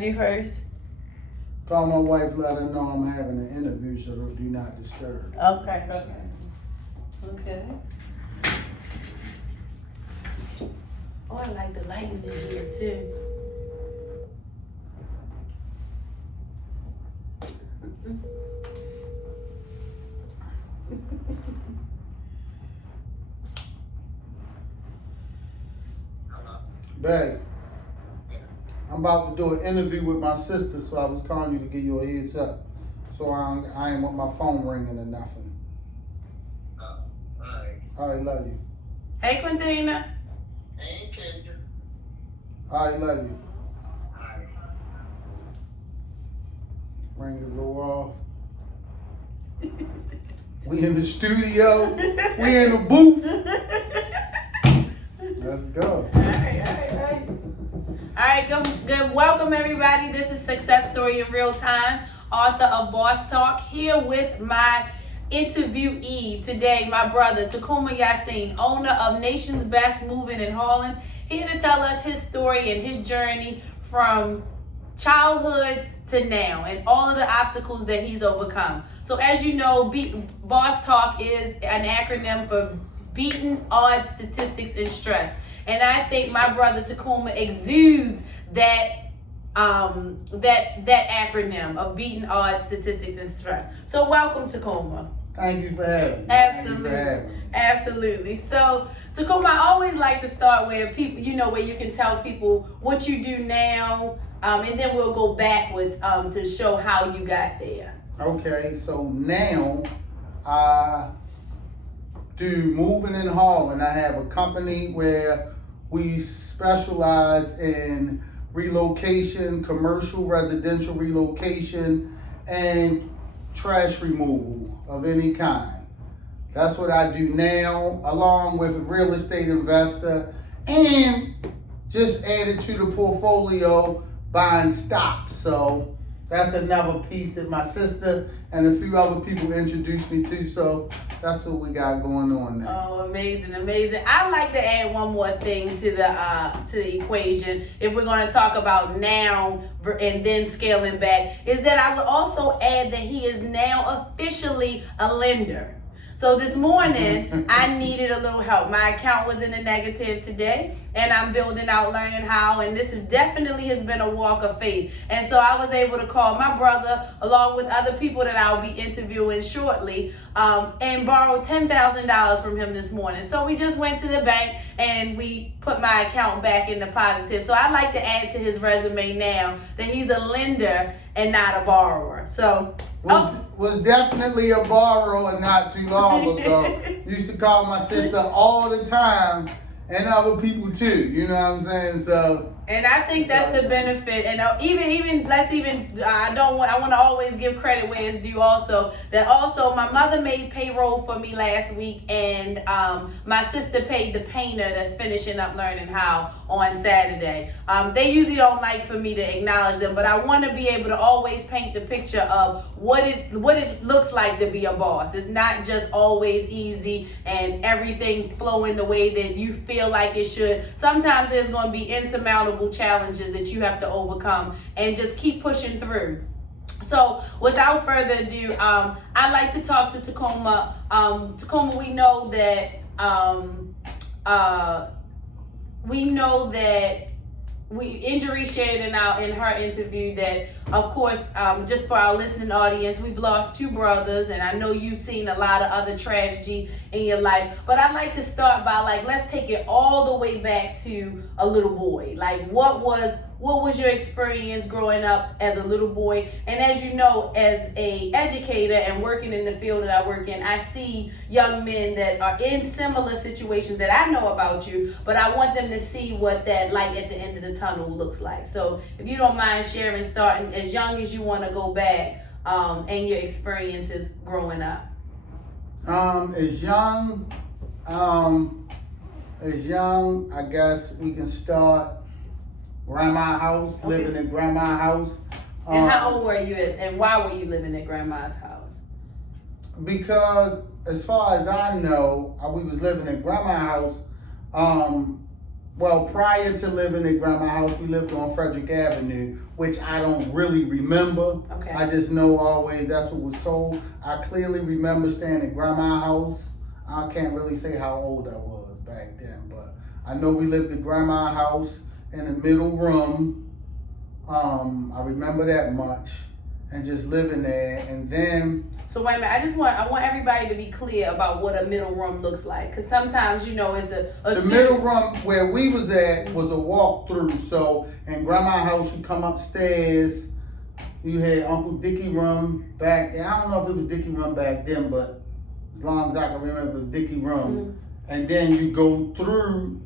do first? Call my wife, let her know I'm having an interview, so do not disturb. Okay. Oh, I like the lighting in here too. Babe, I'm about to do an interview with my sister, so I was calling you to give you a heads up. So I ain't want my phone ringing or nothing. Alright, love you. Hey, Quintina. Hey, Kendra. Alright, love you. Alright. Ring to go off. We in the studio. We in the booth. Let's go. All right, good. Welcome, everybody. This is Success Story in Real Time, author of Boss Talk, here with my interviewee today, my brother, Takuma Yasin, owner of Nation's Best Moving and Hauling, here to tell us his story and his journey from childhood to now and all of the obstacles that he's overcome. So as you know, Boss Talk is an acronym for Beating Odds, Statistics, and Stress. And I think my brother Takuma exudes that acronym of beating odds, statistics, and stress. So welcome, Takuma. Thank you for having me. Absolutely. So Takuma, I always like to start where people, where you can tell people what you do now, and then we'll go backwards to show how you got there. Okay, so now I do moving and hauling. I have a company where we specialize in relocation, commercial, residential relocation, and trash removal of any kind. That's what I do now, along with a real estate investor, and just added to the portfolio buying stocks. So that's another piece that my sister and a few other people introduced me to. So that's what we got going on now. Oh, amazing. I'd like to add one more thing to the equation. If we're going to talk about now and then scaling back, is that I would also add that he is now officially a lender. So this morning, I needed a little help. My account was in the negative today, and I'm building out, learning how, and this definitely has been a walk of faith. And so I was able to call my brother, along with other people that I'll be interviewing shortly, and borrow $10,000 from him this morning. So we just went to the bank, and we put my account back in the positive. So I'd like to add to his resume now that he's a lender and not a borrower. So was definitely a borrower not too long ago. Used to call my sister all the time, and other people too. You know what I'm saying? So. And I think that's the benefit. And I want to always give credit where it's due also. That also my mother made payroll for me last week, and my sister paid the painter that's finishing up learning how on Saturday. They usually don't like for me to acknowledge them, but I want to be able to always paint the picture of what it looks like to be a boss. It's not just always easy and everything flowing the way that you feel like it should. Sometimes there's going to be insurmountable challenges that you have to overcome and just keep pushing through. So without further ado, I'd like to talk to Takuma. Takuma, we know that Injury shared in her interview that, of course, just for our listening audience, we've lost two brothers, and I know you've seen a lot of other tragedy in your life. But I'd like to start by let's take it all the way back to a little boy. What was your experience growing up as a little boy? And as you know, as a educator and working in the field that I work in, I see young men that are in similar situations that I know about you, but I want them to see what that light at the end of the tunnel looks like. So if you don't mind sharing, starting as young as you want to go back, and your experiences growing up. As young, I guess we can start grandma's house, Okay. living in grandma's house. And how old were you and why were you living at grandma's house? Because as far as I know, we was living in grandma's house. well, prior to living at Grandma's house, we lived on Frederick Avenue, which I don't really remember. Okay. I just know always that's what was told. I clearly remember staying at Grandma's house. I can't really say how old I was back then, but I know we lived at Grandma's house in the middle room. I remember that much, and just living there. And then, So wait a minute, I want everybody to be clear about what a middle room looks like. Cause sometimes, you know, it's the middle room where we was at was a walk-through. So in Grandma's house, you come upstairs, you had Uncle Dickie room back there. I don't know if it was Dickie room back then, but as long as I can remember, it was Dickie room. And then you go through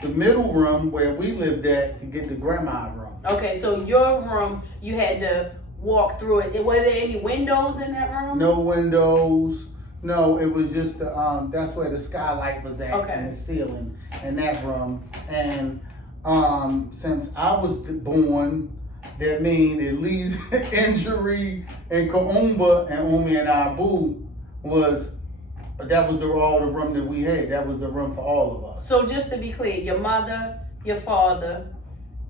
the middle room where we lived at to get to Grandma's room. Okay, so your room, you had to walk through it. Were there any windows in that room? No windows. No, it was just the that's where the skylight was at Okay. in the ceiling in that room. And since I was born, that mean at least Injury and Kaumba and Omi and Abu was all the room that we had. That was the room for all of us. So just to be clear, your mother, your father,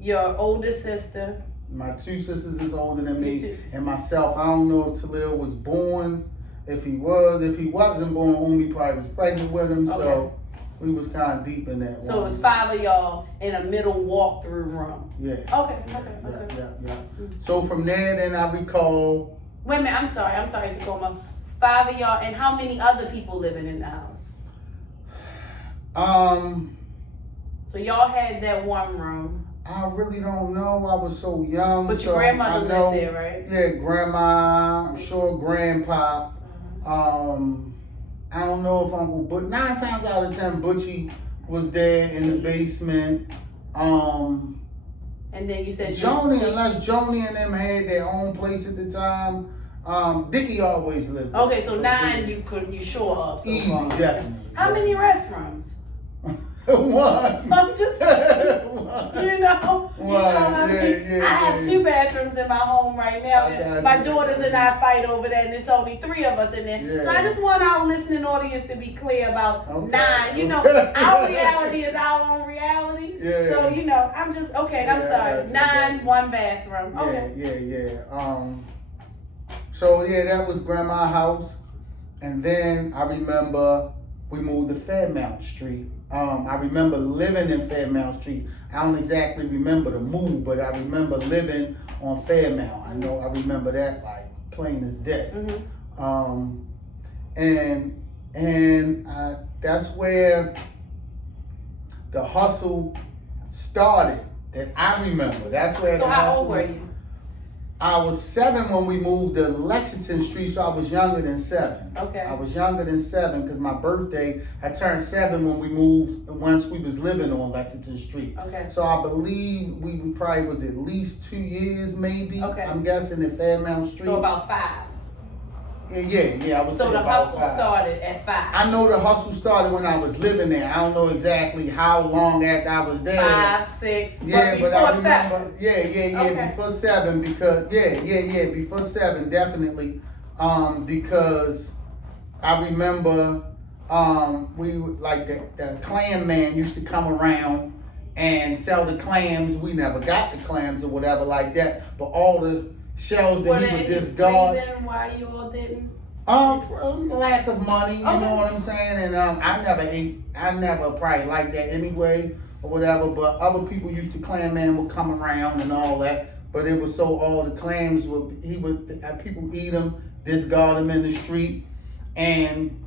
your older sister. My two sisters is older than You me, too. and myself. I don't know if Talil was born. If he wasn't born, Omi probably was pregnant with him. Okay. So we was kind of deep in that. So it was 5 of y'all in a middle walk-through room. Yeah. Okay. Yeah. So from there, then I recall. Wait a minute, I'm sorry, Tacoma. 5 of y'all, and how many other people living in the house? So y'all had that one room. I really don't know. I was so young. But your so grandmother I know, lived there, right? Yeah, grandma. I'm sure grandpa. I don't know if Uncle Butch. 9 times out of 10, Butchie was there in the basement. And then you said Joni, unless Joni and them had their own place at the time. Dickie always lived there. Okay, so 9 you sure of so Easy, far. definitely. How many restrooms? One. I'm just, One. you know what I mean? Yeah, I have yeah. 2 bathrooms in my home right now. I got My you. daughters and I fight over that, and it's only 3 of us in there. Yeah. So I just want our listening audience to be clear about Okay. 9. You know, our reality is our own reality. Yeah. So, you know, I'm just, okay, I'm Yeah, I sorry. got you, I got 9's you. 1 bathroom. Okay. Yeah. So yeah, that was Grandma's house, and then I remember we moved to Fairmount Street. I remember living in Fairmount Street. I don't exactly remember the move, but I remember living on Fairmount. I remember that like plain as day. Mm-hmm. And that's where the hustle started. That I remember. That's where. So the how hustle, old were you? I was 7 when we moved to Lexington Street, so I was younger than 7. Okay. I was younger than 7 because my birthday, I turned 7 when we moved, once we was living on Lexington Street. Okay. So I believe we probably was at least 2 years maybe, Okay. I'm guessing, in Fairmount Street. So about 5. Yeah, I was So saying the about hustle 5. started at 5. I know the hustle started when I was living there. I don't know exactly how long after I was there. 5, 6, Yeah, but I before remember. 7. Yeah. Okay. Before 7 because before 7 definitely. Because I remember we would, like the clam man used to come around and sell the clams. We never got the clams or whatever like that, but all the shells Were that there he would any discard. reason why you all didn't? Lack of money, you Okay. know what I'm saying? And I never probably liked that anyway or whatever, but other people used to clam man would come around and all that, but it was so all the clams people eat them, discard them in the street, and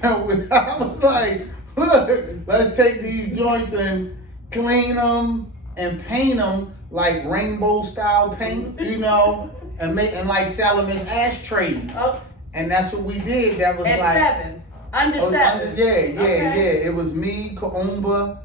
I was like, look, let's take these joints and clean them and paint them like rainbow style paint, you know, and like sell them as ashtrays. Oh, And that's what we did. That was at like 7. Under oh, 7. Okay. It was me, Kaumba,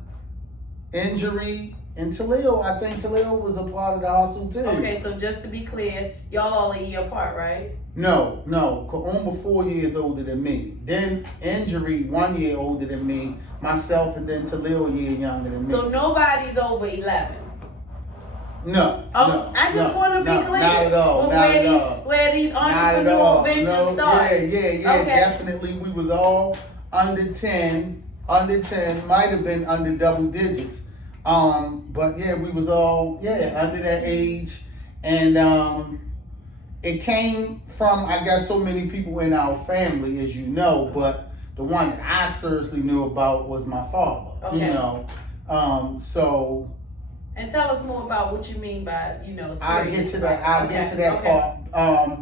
Injury, and Talil. I think Talil was a part of the hustle too. Okay, so just to be clear, y'all all a year apart, right? No. Kaumba 4 years older than me. Then Injury 1 year older than me. Myself, and then Talil a year younger than me. So nobody's over 11. No. I just want to be clear. Not at all. Where these Not at entrepreneurial all. ventures No, start. Yeah. Okay. Definitely, we was all under 10. Under 10, might have been under double digits. But yeah, we was all under that age, and it came from, I guess, so many people in our family, as you know. But the one that I seriously knew about was my father. Okay. You know, so. And tell us more about what you mean by, I'll get to that. I'll get to that okay. part.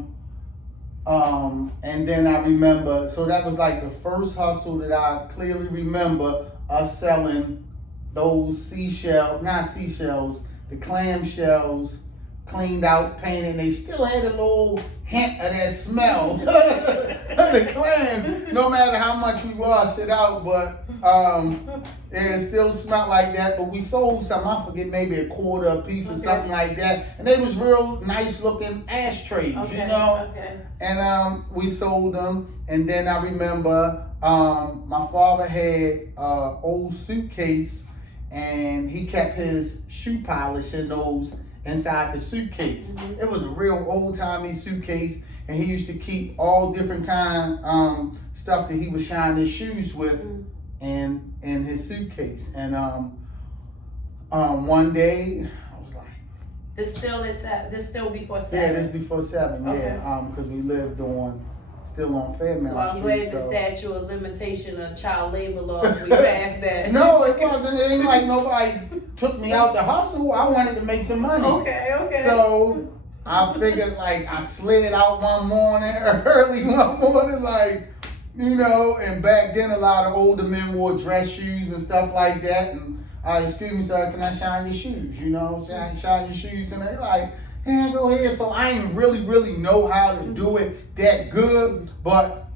And then I remember, so that was like the first hustle that I clearly remember us selling those not seashells, the clam shells, cleaned out, painted. They still had a little hint of that smell of the clams, no matter how much we washed it out. But it still smelled like that. But we sold some, I forget, maybe a quarter a piece or something like that. And they was real nice looking ashtrays, Okay. you know. Okay. And we sold them. And then I remember my father had an old suitcase, and he kept his shoe polish in those inside the suitcase. Mm-hmm. It was a real old-timey suitcase, and he used to keep all different kind stuff that he was shining his shoes with in his suitcase. And one day I was like, This still before 7. yeah, this before 7, Okay. yeah, because we lived still on Fairmount So I'm Street. glad the statute of limitation of child labor laws, we passed that. No, it wasn't. It ain't like nobody took me out to hustle. I wanted to make some money. Okay. So I figured, like, I slid out one morning, early one morning, like, you know, and back then a lot of older men wore dress shoes and stuff like that. And excuse me, sir, can I shine your shoes? You know, shine your shoes. And they like, hey, go ahead. So I didn't really know how to do it that good, but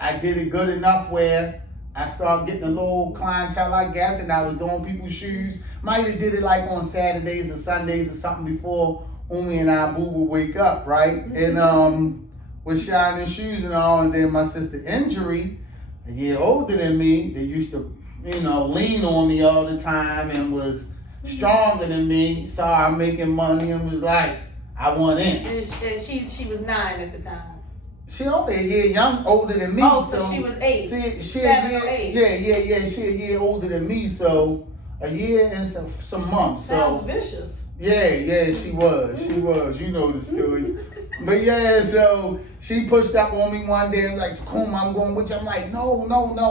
I did it good enough where I started getting a little clientele, I guess, and I was doing people's shoes. Might have did it like on Saturdays or Sundays or something before Umi and I Boo would wake up, right? And was shining shoes and all. And then my sister Injury, a year older than me, they used to, lean on me all the time and was stronger than me, saw I'm making money and was like, I want in. And she was 9 at the time. She only a year older than me. Oh, so she was 8. She 7 or 8. Yeah. She a year older than me, so a year and some months. Sounds So vicious. yeah, she was. You know the stories. But yeah, so she pushed up on me one day and was like, Tacoma, I'm going with you. I'm like, no,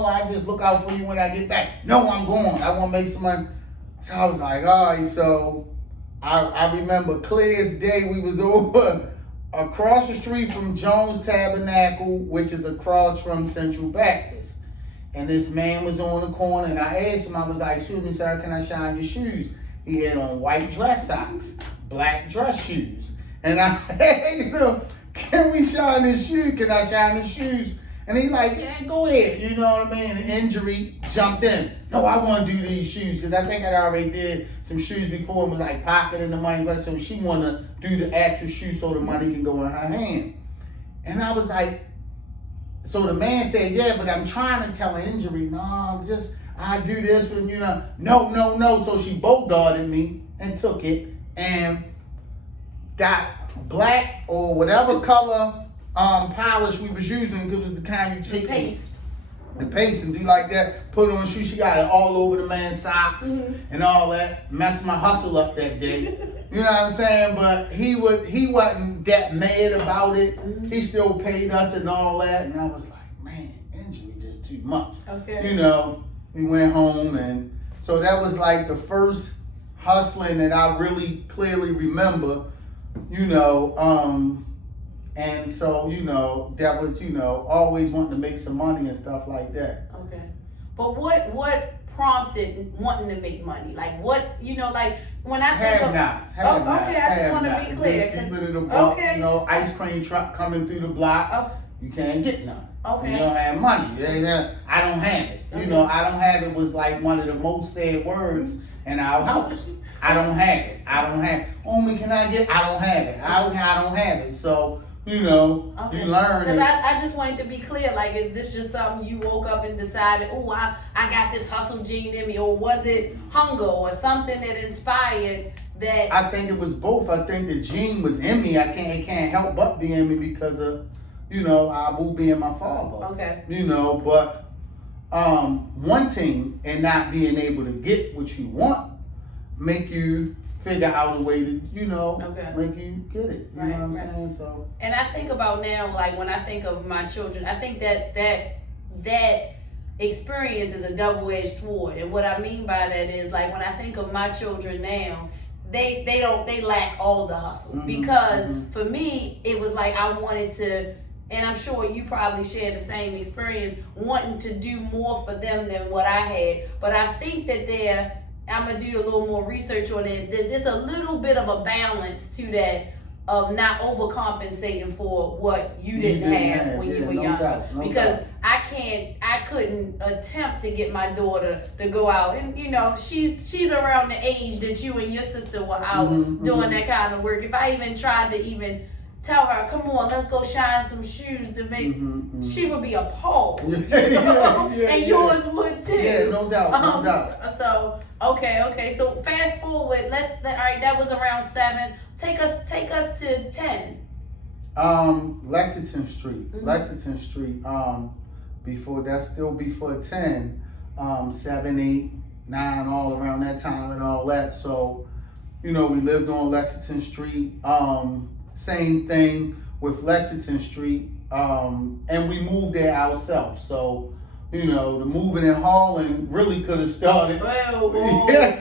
I just look out for you when I get back. No, I'm going. I want to make some money. So I was like, all right. So I remember clear as day, we was over across the street from Jones Tabernacle, which is across from Central Baptist. And this man was on the corner, and I asked him, I was like, excuse me, sir, can I shine your shoes? He had on white dress socks, black dress shoes. And I asked him, can we shine his shoes? Can I shine his shoes? And he's like, yeah, go ahead. You know what I mean? And Injury jumped in. No, I want to do these shoes because I think I already did some shoes before and was like pocketing the money. So she want to do the actual shoe so the money can go in her hand. And I was like, so the man said, yeah, but I'm trying to tell her Injury, no, just I do this and no. So she bolt-darted me and took it and got black or whatever color polish we was using, because it was the kind you take the paste and do like that, put on shoes. She got it all over the man's socks and all that. Messed my hustle up that day. You know what I'm saying? But he wasn't that mad about it. He still paid us and all that. And I was like, man, Injury just too much. Okay. We went home, and so that was like the first hustling that I really clearly remember. And so, that was, always wanting to make some money and stuff like that. Okay. But what prompted wanting to make money? Like what, like when I think of... Have-nots. Okay, I just want to be clear. Just keep it in the buck, Okay. Ice cream truck coming through the block. Oh. You can't get none. Okay. You don't have money. I don't have it. Okay. I don't have it was like one of the most said words in our house. I don't have it. Only can I get? I don't have it. I don't have it. So, you learn. Because I just wanted to be clear, like, is this just something you woke up and decided, oh, I got this hustle gene in me, or was it hunger or something that inspired that? I think it was both. I think the gene was in me. It can't help but be in me because of, Abu being my father. Okay. But wanting and not being able to get what you want, make you figure out a way to, Okay. make you get it. You Right, know what I'm right. saying? So, And I think about now, like when I think of my children, I think that experience is a double-edged sword. And what I mean by that is, like, when I think of my children now, they lack all the hustle. Mhm, Because mhm. for me, it was like I wanted to, and I'm sure you probably share the same experience, wanting to do more for them than what I had. But I think that I'm gonna do a little more research on it. There's a little bit of a balance to that, of not overcompensating for what you didn't have when you were no younger. doubt, no Because doubt. I couldn't attempt to get my daughter to go out, and she's around the age that you and your sister were out Mhm, doing mhm. that kind of work. If I even tried to even tell her, come on, let's go shine some shoes to make, Mhm, mhm. she would be appalled. Yeah, and yeah. yours would too. Yeah, no doubt, no doubt. So okay. So fast forward. All right. That was around 7. Take us to 10. Lexington Street. Mhm. Lexington Street. Before 10, 7, 8, 9, all around that time and all that. So, we lived on Lexington Street. Same thing with Lexington Street. And we moved there ourselves. So, the moving and hauling really could have started. Whoa. Yeah.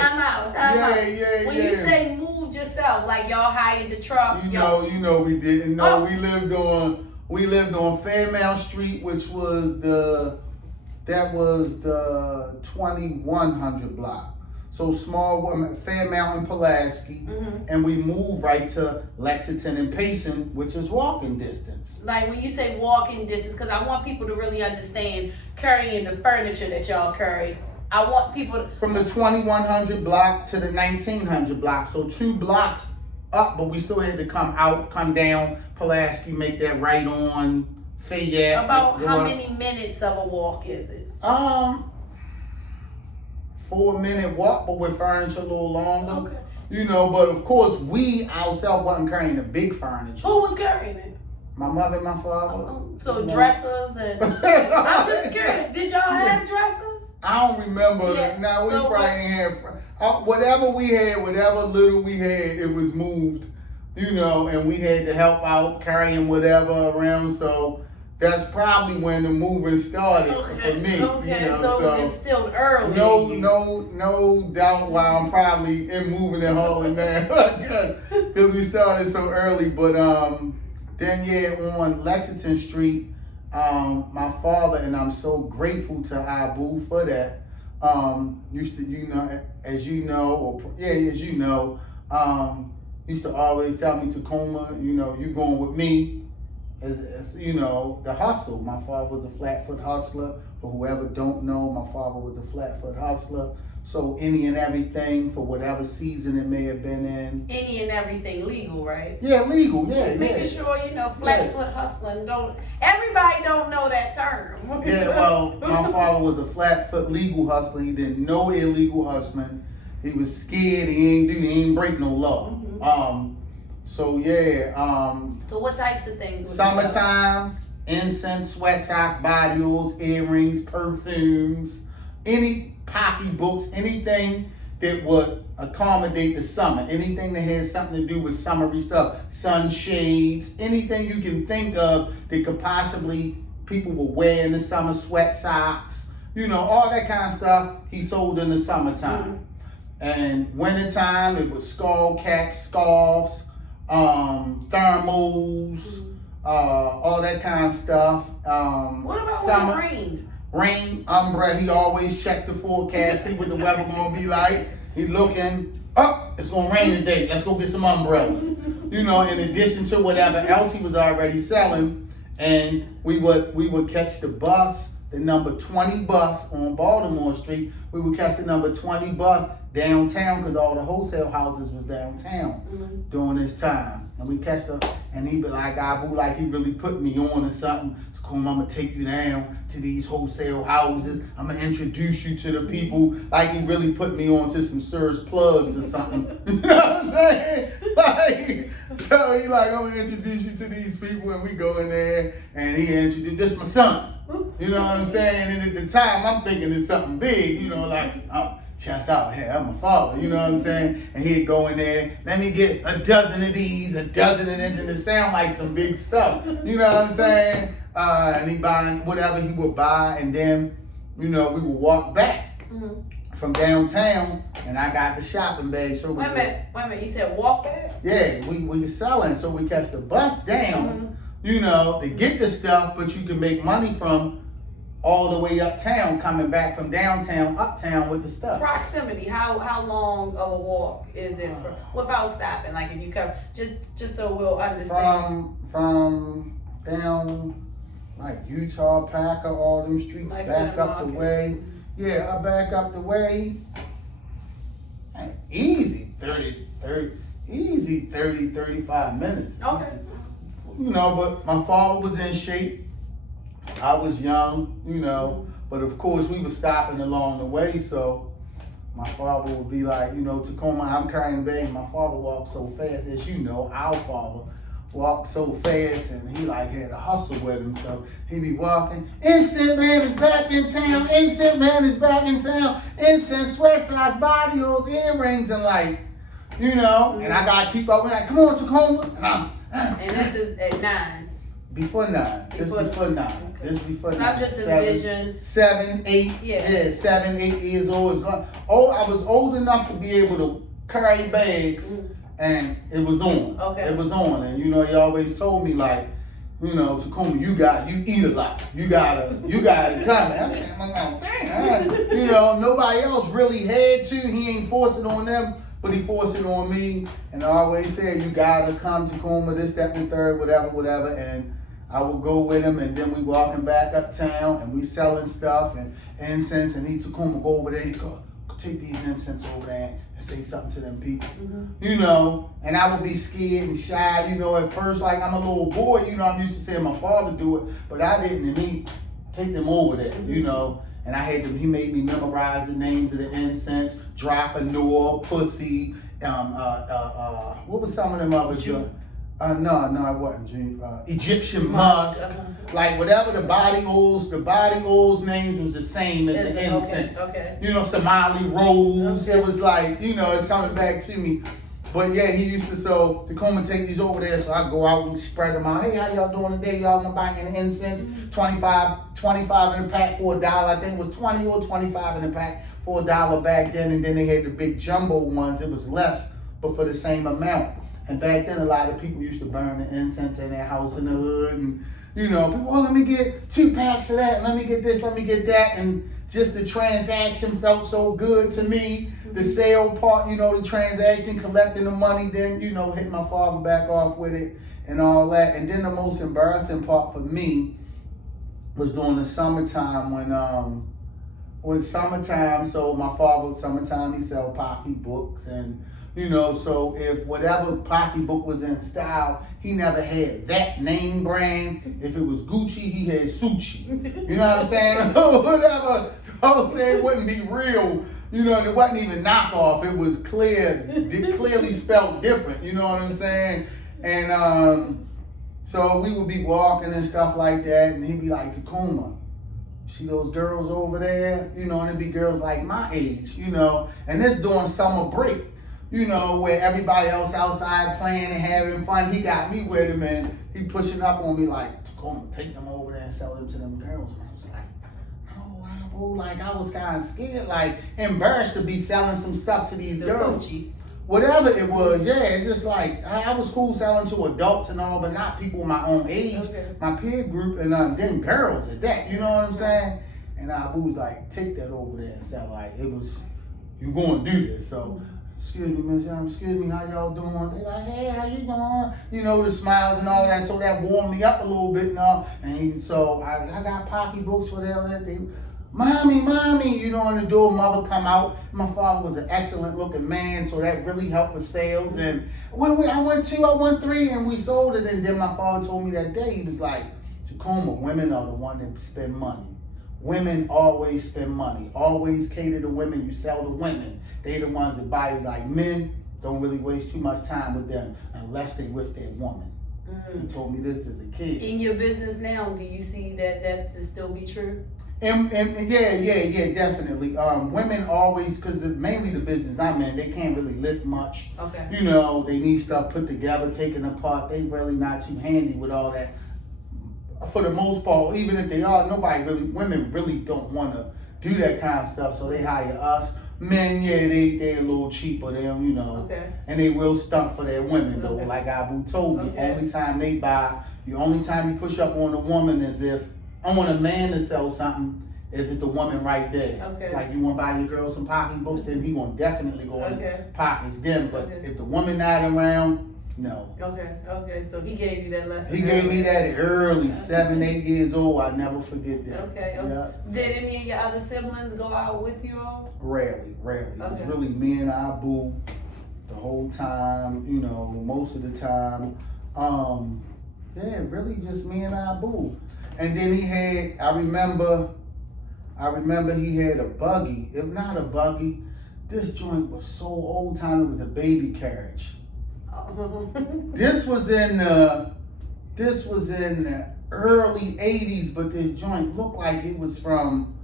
Time out. Yeah, When you say moved yourself, like y'all hired the truck. We didn't know. Oh. We lived on Fairmount Street, which was the 2100 block. So small woman, Fairmount and Pulaski, Mhm. and we moved right to Lexington and Payson, which is walking distance. Like when you say walking distance, because I want people to really understand carrying the furniture that y'all carry. I want people to, From the 2100 block to the 1900 block, so 2 blocks up, but we still had to come down Pulaski, make that right on Fayette. about go how up. many minutes of a walk is it? 4-minute walk, but with furniture a little longer. Okay. But of course we ourselves wasn't carrying the big furniture. Who was carrying it? My mother and my father. So dressers and I'm just curious. Did y'all have dressers? I don't remember. Yeah, Now we so probably ain't had whatever we had, whatever little we had, it was moved. And we had to help out carrying whatever around. So that's probably when the moving started for me. So it's still early. No doubt why I'm probably in moving and hauling now. Because we started so early. But then on Lexington Street, my father, and I'm so grateful to Abu for that, used to always tell me, Tacoma, you going with me. As the hustle. My father was a flat-foot hustler. For whoever don't know, my father was a flat-foot hustler. So any and everything for whatever season it may have been in. Any and everything legal, right? Yeah, legal. Yeah, Just making sure flat-foot hustling. Everybody don't know that term. Yeah, well, my father was a flat-foot legal hustler. He did no illegal hustling. He was scared. He ain't break no law. Mhm. So what types of things? would you sell? Summertime, incense, sweat socks, body oils, earrings, perfumes, any pocketbooks, anything that would accommodate the summer, anything that has something to do with summery stuff, sunshades, anything you can think of that could possibly people will wear in the summer, sweat socks, all that kind of stuff he sold in the summertime. And wintertime, it was skull caps, scarves, thermals, all that kind of stuff. What about summer, when it rained? rain, umbrella. He always check the forecast, see what the weather gonna be like. He looking, it's gonna rain today. Let's go get some umbrellas. In addition to whatever else he was already selling. And we would catch the bus, the number 20 bus on Baltimore Street. We would catch the number 20 bus downtown because all the wholesale houses was downtown during this time. And we catch and he'd be like, Abu, like he really put me on or something. I'm gonna take you down to these wholesale houses. I'm gonna introduce you to the people. Like he really put me on to some Sir's plugs or something. You know what I'm saying? So he like, I'm gonna introduce you to these people, and we go in there, and he introduced, this my son. You know what I'm saying? And at the time, I'm thinking it's something big. chest out. Hey, I'm a father, you know what I'm saying? And he'd go in there, let me get a dozen of these, a dozen of this, and it sound like some big stuff. You know what I'm saying? And he buying whatever he would buy, and then, you know, we would walk back from downtown, and I got the shopping bag. So Wait a minute, you said walk back? yeah, we were selling, so we catch the bus down, you know, to get the stuff, but you can make money from all the way uptown, coming back from downtown, uptown with the stuff. Proximity, how long of a walk is it without stopping? Like if you come, just so we'll understand. From down like Utah, Packer, all them streets, Like back up the Market. way. Yeah, I back up the way. Man, easy 35 minutes. Okay. You know, but my father was in shape. I was young, you know, but of course we were stopping along the way, so my father would be like, you know, Tacoma, I'm carrying bags. My father walked so fast, as you know, our father walked so fast, and he like had a hustle with him, so he'd be walking, Instant Man is back in town, Instant Man is back in town, Instant sweat size body oils, earrings, and like, you know, and I gotta keep up with that. Come on, Tacoma, and I'm, And this is at 9. Before 9. This before 9. Okay. This before So 9. I've just envisioned. 7, 8. Yeah. 7, 8 years old. Oh, I was old enough to be able to carry bags, and it was on. Okay. It was on, and you know, he always told me like, you know, Tacoma, you eat a lot. You gotta come. I'm saying, dang, you know, nobody else really had to. He ain't forced it on them, but he forced it on me. And I always said, you gotta come to Tacoma, this, that, and the third, whatever. And I would go with him, and then we walking back uptown, and we selling stuff and incense. And he Tacoma go over there. He go take these incense over there and say something to them people, you know. And I would be scared and shy, you know. At first, like I'm a little boy, you know. I'm used to seeing my father do it, but I didn't. And he take them over there, you know. And I had to. He made me memorize the names of the incense: Drapanor, Pussy. What was some of them others? No, it wasn't. Egyptian musk, like whatever the body oils names was the same as the incense. Okay. You know, Somali rose. It was like, you know, it's coming back to me. But yeah, he used to come and take these over there, so I go out and spread them out. Hey, how y'all doing today? Y'all want to buy any incense? 25 in a pack for $1. I think it was 20 or 25 in a pack for $1 back then. And then they had the big jumbo ones. It was less, but for the same amount. And back then, a lot of people used to burn the incense in their house in the hood. And, you know, people, oh, let me get 2 packs of that. Let me get this, let me get that. And just the transaction felt so good to me. The sale part, you know, the transaction, collecting the money, then, you know, hitting my father back off with it and all that. And then the most embarrassing part for me was during the summertime when summertime, so my father, summertime, he sell pocketbooks and, you know, so if whatever pocketbook was in style, he never had that name brand. If it was Gucci, he had Suchi. You know what I'm saying? Whatever. I'm saying it wouldn't be real. You know, it wasn't even knockoff. It was clearly spelled different. You know what I'm saying? And so we would be walking and stuff like that, and he'd be like, Tacoma, see those girls over there? You know, and it'd be girls like my age, you know, and this during summer break. You know, where everybody else outside playing and having fun. He got me with him, and he pushing up on me like, Tacoma, take them over there and sell them to them girls. And I was like, no, bro, like I was kind of scared, like embarrassed to be selling some stuff to these girls. Gucci. Whatever it was, yeah, it's just like, I was cool selling to adults and all, but not people my own age, my peer group, and then girls at that, you know what I'm saying? And I was like, take that over there and sell, like, it was, you going to do this, so. Excuse me, Miss Young, excuse me, how y'all doing? They like, hey, how you doing? You know, the smiles and all that, so that warmed me up a little bit now. And so I got pocketbooks for them. They, mommy, you know, in the door, mother come out. My father was an excellent looking man, so that really helped with sales. And I went 2, I went 3, and we sold it. And then my father told me that day, he was like, Tacoma, women are the one that spend money. Women always spend money. Always cater to women. You sell to women. They the ones that buy. Like men don't really waste too much time with them unless they with their woman. He told me this as a kid. In your business now, do you see that to still be true? And yeah, definitely. Women always, because mainly the business I'm in, they can't really lift much. Okay. You know, they need stuff put together, taken apart. They really not too handy with all that. For the most part, even if they are, women really don't want to do that kind of stuff, so they hire us. Men, yeah, they're a little cheaper, they don't, Okay. and they will stunt for their women though. Okay. Like Abu told me, Okay. the only time you push up on a woman is if I want a man to sell something, if it's the woman right there. Okay. Like you want to buy your girl some pocketbooks, then he gonna definitely go on his Okay. pockets then. But Okay. if the woman not around, no. Okay, so he gave you that lesson. He gave me that early, 7, 8 years old. I never forget that. Okay. Yeah. Did any of your other siblings go out with you all? Rarely. It was Okay. really me and Abu the whole time, most of the time. Yeah, really just me and Abu. And then I remember he had a buggy. If not a buggy, this joint was so old time, it was a baby carriage. This was in the early 80s, but this joint looked like it was from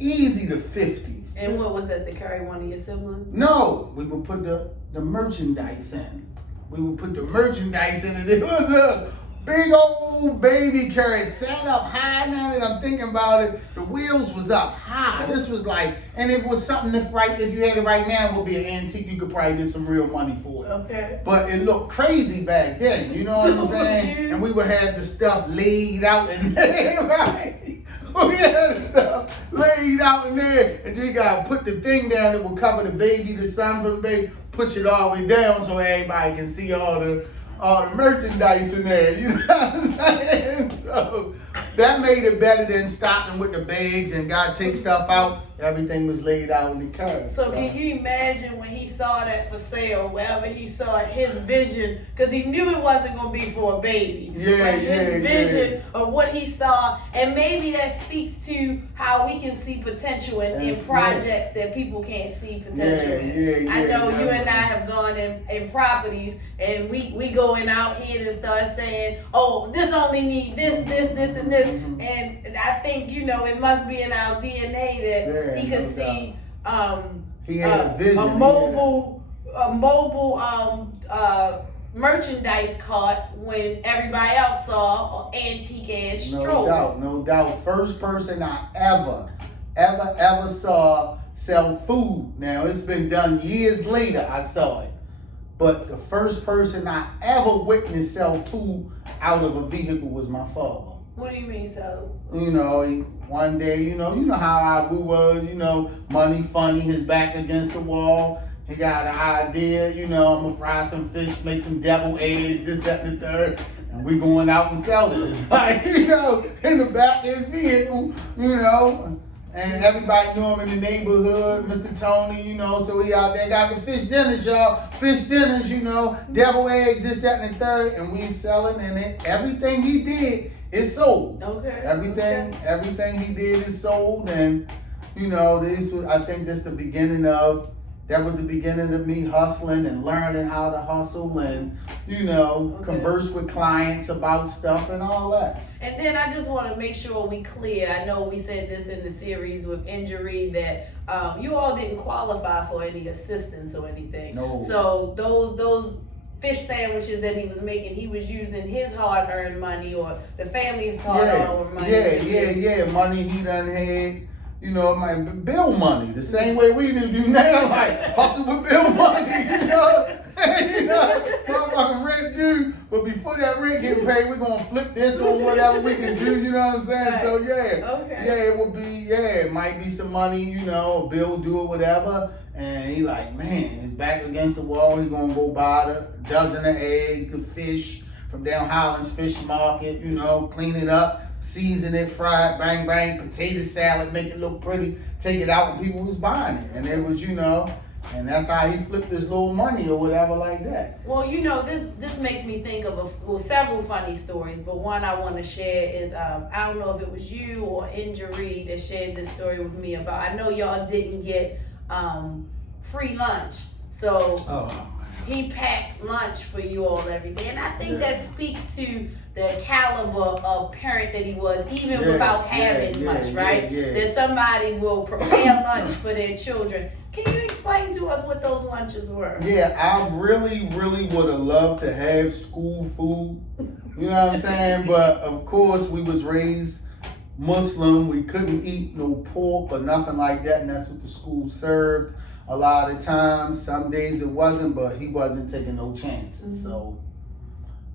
easy the 50s. And what was that, to carry one of your siblings? No, we would put the merchandise in. We would put the merchandise in, and it was a big old baby carriage, sat up high. Now that I'm thinking about it, the wheels was up high. This was like, and it was something if you had it right now, it would be an antique. You could probably get some real money for it. Okay. But it looked crazy back then, you know what I'm saying? And we would have the stuff laid out in there, right? We had the stuff laid out in there, and then you gotta put the thing down that will cover the baby, the sun from the baby, push it all the way down so everybody can see all the merchandise in there, you know what I'm saying? So that made it better than stopping with the bags and gotta take stuff out. Everything was laid out in the car. So can you imagine when he saw that for sale, wherever he saw it, his vision, because he knew it wasn't going to be for a baby. His vision of what he saw, and maybe that speaks to how we can see potential in projects that people can't see potential in. I know you and I have gone in properties, and we going out here and start saying, oh, this only need this, and this. And I think, it must be in our DNA that he could see he had a vision. a mobile merchandise cart when everybody else saw an antique ass stroller. No doubt. First person I ever saw sell food. Now it's been done years later. I saw it, but the first person I ever witnessed sell food out of a vehicle was my father. What do you mean, so? One day, you know how Abu was, money funny, his back against the wall. He got an idea, I'm gonna fry some fish, make some devil eggs, this, that, and the third. And we going out and selling it. Like, in the back of his vehicle, and everybody knew him in the neighborhood, Mr. Tony, so he out there got the fish dinners, y'all. Fish dinners, devil eggs, this, that, and the third. And we selling, and everything he did, it's sold. Okay. Everything he did is sold, and I think that's the beginning of. That was the beginning of me hustling and learning how to hustle and, converse with clients about stuff and all that. And then I just want to make sure we clear. I know we said this in the series with injury that you all didn't qualify for any assistance or anything. No. So those fish sandwiches that he was making, he was using his hard-earned money or the family's hard-earned money. Yeah. Money he done had. My bill money, the same way we do now, like hustle with bill money, motherfucking rent due. But before that rent getting paid, we're gonna flip this on whatever we can do, you know what I'm saying? Right. So Okay. It would be, it might be some money, a bill due or whatever. And he like, man, his back against the wall, he gonna go buy the dozen of eggs, the fish from down Highlands Fish Market, clean it up. Season it, fry it, bang, bang, potato salad, make it look pretty, take it out, and people was buying it. And it was, and that's how he flipped his little money or whatever like that. Well, this makes me think of several funny stories, but one I want to share is, I don't know if it was you or Injury that shared this story with me about, I know y'all didn't get free lunch. So he packed lunch for you all every day. And I think that speaks to the caliber of parent that he was, even without having much, right? That somebody will prepare lunch for their children. Can you explain to us what those lunches were? Yeah, I really would have loved to have school food. You know what I'm saying? But of course, we was raised Muslim. We couldn't eat no pork or nothing like that, and that's what the school served. A lot of times, some days it wasn't, but he wasn't taking no chances. So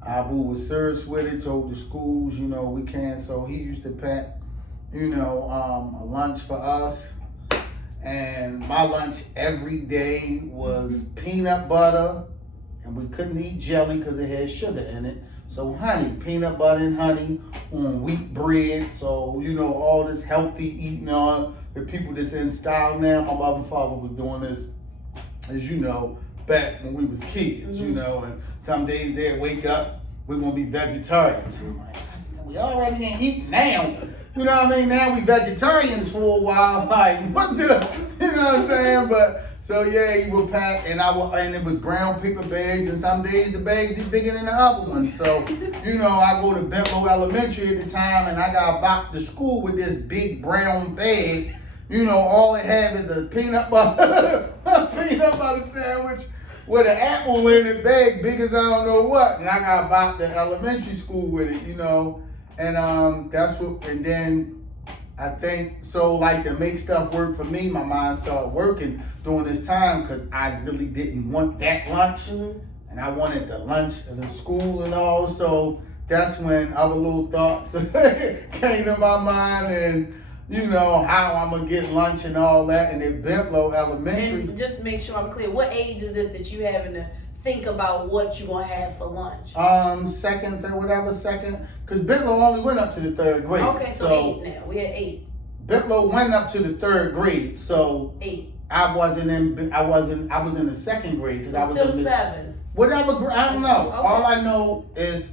Abu was serious with it, told the schools, you know, we can't. So he used to pack, you know, a lunch for us. And my lunch every day was peanut butter, and we couldn't eat jelly because it had sugar in it. So honey, peanut butter and honey on wheat bread. So, you know, all this healthy eating on the people that's in style now. My mother and father was doing this, as you know, back when we was kids, you know, and some days they'd wake up, we're gonna be vegetarians. I'm like, we already ain't eating now. You know what I mean? Now we vegetarians for a while. Like, what the, you know what I'm saying? But, so yeah, he would pack, and it was brown paper bags, and some days the bags be bigger than the other ones. So, you know, I go to Bentlow Elementary at the time, and I got back to school with this big brown bag. You know, all it had is a peanut butter sandwich with an apple in it, bag big as I don't know what. And I got back to elementary school with it, you know. And that's what, and then I think, so like to make stuff work for me, my mind started working during this time because I really didn't want that lunch. And I wanted the lunch at the school and all. So that's when other little thoughts came to my mind, and you know, how I'm gonna get lunch and all that. And at Bentlow Elementary. And just make sure I'm clear, what age is this that you having to think about what you gonna have for lunch? Second, third, whatever, second. Because Bentlow only went up to the third grade. Okay, so 8 now. We at 8. Bentlow went up to the third grade, so 8. I was in the second grade because I was still in 7. Whatever, I don't know. Okay. All I know is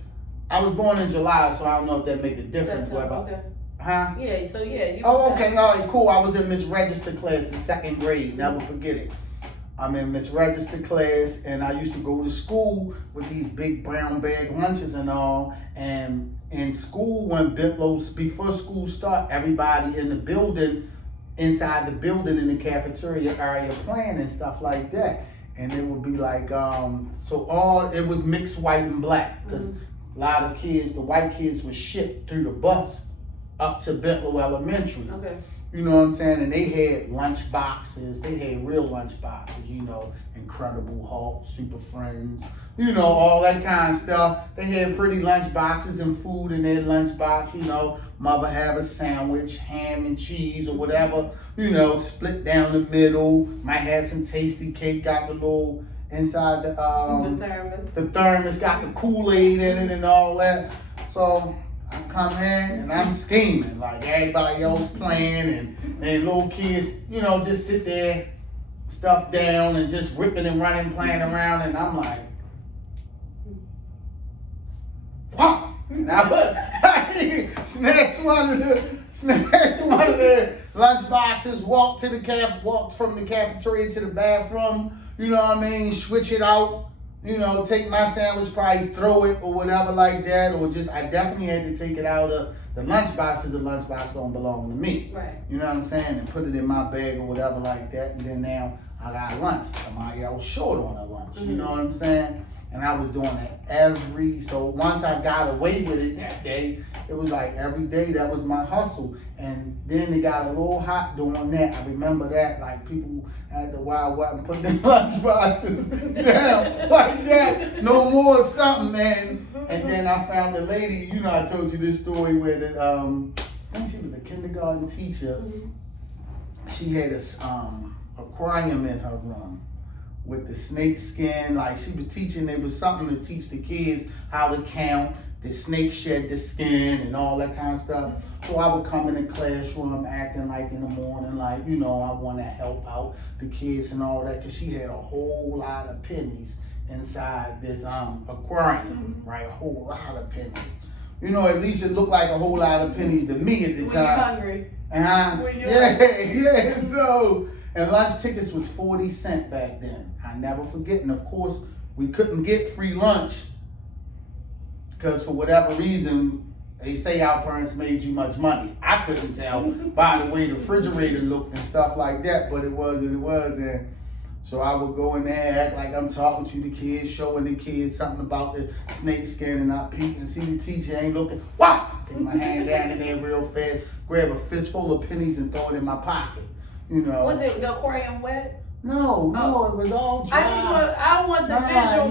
I was born in July, so I don't know if that make a difference. September, okay. Huh? Yeah, so yeah. You Oh, okay, all right, cool. I was in Miss Register class in second grade. Never forget it. I'm in Miss Register class, and I used to go to school with these big brown bag lunches and all. And in school, when before school start, everybody in the building, inside the building in the cafeteria area playing and stuff like that. And it would be like, it was mixed white and black, because a lot of kids, the white kids were shipped through the bus up to Bentlow Elementary. Okay. You know what I'm saying? And they had lunch boxes. They had real lunch boxes, you know, Incredible Hulk, Super Friends, you know, all that kind of stuff. They had pretty lunch boxes and food in their lunch box, you know. Mother have a sandwich, ham and cheese or whatever, you know, split down the middle. Might have some tasty cake, got the little inside the thermos. The thermos got the Kool-Aid in it and all that. So I come in and I'm scheming like everybody else playing, and little kids, you know, just sit there, stuff down and just ripping and running, playing around, and I'm like, wow! And I snatched one of the lunch boxes, walked from the cafeteria to the bathroom, you know what I mean, switch it out. You know, take my sandwich, probably throw it or whatever like that, or just, I definitely had to take it out of the lunchbox because the lunchbox don't belong to me. Right. You know what I'm saying? And put it in my bag or whatever like that, and then now I got lunch. Somebody else short on a lunch. You know what I'm saying? And I was doing it so once I got away with it that day, it was like every day that was my hustle. And then it got a little hot doing that. I remember that, like people had to wild up and put their lunch boxes down like that. No more something, man. And then I found the lady, you know, I told you this story where I think she was a kindergarten teacher. She had a aquarium in her room with the snake skin. Like she was teaching, it was something to teach the kids how to count. The snake shed the skin and all that kind of stuff. So I would come in the classroom acting like in the morning, like, you know, I want to help out the kids and all that, because she had a whole lot of pennies inside this aquarium, right? A whole lot of pennies. You know, at least it looked like a whole lot of pennies to me at the time. When you're hungry. Yeah. So, and lunch tickets was 40 cents back then. I never forget. And of course, we couldn't get free lunch because for whatever reason, they say our parents made you much money. I couldn't tell by the way the refrigerator looked and stuff like that, but it was what it was. And so I would go in there, act like I'm talking to the kids, showing the kids something about the snake skin, and I peek and see the teacher ain't looking. Wow! Take my hand down in there real fast, grab a fistful of pennies and throw it in my pocket. You know. Was it the aquarium wet? No, it was all dry. I want the visual.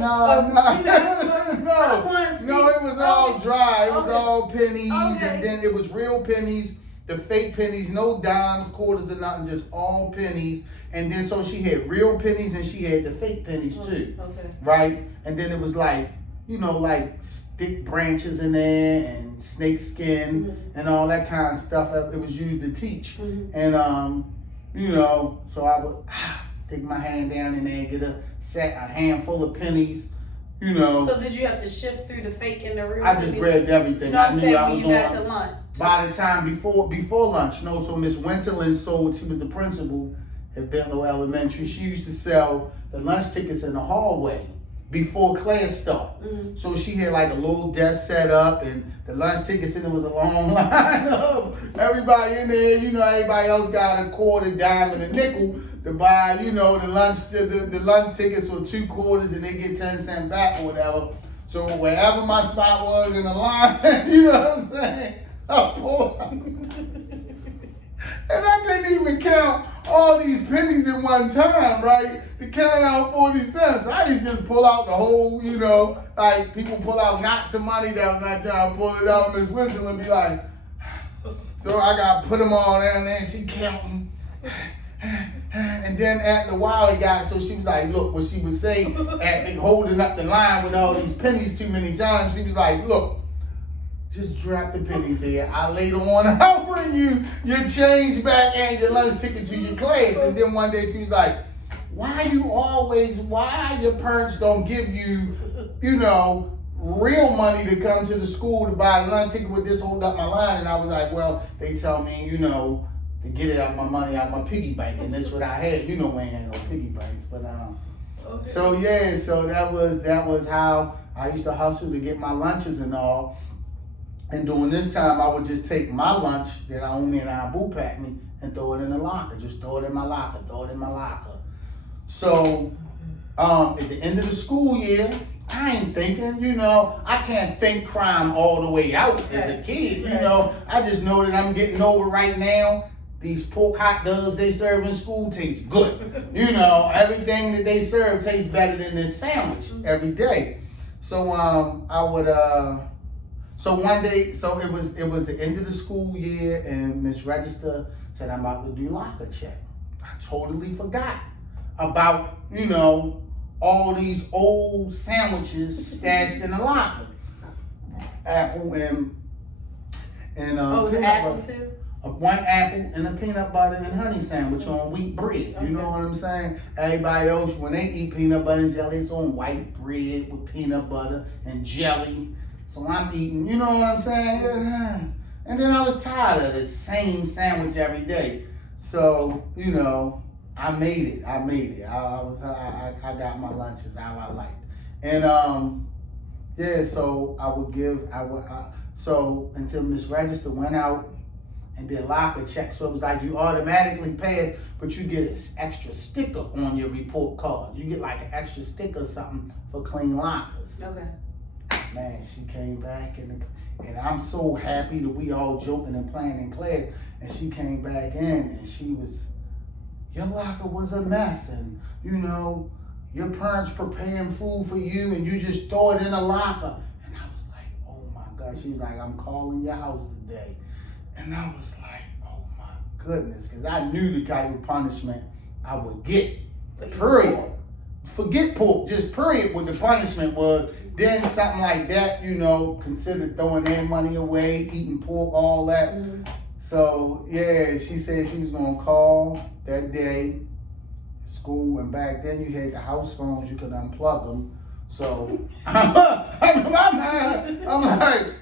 No, it was all dry. It was all pennies, Okay. and then it was real pennies, the fake pennies, no dimes, quarters, or nothing, just all pennies. And then so she had real pennies and she had the fake pennies too, Okay. right? And then it was like, like stick branches in there and snake skin and all that kind of stuff. It was used to teach, and so I would take my hand down in there and get a handful of pennies, So did you have to shift through the fake and the real? I just grabbed everything. You know what I I'm knew saying? I When was you got to lunch. By the time before lunch, so Miss Winterland sold, she was the principal at Bentlow Elementary. She used to sell the lunch tickets in the hallway before class started. So she had like a little desk set up and the lunch tickets, and there was a long line of everybody in there. Everybody else got a quarter, dime, and a nickel to buy, the lunch tickets were 2 quarters and they get 10 cents back or whatever. So wherever my spot was in the line, you know what I'm saying? I pulled out. And I couldn't even count all these pennies at one time, right? To count out 40 cents. I used to just pull out the whole, like people pull out knots of money that was not trying to pull it out. Miss Winston would be like, so I got to put them all down there and she counting. And then after a while it got, so she was like, look, what she would say after holding up the line with all these pennies too many times, she was like, look, just drop the pennies here. Later on, I'll bring you your change back and your lunch ticket to your class. And then one day she was like, why your parents don't give you, real money to come to the school to buy a lunch ticket with this hold up my line? And I was like, well, they tell me, to get it out of my money, out of my piggy bank, and that's what I had. We ain't had no piggy banks, but so that was how I used to hustle to get my lunches and all. And during this time, I would just take my lunch that Naomi and Abu packed me and throw it in the locker. Just throw it in my locker, So at the end of the school year, I ain't thinking, I can't think crime all the way out as a kid, I just know that I'm getting over right now. These pork hot dogs they serve in school taste good. Everything that they serve tastes better than this sandwich every day. So I would so one day, so it was the end of the school year and Miss Register said, I'm about to do locker check. I totally forgot about, all these old sandwiches stashed in the locker. Apple and was it apple too? One apple and a peanut butter and honey sandwich on wheat bread. You know what I'm saying? Everybody else, when they eat peanut butter and jelly, it's on white bread with peanut butter and jelly. So I'm eating, you know what I'm saying? And then I was tired of the same sandwich every day. So, I made it. I got my lunches how I liked. And so until Miss Register went out and did locker check. So it was like you automatically pass, but you get an extra sticker on your report card. You get like an extra sticker or something for clean lockers. Okay. Man, she came back and I'm so happy that we all joking and playing in class. And she came back in and she was, your locker was a mess, and your parents preparing food for you and you just throw it in a locker. And I was like, oh my God. She was like, I'm calling your house today. And I was like, oh my goodness, because I knew the type of punishment I would get. Period. Forget pork, just period what the punishment was. Then something like that, considered throwing their money away, eating pork, all that. So yeah, she said she was gonna call that day, school, and back then you had the house phones, you could unplug them. So I'm like,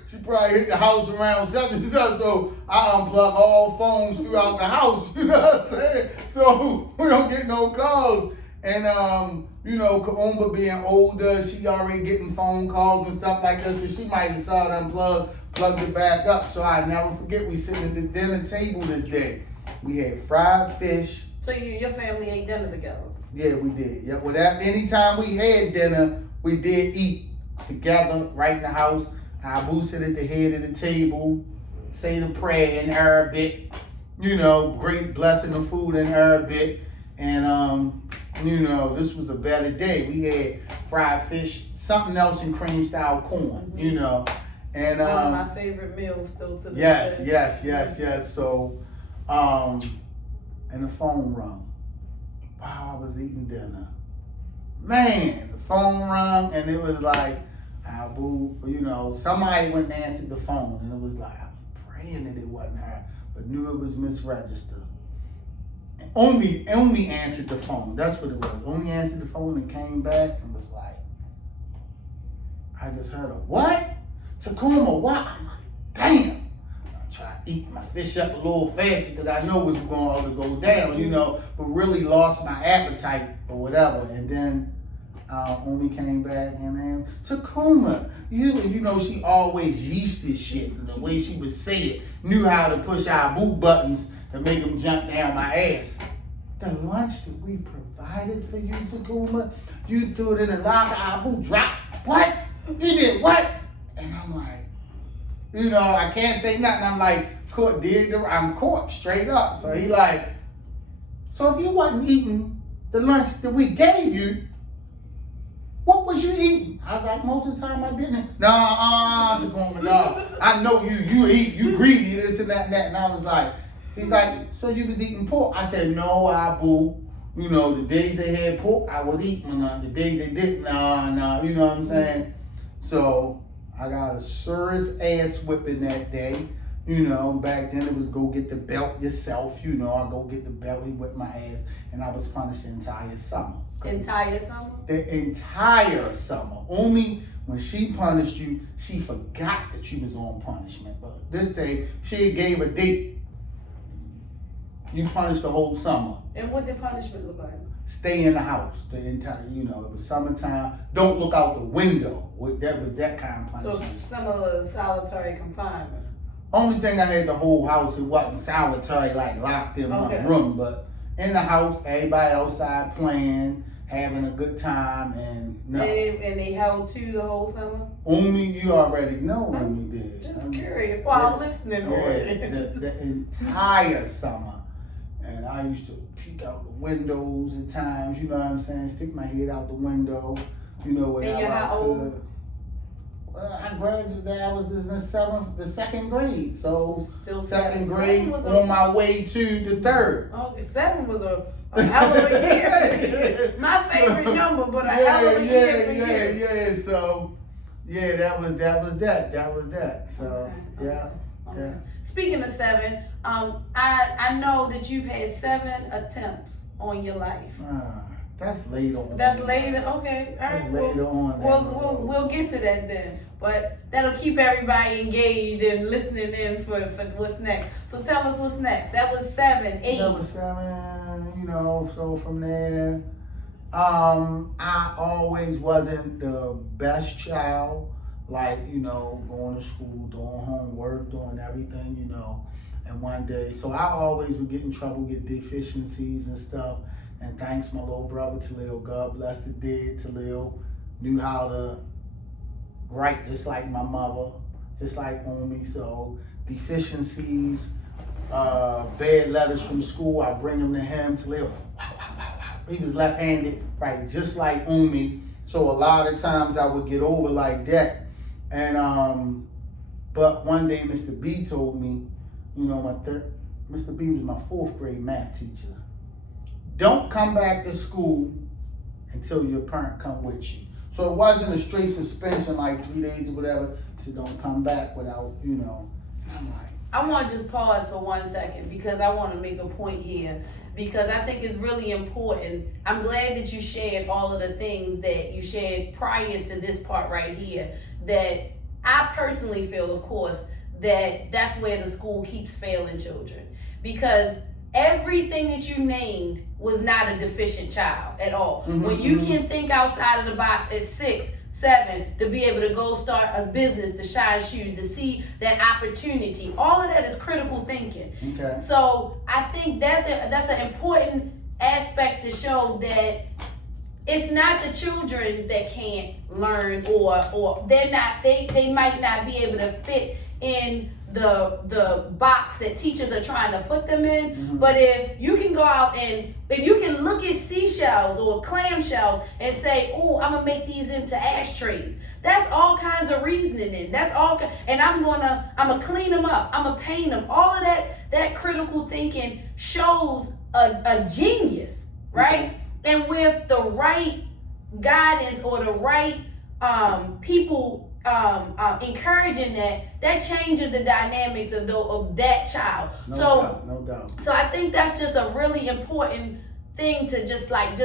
she probably hit the house around 7, so I unplug all phones throughout the house, you know what I'm saying? So we don't get no calls. And you know, Kaumba being older, she already getting phone calls and stuff like that, so she might have saw it unplugged, plugged it back up. So I never forget, we sitting at the dinner table this day. We had fried fish. So your family ate dinner together? Yeah, we did. Yeah, without anytime we had dinner, we did eat together right in the house. Abu sit at the head of the table, say the prayer in Arabic, you know, great blessing of food in Arabic. And you know, this was a better day. We had fried fish, something else in cream style corn, you know. And one of my favorite meals still to this day. yes. So and the phone rung while I was eating dinner. Man, the phone rung and it was like, Abu, you know, somebody went and answered the phone and it was like, I was praying that it wasn't her, but knew it was Miss Register. And Omi answered the phone. That's what it was. Omi answered the phone and came back and was like, I just heard a what? Takuma, what? I'm like, damn. I try to eat my fish up a little faster because I know it was going to go down, you know, but really lost my appetite or whatever. And then Omi came back and then, Takuma, you know, she always yeasted shit. And the way she would say it, knew how to push our boot buttons to make them jump down my ass. The lunch that we provided for you, Takuma, you threw it in the locker, Abu dropped. What? You did what? And I'm like, you know, I can't say nothing. I'm like, I'm caught straight up. So he like, so if you wasn't eating the lunch that we gave you, what was you eating? I was like, most of the time I didn't. Nah, Takuma, no. I know you eat, you greedy, this and that and that. And I was like, he's like, so you was eating pork? I said, no, Abu. You know, the days they had pork, I would eat. The days they didn't, nah, you know what I'm saying? So I got a serious ass whipping that day. You know, back then it was go get the belt yourself. You know, I go get the belt, he whipped my ass, and I was punished the entire summer. Entire summer? The entire summer. Only when she punished you, she forgot that you was on punishment. But this day, she gave a date. You punished the whole summer. And what did punishment look like? Stay in the house the entire, you know, it was summertime. Don't look out the window. That was that kind of punishment. So similar to solitary confinement. Only thing I had the whole house, it wasn't solitary, like locked in one room, but in the house, everybody outside playing, having a good time, and no. And they held to the whole summer? Only you already know Omi did. Just curious while listening on it. The entire summer. And I used to peek out the windows at times, you know what I'm saying? Stick my head out the window, you know, whatever. And you're how old? Well, I graduated, I was in the second grade. So Still second seven. grade Seven was on my way to the third. Okay, 7 was a hell of a year. My favorite number, but a hell of a year for you. Yeah. So yeah, that was that. So Okay. yeah. Speaking of 7, I know that you've had 7 attempts on your life. That's later on. That's later. Okay, all right. That's later on. We'll get to that then. But that'll keep everybody engaged and listening in for what's next. So tell us what's next. That was 7, 8. That was 7. You know, so from there, I always wasn't the best child. Like, you know, going to school, doing homework, doing everything, you know. And one day, so I always would get in trouble, get deficiencies and stuff. And thanks my little brother Talil, God bless the dead, Talil knew how to write just like my mother, just like Omi. So deficiencies, bad letters from school, I bring them to him, Talil. He was left-handed, right, just like Omi. So a lot of times I would get over like that. And but one day Mr. B told me, you know, Mr. B was my 4th grade math teacher. Don't come back to school until your parent come with you. So it wasn't a straight suspension like 3 days or whatever. He said, don't come back without, you know. And I'm like, I want to just pause for 1 second because I want to make a point here because I think it's really important. I'm glad that you shared all of the things that you shared prior to this part right here, that I personally feel, of course, that that's where the school keeps failing children. Because everything that you named was not a deficient child at all. Mhm, When you mhm. can think outside of the box at 6, 7, to be able to go start a business, to shine shoes, to see that opportunity, all of that is critical thinking. Okay. So I think that's an important aspect to show that it's not the children that can't learn, or they might not be able to fit in the box that teachers are trying to put them in. Mhm. But if you can go out and if you can look at seashells or clam shells and say, oh, I'm gonna make these into ashtrays, that's all kinds of reasoning in. That's all, and I'm gonna clean them up. I'm gonna paint them. All of that critical thinking shows a genius, right? And with the right guidance or the right people encouraging that changes the dynamics of that child. No doubt. So I think that's just a really important thing to just like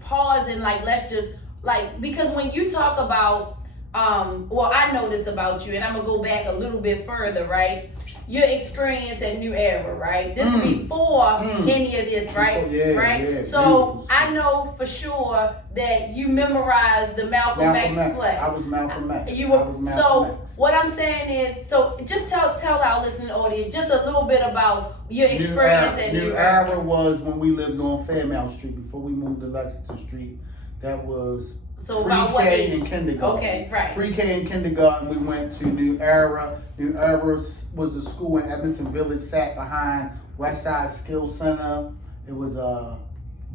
pause and like let's just like, because when you talk about well, I know this about you, and I'm gonna go back a little bit further, right? Your experience at New Era, right? This is before any of this, right? Yeah, right? yeah, So beautiful. I know for sure that you memorized the Malcolm X play. I was Malcolm X. You were, I was Malcolm X. what I'm saying is, so just tell our listening audience just a little bit about your experience at New Era. New Era was when we lived on Fairmount Street before we moved to Lexington Street. That was So about what pre-K age? and kindergarten. Okay, right. Pre-K and kindergarten, we went to New Era. New Era was a school in Edmondson Village, sat behind Westside Skills Center. It was a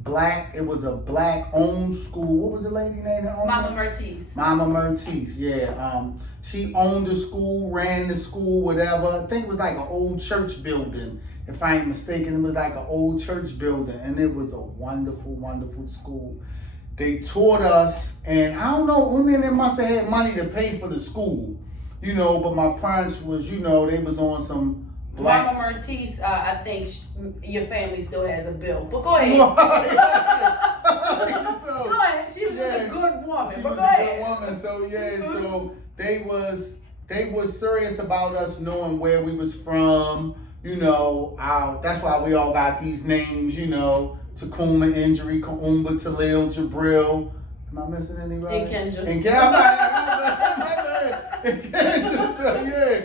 black owned school. What was the lady name that owned Mama it? Mertiz. Mama Mertiz, yeah. She owned the school, ran the school, whatever. I think it was like an old church building. If I ain't mistaken, it was like an old church building, and it was a wonderful, wonderful school. They taught us, and I don't know, they must have had money to pay for the school, but my parents was, they was on some black. Mama Mertiz, I think your family still has a bill. But go ahead. So, Go ahead. She was just a good woman. She But was go a ahead. good woman, so yeah, so they was serious about us knowing where we was from, that's why we all got these names, Takuma Injury, Kaumba, Talil, Jabril. Am I missing anybody? And Kendra. And Kendra, so yeah.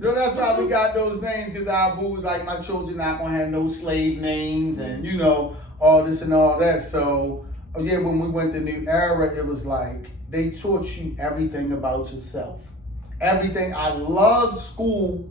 So that's why we got those names, because our boo was like, my children not gonna have no slave names and all this and all that. So yeah, when we went to New Era, it was like they taught you everything about yourself. Everything. I loved school.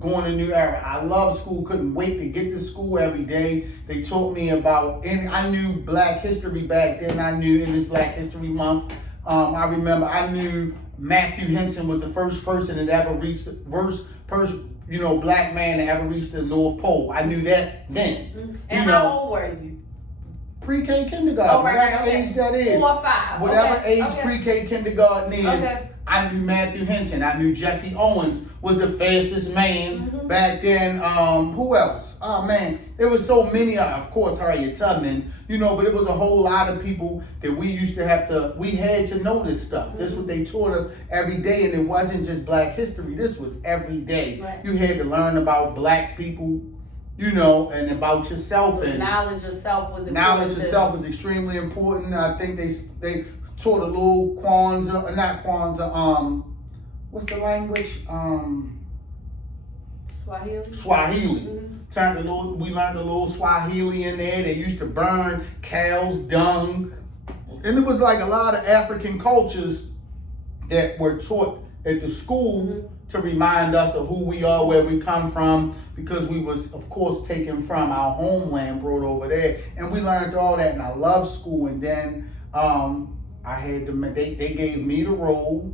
Going to New Era. I love school, couldn't wait to get to school every day. They taught me about, and I knew Black history back then. I knew in this Black History Month, I remember I knew Matthew Henson was the first person that ever reached, black man that ever reached the North Pole. I knew that then. And how old were you? Pre-K kindergarten, whatever age that is. 4 or 5. Whatever Okay, age okay. pre-K kindergarten is. Okay. I knew Matthew Henson. I knew Jesse Owens was the fastest man back then. Who else? Oh man, it was so many. Of course, Harriet Tubman. But it was a whole lot of people that we used to we had to know this stuff. This is what they taught us every day, and it wasn't just Black history. This was every day. Right. You had to learn about Black people, and about yourself. So and knowledge of self was important. knowledge of self was extremely important. I think they taught a little not Kwanzaa, what's the language? Swahili. We learned a little Swahili in there. They used to burn cows' dung. And it was like a lot of African cultures that were taught at the school to remind us of who we are, where we come from, because we was, of course, taken from our homeland, brought over there. And we learned all that, and I love school. And then I had they gave me the role,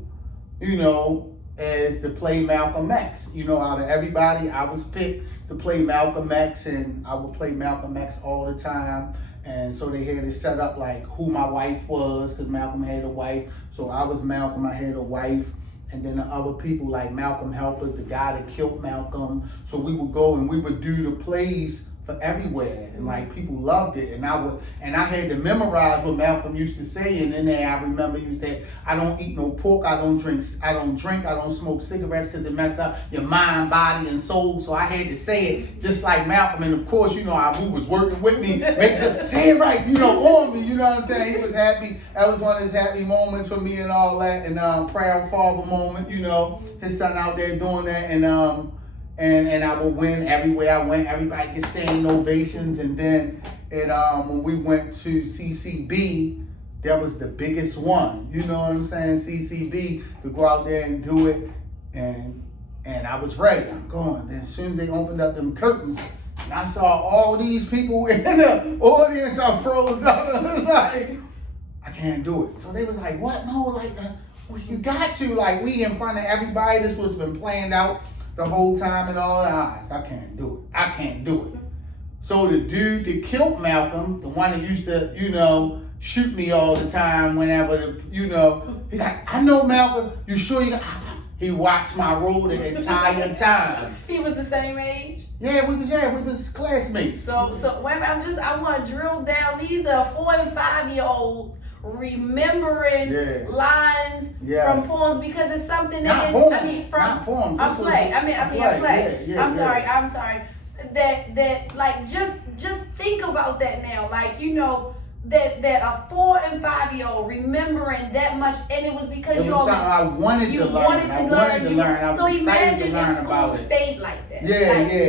as to play Malcolm X. Out of everybody, I was picked to play Malcolm X, and I would play Malcolm X all the time. And so they had it set up like who my wife was, because Malcolm had a wife. So I was Malcolm, I had a wife. And then the other people like Malcolm Helpers, the guy that killed Malcolm. So we would go and we would do the plays for for everywhere, and like people loved it, and I had to memorize what Malcolm used to say, and in there I remember he would say, I don't eat no pork, I don't drink, I don't smoke cigarettes because it mess up your mind, body, and soul. So I had to say it just like Malcolm, and of course, you know, Abu was working with me, say it right, you know, on me, you know what I'm saying? He was happy. That was one of his happy moments for me and all that, and proud father moment, you know, his son out there doing that, and I would win everywhere I went. Everybody could standing ovations. And then when we went to CCB, that was the biggest one. You know what I'm saying? CCB, to go out there and do it. And I was ready. I'm going. Then as soon as they opened up them curtains, and I saw all these people in the audience, I froze up. I was like, I can't do it. So they was like, what? No, like, well, you got to. Like, we in front of everybody. This was been planned out the whole time and all that. I can't do it. I can't do it. So the dude that killed Malcolm, the one that used to, you know, shoot me all the time whenever, you know, he's like, I know Malcolm, you sure you got... He watched my role the entire time. He was the same age? Yeah, we was classmates. So wait a minute, I want to drill down. These are 4 and 5-year-olds remembering lines from poems, because it's something that not poems. A play. I'm sorry. That like just think about that now. Like, you know, that a 4 and 5-year-old remembering that much, and it was because it was something I wanted to learn. I wanted to learn. I was so excited imagine to learn if about school it. stayed like that.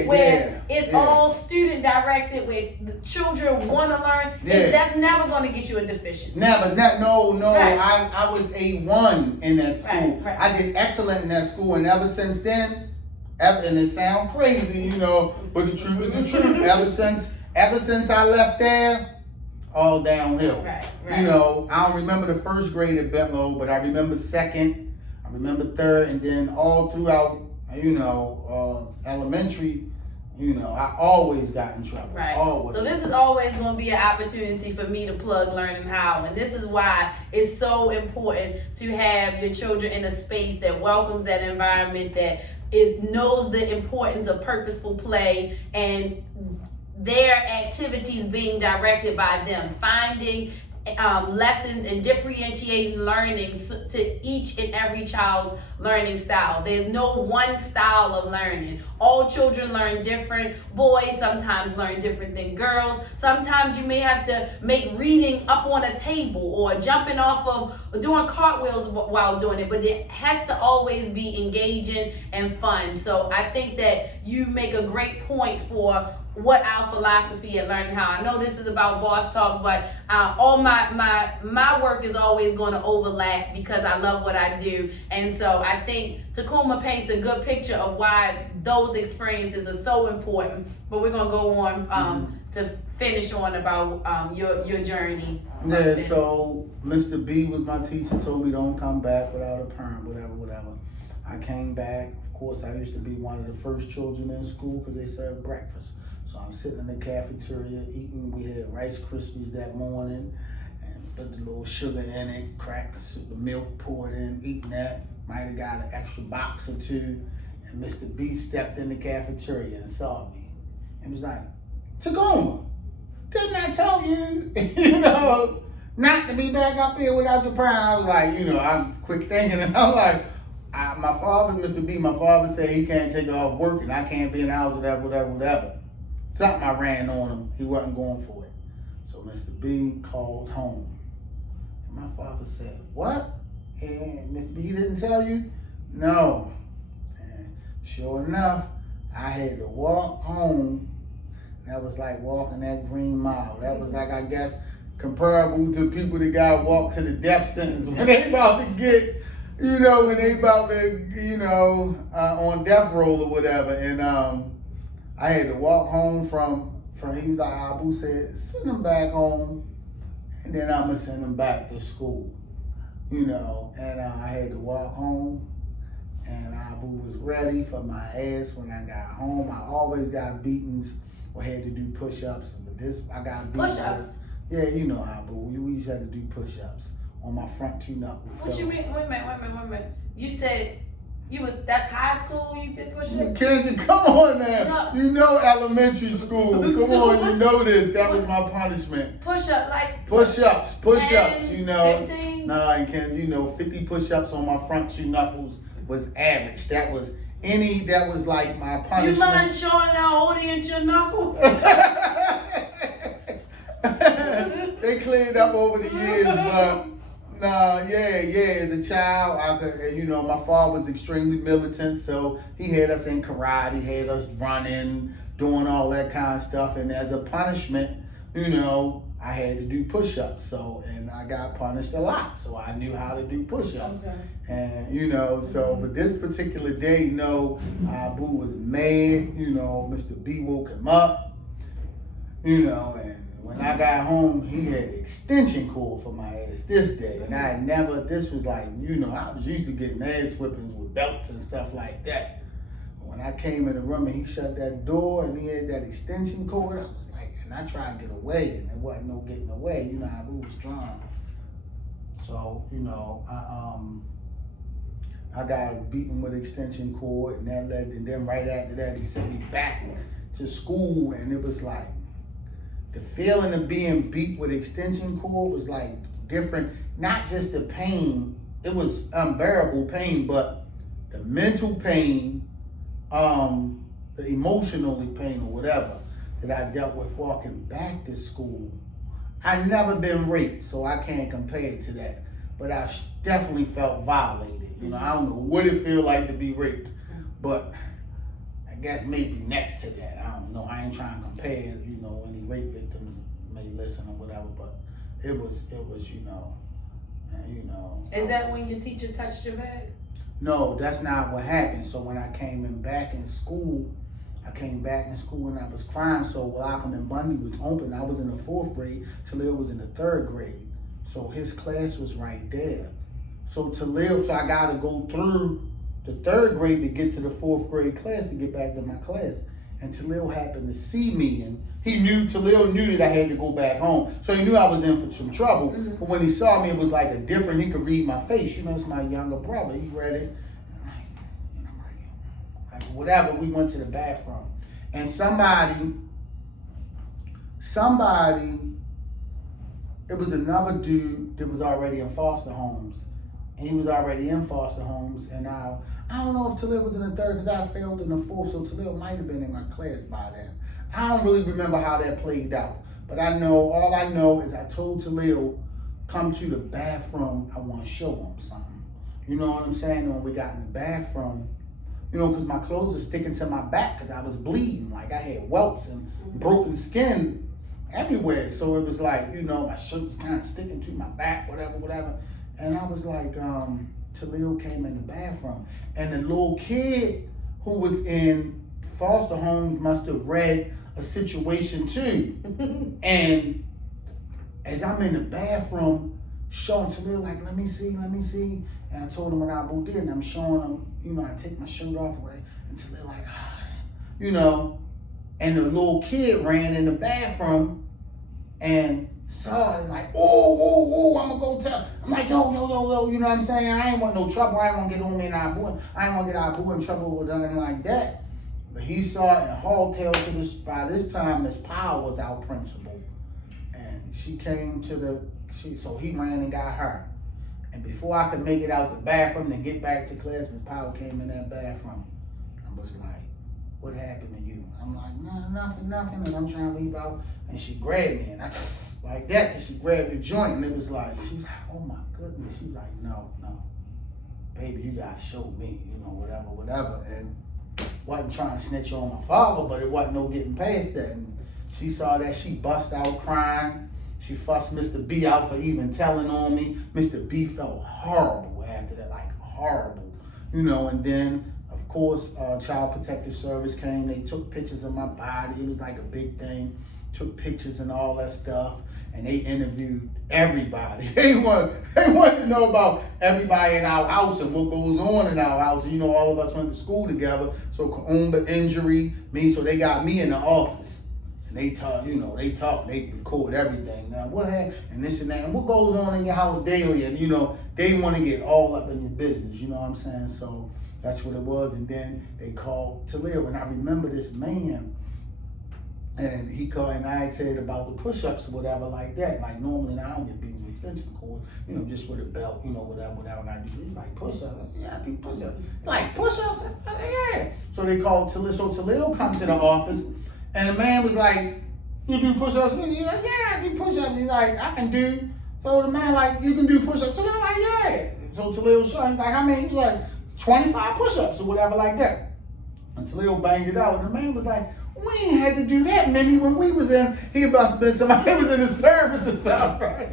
Where it's all student directed, where the children want to learn. That's never going to get you a deficiency. Never. No. Right. I was A1 in that school. Right. I did excellent in that school, and ever since then, and it sounds crazy, you know, but the truth is the truth. Ever since I left there, all downhill. Right. You know, I don't remember the first grade at Bentlow, but I remember second, I remember third, and then all throughout, you know, elementary, you know, I always got in trouble. Right. Always. So this is always going to be an opportunity for me to plug Learning How, and this is why it's so important to have your children in a space that welcomes that environment, that knows the importance of purposeful play, and their activities being directed by them, finding lessons and differentiating learning to each and every child's learning style. There's no one style of learning. All children learn different. Boys sometimes learn different than girls. Sometimes you may have to make reading up on a table or jumping off of, doing cartwheels while doing it, but it has to always be engaging and fun. So I think that you make a great point for what our philosophy at Learning How. I know this is about boss talk, but all my work is always going to overlap because I love what I do. And so I think Takuma paints a good picture of why those experiences are so important. But we're going to go on to finish on about your journey. Yeah, so Mr. B was my teacher, told me don't come back without a parent, whatever. I came back. Of course, I used to be one of the first children in school because they served breakfast. So I'm sitting in the cafeteria eating. We had Rice Krispies that morning and put the little sugar in it, cracked the milk, poured in, eating that. Might have got an extra box or two. And Mr. B stepped in the cafeteria and saw me and was like, Takuma, didn't I tell you, you know, not to be back up here without your parent? I was like, you know, I'm quick thinking, and I'm like, my father, Mr. B, my father said he can't take off work and I can't be in the house, whatever. Something I ran on him, he wasn't going for it. So Mr. B called home. And my father said, what? And Mr. B didn't tell you? No. And sure enough, I had to walk home. That was like walking that Green Mile. That was like, I guess, comparable to people that got walked to the death sentence when they about to get, you know, when they about to, you know, on death row or whatever. And I had to walk home from he was like, Abu said, send him back home, and then I'm gonna send him back to school, you know. And I had to walk home, and Abu was ready for my ass when I got home. I always got beatings or had to do push-ups, but this I got beatings. Push-ups? Yeah, you know, Abu. We used to have to do push-ups on my front two knuckles. What you mean? Wait a minute. You said That's high school you did push-ups? Kenzie, come on now. No. You know elementary school. Come on, you know this. That was my punishment. Push-up, like... Push-ups, 10, you know. 15? Nah, and Kenzie, you know, 50 push-ups on my front two knuckles was average. That was like my punishment. You mind showing our audience your knuckles? They cleaned up over the years, but nah, as a child, my father was extremely militant, so he had us in karate, had us running, doing all that kind of stuff, and as a punishment, I had to do push-ups, and I got punished a lot, so I knew how to do push-ups. Okay. And, but this particular day, Abu was mad, Mr. B woke him up, and when I got home, he had an extension cord for my ass this day. And this was like, I was used to getting ass whippings with belts and stuff like that. But when I came in the room and he shut that door and he had that extension cord, I was like, and I tried to get away and there wasn't no getting away. Abu was drawn. So, I got beaten with extension cord and then right after that, he sent me back to school and it was like, the feeling of being beat with extension cord was like different. Not just the pain, it was unbearable pain, but the mental pain, the emotional pain or whatever that I dealt with walking back to school. I've never been raped, so I can't compare it to that. But I definitely felt violated. I don't know what it feels like to be raped, but I guess maybe next to that. I don't know. I ain't trying to compare, any rape victims may listen or whatever, but it was, Is that when your teacher touched your back? No, that's not what happened. So when I came back in school and I was crying. So Welcome and Bundy was open. I was in the 4th grade. Talil was in the 3rd grade. So his class was right there. So I got to go through the 3rd grade to get to the 4th grade class to get back to my class. And Talil happened to see me, and Talil knew that I had to go back home. So he knew I was in for some trouble. Mm-hmm. But when he saw me, it was like he could read my face. It's my younger brother. He read it. And I'm like, whatever, we went to the bathroom. And somebody, it was another dude that was already in foster homes. And he was already in foster homes, and I don't know if Talil was in the 3rd because I failed in the 4th, so Talil might have been in my class by then. I don't really remember how that played out, but all I know is I told Talil, come to the bathroom, I want to show him something. You know what I'm saying? And when we got in the bathroom, because my clothes were sticking to my back because I was bleeding, like I had welts and broken skin everywhere, so it was like, my shirt was kind of sticking to my back, whatever. And I was like, Talil came in the bathroom. And the little kid who was in foster homes must have read a situation too. And as I'm in the bathroom, showing Talil, like, let me see. And I told him what Abu did, and I'm showing him, I take my shirt off, right? And Talil like, and the little kid ran in the bathroom and saw it, like, oh, I'm gonna go tell. I'm like, yo, you know what I'm saying? I ain't want no trouble. I ain't want to get on me and Abu. I ain't want to get Abu in trouble with nothing like that. But he saw it and haultailed to this. By this time, Miss Powell was our principal, and she came to so he ran and got her. And before I could make it out the bathroom to get back to class, Miss Powell came in that bathroom and was like, what happened to you? I'm like, nah, nothing. And I'm trying to leave out, and she grabbed me, and I. Like that, and she grabbed the joint, and it was like, she was like, oh my goodness. She was like, no, baby, you gotta show me, whatever. And wasn't trying to snitch on my father, but it wasn't no getting past that. And she saw that, she bust out crying. She fussed Mr. B out for even telling on me. Mr. B felt horrible after that, like horrible, and then, of course, Child Protective Service came. They took pictures of my body. It was like a big thing. Took pictures and all that stuff, and they interviewed everybody. They wanted to know about everybody in our house and what goes on in our house. All of us went to school together, so Kaumba injury, me, so they got me in the office. And they talk, they record everything. Now, what happened, and this and that, and what goes on in your house daily, and, they want to get all up in your business, you know what I'm saying? So that's what it was. And then they called Talil, and I remember this man, and he called, and I had said about the push-ups or whatever like that. Like normally I don't get beads with extension cords, you know, just with a belt, you know, whatever I do. He's like, push-ups? Yeah, I do push-ups. Like, push-ups? Yeah. So they called Talil. So Talil comes to the office, and the man was like, you do push-ups? He's like, yeah, I do push-ups. He's like, I can do. So the man like, you can do push-ups? So they're like, yeah. So Talil showed him, like, how many? He's like, 25 push-ups or whatever like that. And Talil banged it out, and the man was like, we ain't had to do that many when we was in, he must have been somebody was in the service or something, right?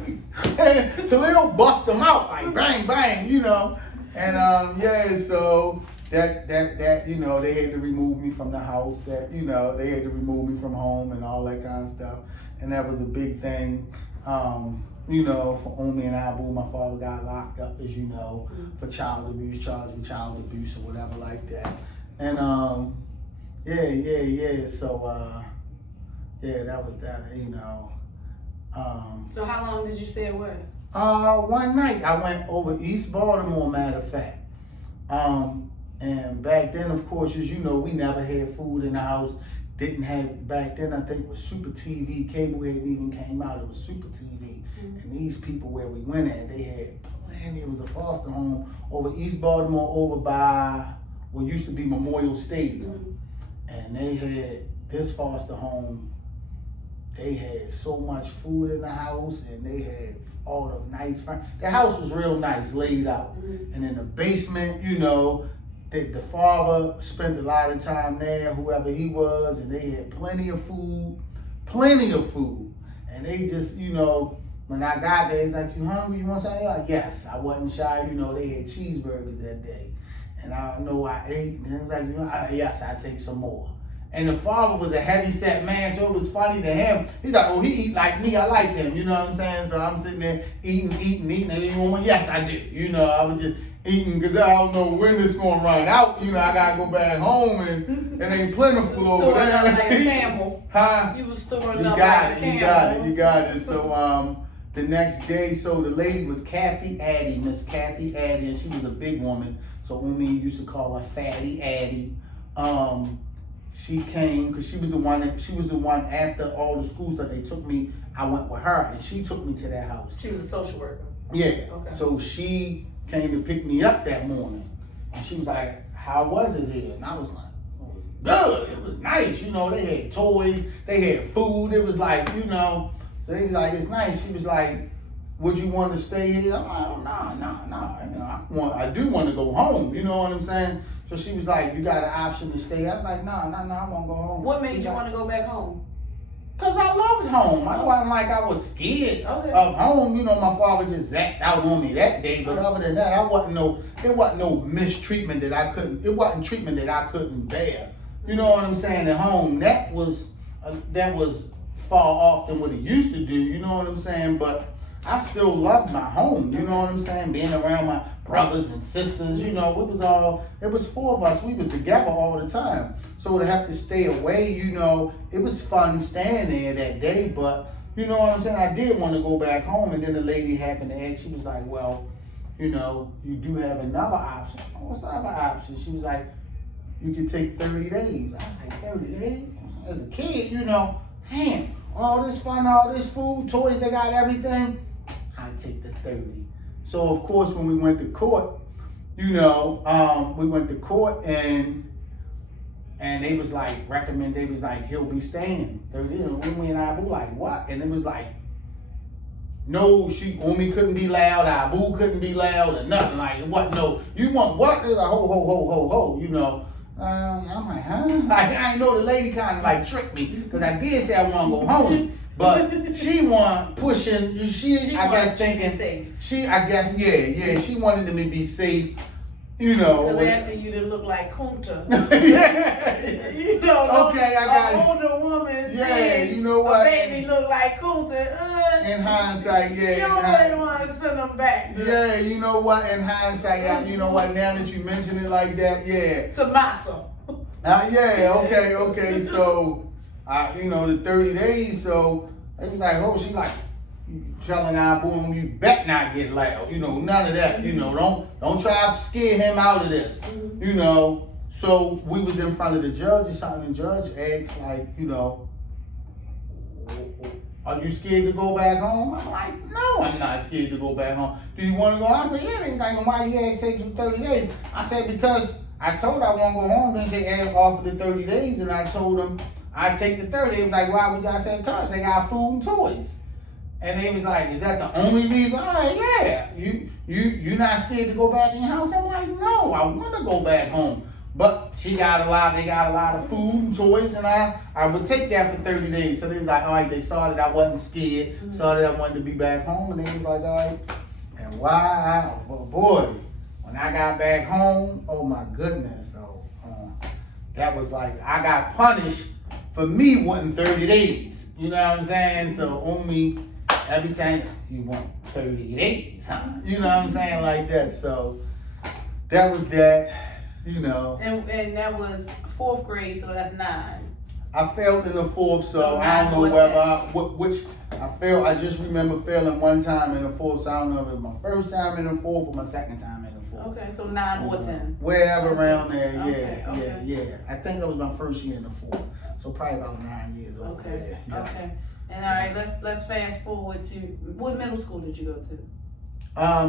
And Talil bust them out, like bang, bang, you know. And yeah, so that you know, they had to remove me from the house, that, you know, they had to remove me from home and all that kind of stuff. And that was a big thing. You know, for Omi and Abu, my father got locked up, as you know, for child abuse, charged with child abuse or whatever like that. And yeah. So yeah, that was that, you know. So how long did you stay away? One night I went over East Baltimore, matter of fact. And back then, of course, as you know, we never had food in the house. Didn't have, back then I think it was Super TV, cable hadn't even came out, it was Super TV. And these people where we went at, they had plenty, it was a foster home over East Baltimore, over by what used to be Memorial Stadium. And they had this foster home, they had so much food in the house, and they had all the nice, the house was real nice, laid out. And in the basement, you know, the father spent a lot of time there, whoever he was, and they had plenty of food. And they just, you know, when I got there, he's like, you hungry, you want something? Like, yes, I wasn't shy, you know, they had cheeseburgers that day. And I know I ate, and he was like, you know, yes, I take some more. And the father was a heavy-set man, so it was funny to him. He's like, oh, he eat like me, I like him, you know what I'm saying? So I'm sitting there eating, and he went, yes, I do. You know, I was just eating because I don't know when it's going to run out. You know, I got to go back home, and it ain't plentiful over there. Storing up like a camel. Huh? You was storing You up got like it, a you camel. got it. So the next day, so the lady was Kathy Addy, Miss Kathy Addy, and she was a big woman. So Umi used to call her Fatty Addy. She came because she was the one after all the schools that they took me. I went with her, and she took me to their house. She was a social worker. Yeah. Okay. So she came to pick me up that morning, and she was like, "How was it here?" And I was like, "It was good. It was nice. You know, they had toys, they had food. It was like, you know." So they was like, "It's nice." She was like, "Would you want to stay here?" I'm like, "Oh, no. You know, I do want to go home." You know what I'm saying? So she was like, "You got an option to stay." I was like, "No, I want to go home." What made you want to go back home? Cause I loved home. I wasn't like I was scared Okay. of home. You know, my father just zapped out on me that day. But other than that, it wasn't no mistreatment that I couldn't. It wasn't treatment that I couldn't bear. You know what I'm saying? At home, that was far off than what it used to do. You know what I'm saying? But I still loved my home. You know what I'm saying? Being around my brothers and sisters. You know, it was four of us. We was together all the time. So to have to stay away, you know, it was fun staying there that day, but you know what I'm saying? I did want to go back home, and then the lady happened to ask, she was like, "Well, you know, you do have another option." What's the other option? She was like, "You could take 30 days. I was like, 30 days? As a kid, you know, man, all this fun, all this food, toys, they got everything. I take the 30. So of course, when we went to court, you know, we went to court and they was like, they was like, he'll be staying 30 days. And Umi and Abu like, what? And it was like, no, Umi couldn't be loud, Abu couldn't be loud, or nothing. Like, what? No, you want what? They're like, ho, you know. I'm like, huh? I know the lady kind of like tricked me, because I did say I want to go home. But she wanted pushing, she I guess thinking, safe. She wanted me to be safe. You know, because after you didn't look like Kunta. Yeah. You know, Okay, I got an older woman. Yeah, you know what? A baby look like Kunta. In hindsight, yeah. You don't really want to send them back. Yeah, you know what? In hindsight, you know what? Now that you mention it like that, yeah. Tommaso. Okay. So, you know, the 30 days. So it was like, oh, she like, telling our boy, you bet not get loud. You know, none of that. You know, don't try to scare him out of this. You know, so we was in front of the judge or something. The judge asked, like, you know, are you scared to go back home? I'm like, no, I'm not scared to go back home. Do you want to go? I said, yeah. They was like, why you asked take you 30 days? I said, because I told her I want to go home. Then they asked offer the 30 days, and I told them I'd take the 30. They was like, why would y'all say? Cause they got food and toys. And they was like, is that the only reason? I'm like, yeah. You not scared to go back in your house? I'm like, no, I want to go back home. But they got a lot of food and toys, and I would take that for 30 days. So they was like, all right, they saw that I wasn't scared, saw that I wanted to be back home, and they was like, all right. And boy, when I got back home, oh my goodness, that was like, I got punished for me wanting 30 days. You know what I'm saying? So on me, every time you want 30 days, huh? You know what I'm saying? Like that. So that was that. You know, and that was 4th grade, so that's 9. I failed in the 4th, so I don't know which I failed. I just remember failing one time in the 4th, so I don't know if it was my first time in the 4th or my second time in the 4th. Okay, so 9 or 10. Wherever around there, Okay. yeah. I think that was my first year in the 4th, so probably about 9 years old. Okay. Yeah. Okay. And all right, let's fast forward to what middle school did you go to?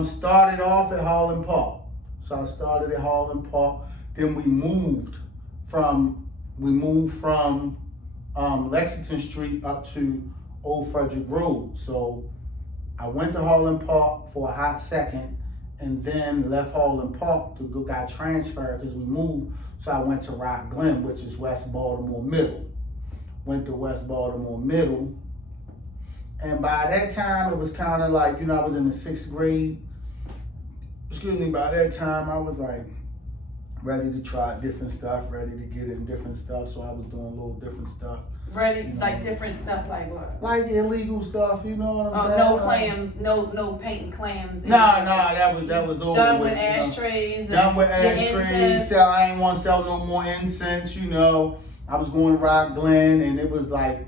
Started off at Harlan Park. So I started at Harlan Park. Then we moved from Lexington Street up to Old Frederick Road. So I went to Harlan Park for a hot second, and then left Harlan Park to go, got transferred because we moved. So I went to Rock Glen, which is West Baltimore Middle. Went to West Baltimore Middle. And by that time, it was kind of like, you know, I was in the 6th grade. By that time, I was like ready to try different stuff, ready to get in different stuff. So I was doing a little different stuff. Ready, you know, like different stuff, like what? Like illegal stuff, you know what I'm saying? No clams, no painting clams. Nah, that was over. Done with you know. ashtrays. Done with incense. ashtrays. I ain't want to sell no more incense, you know. I was going to Rock Glen, and it was like,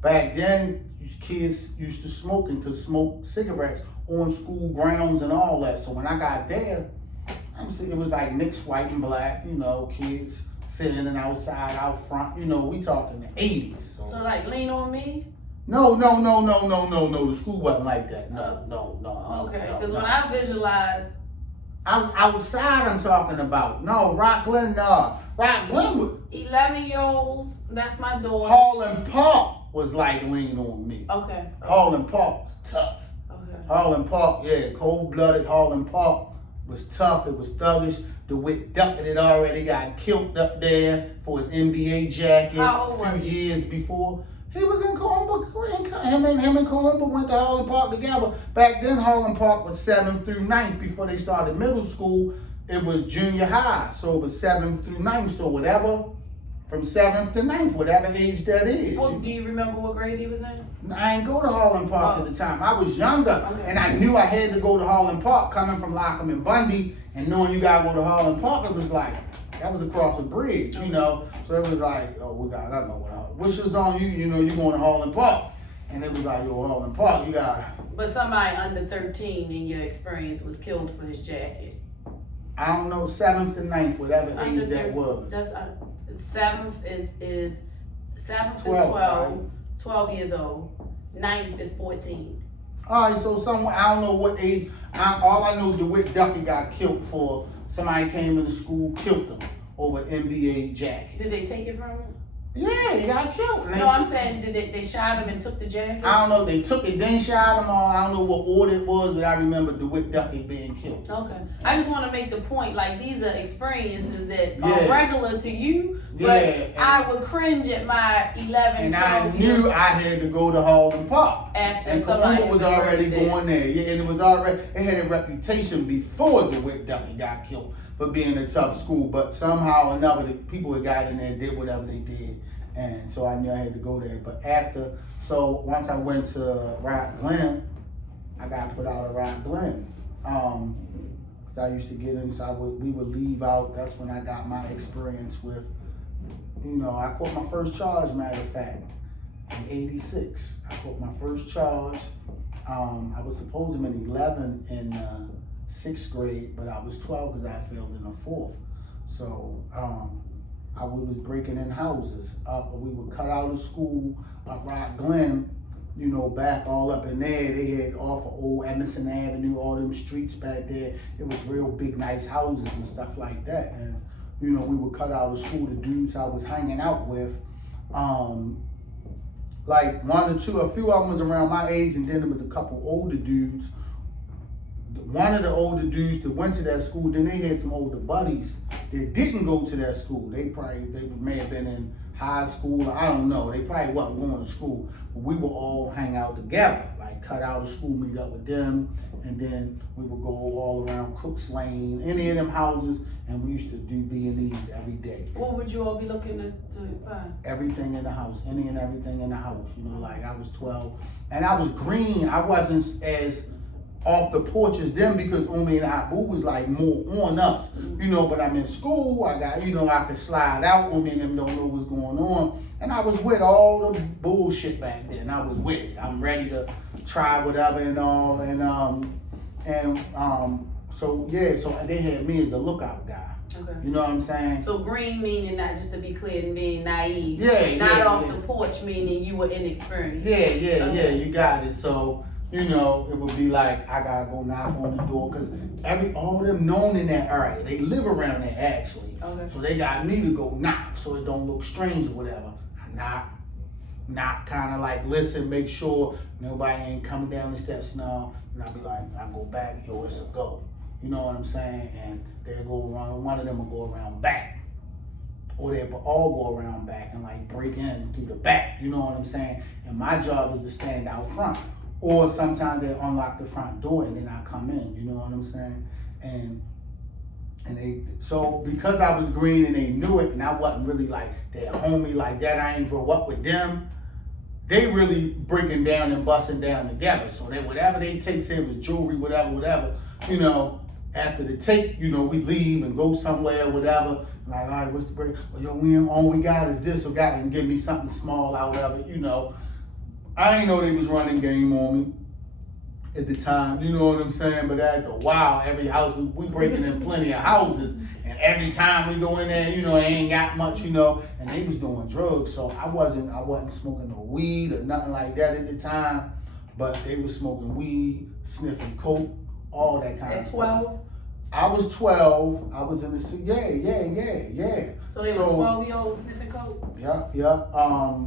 back then, kids used to smoke and could smoke cigarettes on school grounds and all that. So when I got there, it was like mixed white and black, you know, kids sitting outside, out front, you know, we talking the 80s. So like Lean on Me? No, the school wasn't like that. No. Okay, because when I visualize. Outside I'm talking about. No, Rock Glen, no. Rock Glen was. 11-year-olds, that's my daughter. Harlan Park was like Lean on Me. Okay. Harlan Park was tough. Okay. Harlan Park, yeah, cold-blooded Harlan Park was tough. It was thuggish. DeWitt Duckett had already got killed up there for his NBA jacket a few years before. He was in Columbia. Him and Columbia went to Harlan Park together. Back then, Harlan Park was 7th through 9th. Before they started middle school, it was junior high. So it was 7th through 9th. So whatever, from 7th to 9th, whatever age that is. Well, do you remember what grade he was in? I ain't go to Harlan Park at the time. I was younger, and I knew I had to go to Harlan Park. Coming from Lockham and Bundy, and knowing you gotta go to Harlan Park, it was like, that was across a bridge, you know. So it was like, oh, I don't know which was on you, you know, you going to Harlan Park. And it was like, yo, Harlan Park, you got. But somebody under 13 in your experience was killed for his jacket. I don't know, 7th to 9th, whatever age that was. That's 7th is 12, right? 12 years old. 9th is 14. All right, so somewhere, I don't know what age. All I know, DeWitt Duckett got killed for somebody came into school, killed him over NBA jacket. Did they take it from him? Yeah, he got killed. No, I'm saying, did they shot him and took the jacket? I don't know. They took it, then shot him. I don't know what order it was, but I remember DeWitt Duckett being killed. Okay. I just want to make the point, like, these are experiences that are regular to you, but I would cringe at my 11, 12 And I knew I had to go to Harlan Park. After somebody was already going there. Yeah, and it had a reputation before DeWitt Duckett got killed for being a tough school, but somehow or another, the people that got in there did whatever they did. And so I knew I had to go there. But once I went to Rock Glen, I got put out of Rock Glen. Cause I used to get in, so we would leave out. That's when I got my experience with, you know, I caught my first charge, matter of fact, in '86. I caught my first charge. I was supposed to have been 11 in 6th grade, but I was 12 because I failed in the 4th. So we was breaking in houses. We would cut out of school up Rock Glen, you know, back all up in there. They had off of old Emerson Avenue, all them streets back there. It was real big, nice houses and stuff like that. And, you know, we would cut out of school. The dudes I was hanging out with, like a few of them was around my age, and then there was a couple older dudes. One of the older dudes that went to that school, then they had some older buddies that didn't go to that school. They may have been in high school, I don't know. They probably wasn't going to school, but we would all hang out together, like cut out of school, meet up with them, and then we would go all around Cooks Lane, any of them houses, and we used to do B&Es every day. What would you all be looking to find? Everything in the house, any and everything in the house. You know, like I was 12, and I was green. I wasn't as off the porch as them because Umi and Abu was like more on us, you know, but I'm in school, I got, you know, I could slide out, Umi and them don't know what's going on, and I was with all the bullshit back then. I was with it. I'm ready to try whatever and all, so they had me as the lookout guy. Okay. You know what I'm saying? So green meaning, not just to be clear, and being naive. Yeah, Not yeah, off yeah. the porch meaning you were inexperienced. Yeah, you got it. So, you know, it would be like, I gotta go knock on the door, because all them known in that area, they live around there actually. Okay. So they got me to go knock, so it don't look strange or whatever. I knock, kind of like listen, make sure nobody ain't coming down the steps now, and I'll be like, I go back, yo, it's a go. You know what I'm saying? And they'll go around, one of them will go around back. Or they'll all go around back and like break in through the back, you know what I'm saying? And my job is to stand out front. Or sometimes they unlock the front door and then I come in, you know what I'm saying? So because I was green and they knew it, and I wasn't really like their homie like that, I ain't grow up with them, they really breaking down and busting down together. So that whatever they take, say it was jewelry, whatever, you know, after the take, you know, we leave and go somewhere, whatever. Like, all right, what's the break? Well, yo, all we got is this, or got, and give me something small out of it, you know. I ain't know they was running game on me at the time, you know what I'm saying? But after a while, every house, we breaking in plenty of houses, and every time we go in there, you know, they ain't got much, you know, and they was doing drugs, so I wasn't smoking no weed or nothing like that at the time, but they was smoking weed, sniffing coke, all that kind of stuff. At 12? I was 12, I was in the, yeah. So they were 12-year-olds sniffing coke? Yeah.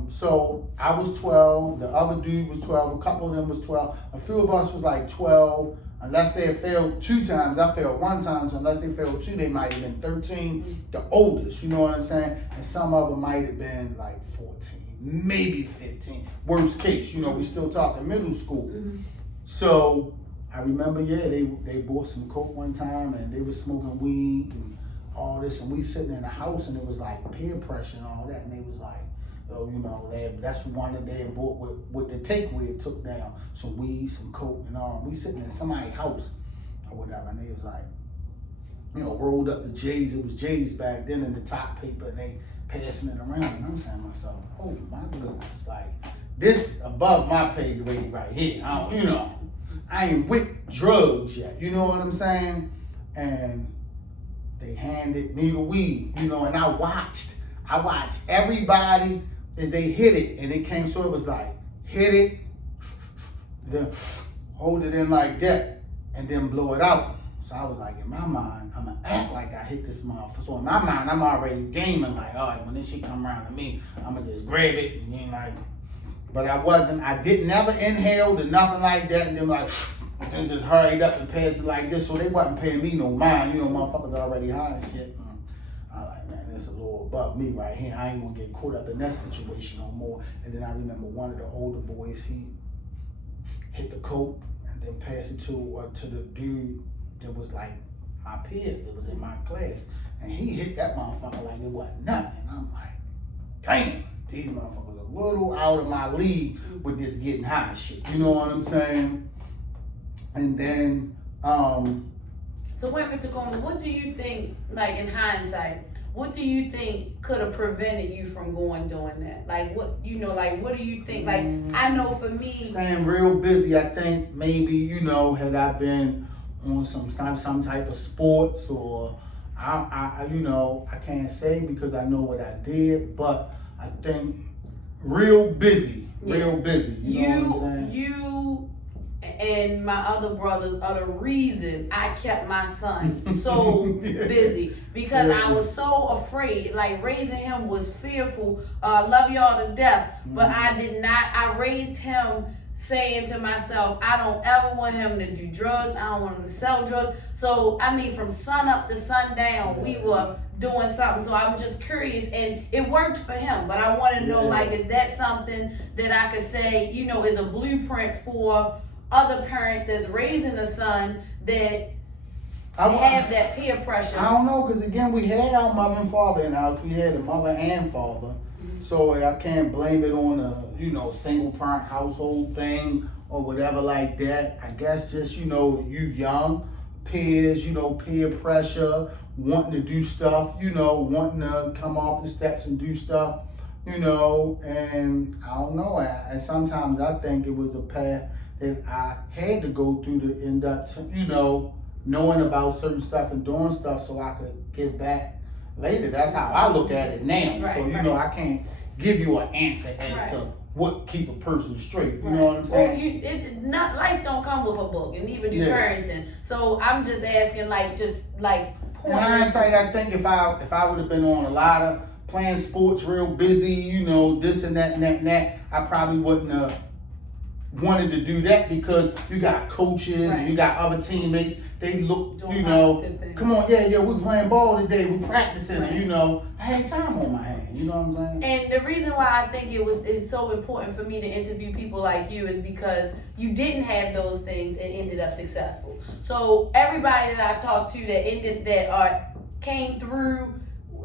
So I was 12, the other dude was 12, a couple of them was 12, a few of us was like 12, unless they had failed 2 times, I failed 1 time, so unless they failed 2, they might have been 13, the oldest, you know what I'm saying? And some of them might have been like 14, maybe 15, worst case, you know, we still talking middle school. Mm-hmm. So I remember, they bought some coke one time and they was smoking weed and all this, and we sitting in the house and it was like peer pressure and all that, and they was like, yo, you know, that's one that they had bought with the takeaway, it took down some weed, some coke and all. We sitting in somebody's house or whatever, and they was like, you know, rolled up the J's, it was J's back then in the top paper, and they passing it around, and I'm saying to myself, oh my goodness, like this above my pay grade right here, you know. I ain't with drugs yet, you know what I'm saying? And they handed me the weed, you know, and I watched everybody as they hit it, and it came, so it was like, hit it, then hold it in like that, and then blow it out. So I was like, in my mind, I'm gonna act like I hit this motherfucker. So in my mind, I'm already gaming, like, all right, when this shit come around to me, I'm gonna just grab it, and then like, but I didn't never inhaled or nothing like that, and then like, and then just hurried up and passed it like this, so they wasn't paying me no mind, you know, motherfuckers already high and shit. I like, man, it's a little above me right here. I ain't gonna get caught up in that situation no more. And then I remember one of the older boys, he hit the coke and then passed it to the dude that was like my peer, that was in my class, and he hit that motherfucker like it wasn't nothing. And I'm like, damn, these motherfuckers a little out of my league with this getting high shit. You know what I'm saying? And then, So wait a minute, Tacoma, what do you think, like in hindsight, what do you think could have prevented you from doing that? Like what what do you think? Like I know for me, staying real busy. I think maybe had I been on some type of sports, or I can't say because I know what I did, but I think real busy. You know what I'm saying? You and my other brothers are the reason I kept my son so busy, because I was so afraid. Like raising him was fearful. Love y'all to death, but I did not. I raised him saying to myself, I don't ever want him to do drugs. I don't want him to sell drugs. So I mean, from sun up to sundown, we were doing something. So I'm just curious, and it worked for him. But I want to know, like, is that something that I could say, is a blueprint for other parents that's raising a son that have that peer pressure? I don't know, because again, we had our mother and father in the house. We had a mother and father. So I can't blame it on a, single parent household thing or whatever like that. I guess just, you young, peers, peer pressure, wanting to do stuff, wanting to come off the steps and do stuff, and I don't know. And sometimes I think it was a path that I had to go through to end up, knowing about certain stuff and doing stuff so I could give back later. That's how I look at it now. Right, So, I can't give you an answer as to what keep a person straight. You know what I'm saying? Well, life don't come with a book, and neither do parenting. So I'm just asking, pointers. In hindsight, I think if I would have been on a lot of playing sports, real busy, this and that and that and that, I probably wouldn't have wanted to do that, because you got coaches and you got other teammates. They look, come on, we're playing ball today, we're practicing, I had time on my hand, you know what I'm saying? And the reason why I think it's so important for me to interview people like you is because you didn't have those things and ended up successful. So everybody that I talked to that came through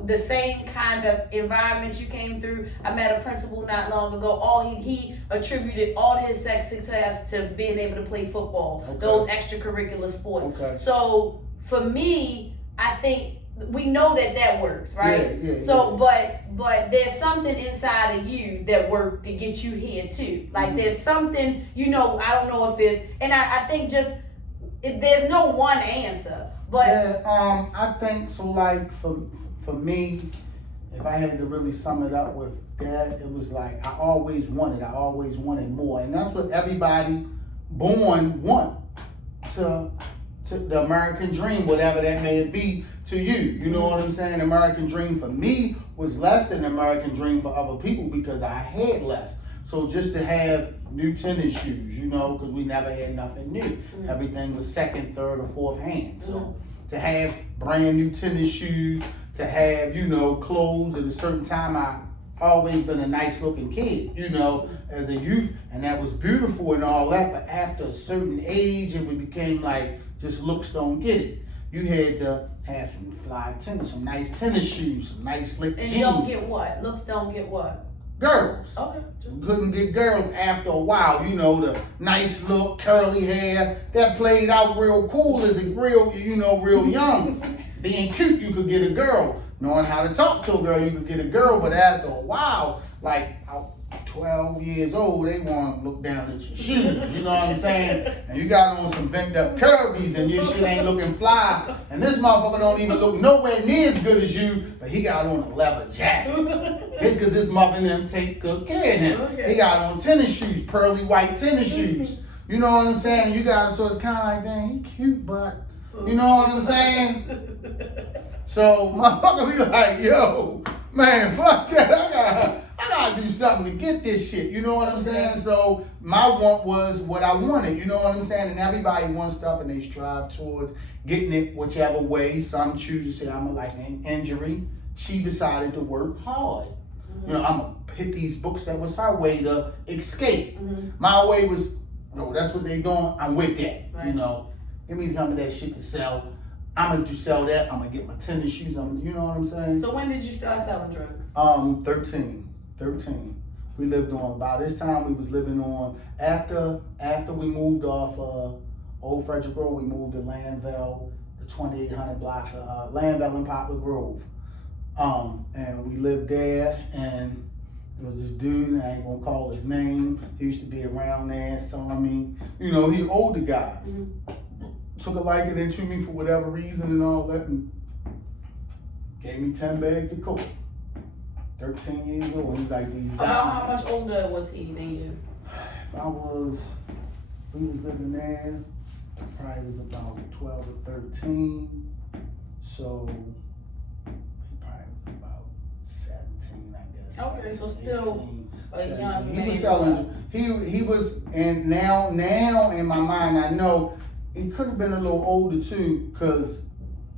the same kind of environment you came through. I met a principal not long ago. He attributed all his success to being able to play football, those extracurricular sports. So for me, I think we know that works, right? So, but there's something inside of you that worked to get you here too. Like there's something, I don't know if it's, and I think there's no one answer, but I think so. Like for me, if I had to really sum it up with that, it was like I always wanted more, and that's what everybody born want to the American dream, whatever that may be to you. You know what I'm saying? The American dream for me was less than the American dream for other people because I had less. So just to have new tennis shoes, because we never had nothing new. Everything was second, third, or fourth hand. So to have brand new tennis shoes, to have, clothes at a certain time, I always been a nice looking kid, as a youth, and that was beautiful and all that, but after a certain age, it became like, just looks don't get it. You had to have some fly tennis, some nice tennis shoes, some nice slick jeans. And don't get what? Looks don't get what? Girls. Okay. Couldn't get girls after a while, the nice look, curly hair, that played out real cool as a real young. Being cute, you could get a girl. Knowing how to talk to a girl, you could get a girl, but after a while, like 12 years old, they want to look down at your shoes, you know what I'm saying? And you got on some bent up Kirby's and your shit ain't looking fly, and this motherfucker don't even look nowhere near as good as you, but he got on a leather jacket. It's because his mother and them take good care of him. He got on tennis shoes, pearly white tennis shoes. You know what I'm saying? So it's kind of like, dang, he cute, but you know what I'm saying? So motherfucker be like, yo, man, fuck that. I gotta do something to get this shit. You know what I'm saying? So my want was what I wanted. You know what I'm saying? And everybody wants stuff and they strive towards getting it whichever way. Some choose to say, I'm like an injury. She decided to work hard. I'm gonna hit these books. That was her way to escape. My way was, that's what they doing. I'm with that. Right. Give me some of that shit to sell. I'm gonna sell that. I'm gonna get my tennis shoes. You know what I'm saying? So when did you start selling drugs? 13. We lived on, by this time we was living on, after we moved off Old Frederick Road, we moved to Landville, the 2800 block, Landville and Poplar Grove. And we lived there, and there was this dude, I ain't gonna call his name. He used to be around there, saw me. You know, he older guy. Took a liking into me for whatever reason and all that, and gave me 10 bags of coke. 13 years old. He's like these. About how much older was he than you? We was living there. I probably was about 12 or 13. So he probably was about 17, I guess. Okay, so still a young man. He was selling. He was, and now in my mind, I know he could have been a little older too, because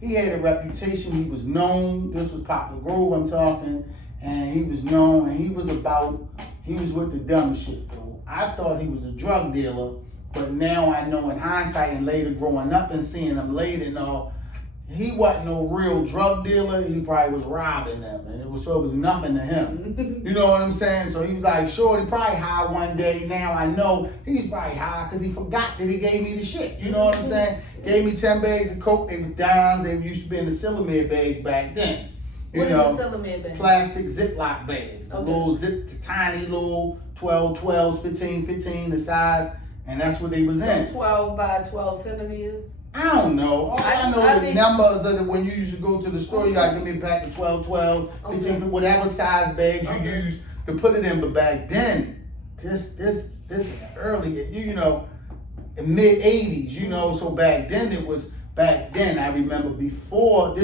he had a reputation. He was known. This was Poplar Grove, I'm talking, and he was known. And he was with the dumb shit though. I thought he was a drug dealer, but now I know in hindsight and later growing up and seeing him later and all, he wasn't no real drug dealer. He probably was robbing them, and it was nothing to him. You know what I'm saying? So he was like, sure, he probably high one day. Now I know he's probably high because he forgot that he gave me the shit. You know what I'm saying? Gave me 10 bags of coke. They was dimes. They used to be in the Sillamere bags back then. What is a Sillamere bag? Plastic Ziploc bags. The little tiny little 12s, 15 the size, and that's what they was in. 12 by 12 centimeters. I don't know. All I know the numbers of when you used to go to the store, you gotta give me a pack of 12, 15, whatever size bags you use to put it in. But back then, this early, you know, mid 80s, you know, so back then I remember before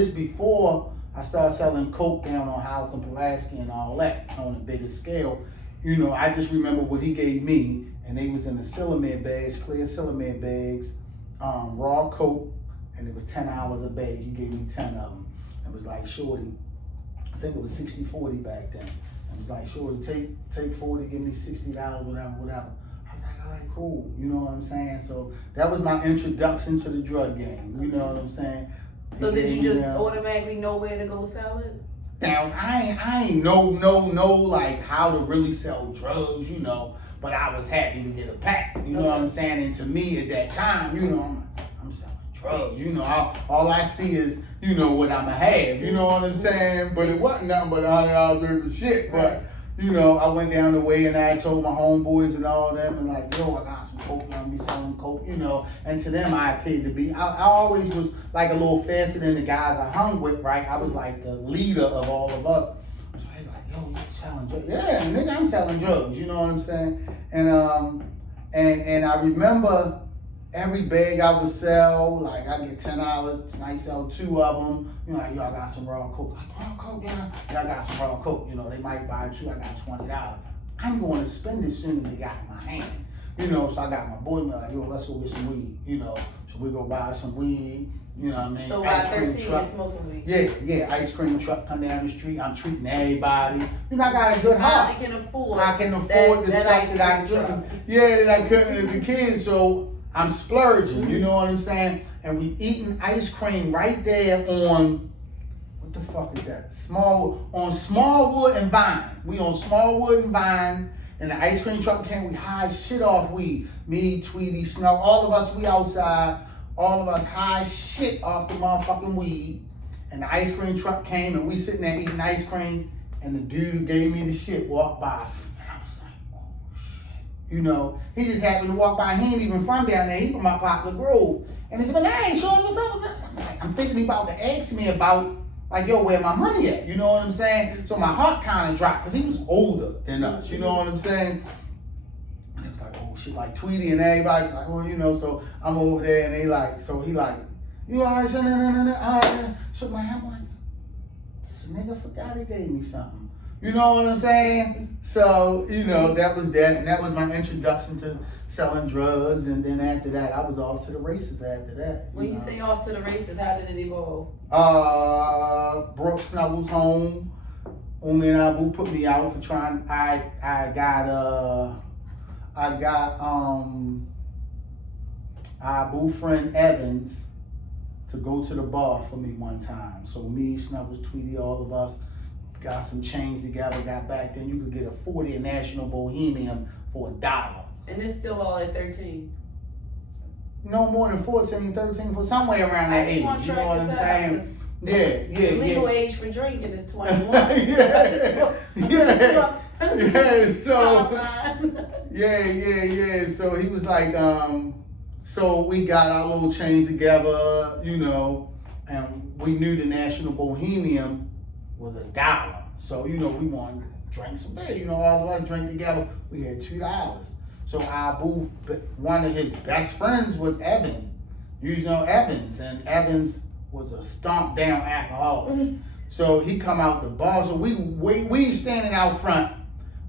I started selling coke down on Howells and Pulaski and all that on a bigger scale. You know, I just remember what he gave me, and they was in the Sillamere bags, clear Sillamere bags, raw coke, and it was $10 a bag. He gave me 10 of them. It was like, shorty, I think it was 60-40 back then. It was like, shorty, take 40, give me $60, whatever. I was like, all right, cool. You know what I'm saying? So that was my introduction to the drug game. You know what I'm saying? So did you just automatically know where to go sell it? Now, I ain't know like how to really sell drugs, you know, but I was happy to get a pack, you know what I'm saying? And to me at that time, you know, I'm selling drugs, you know, all I see is, you know, what I'ma have, you know what I'm saying? But it wasn't nothing but $100 worth of shit, but, you know, I went down the way and I told my homeboys and all them, and like, yo, I got some coke, I'm gonna be selling coke, you know, and to them I appeared to be, I always was like a little faster than the guys I hung with, right? I was like the leader of all of us. So they like, yo, you selling drugs? Yeah, nigga, I'm selling drugs, you know what I'm saying? And I remember every bag I would sell, like I get $10, and I sell 2 of them. You know, like, yo, I got some raw coke. Like, raw coke, yeah. Yeah, I got some raw coke. You know, they might buy 2, I got $20. I'm going to spend as soon as it got in my hand. You know, so I got my boy, like, yo, let's go get some weed. You know, so we go buy some weed. You know what I mean? So by 13, you're smoking weed? Yeah, ice cream truck come down the street. I'm treating everybody. You know, I got a good heart. I can afford the stuff that I couldn't. Yeah, that I couldn't as a kid. So I'm splurging. You know what I'm saying? And we eating ice cream right there on, what the fuck is that? Smallwood and Vine. We on Smallwood and Vine. And the ice cream truck came. We high shit off weed. Me, Tweety, Snow, all of us. We outside. All of us high shit off the motherfucking weed. And the ice cream truck came and we sitting there eating ice cream. And the dude who gave me the shit walked by. And I was like, oh shit. You know, he just happened to walk by. He ain't even from down there. He from my Poplar Grove. And he said, but I ain't sure what's up. I'm thinking he about to ask me about, like, yo, where my money at? You know what I'm saying? So my heart kind of dropped because he was older than us. You know what I'm saying? And it was like, oh shit, like Tweety and everybody was like, well, you know, so I'm over there and they like, so he like, you all right, son? No. Shook my hand, I'm like, this nigga forgot he gave me something. You know what I'm saying? So, you know, that was that. And that was my introduction to selling drugs. And then after that, I was off to the races after that. When you say off to the races, how did it evolve? Brought Snuggles home. Umi and Abu put me out for trying. I got Abu friend Evans to go to the bar for me one time. So me, Snuggles, Tweety, all of us got some change together, got back. Then you could get a 40 National Bohemian for $1. And it's still all at 13? No more than 14, 13, for somewhere around that age. You know what I'm saying? Yeah. The legal age for drinking is 21. Yeah. So he was like, so we got our little change together, and we knew the National Bohemian was $1. So, we wanted to drink some beer, all of us drink together. We had $2. So one of his best friends was Evan. Evans, and Evans was a stomped down alcoholic. So he come out the bar. So we standing out front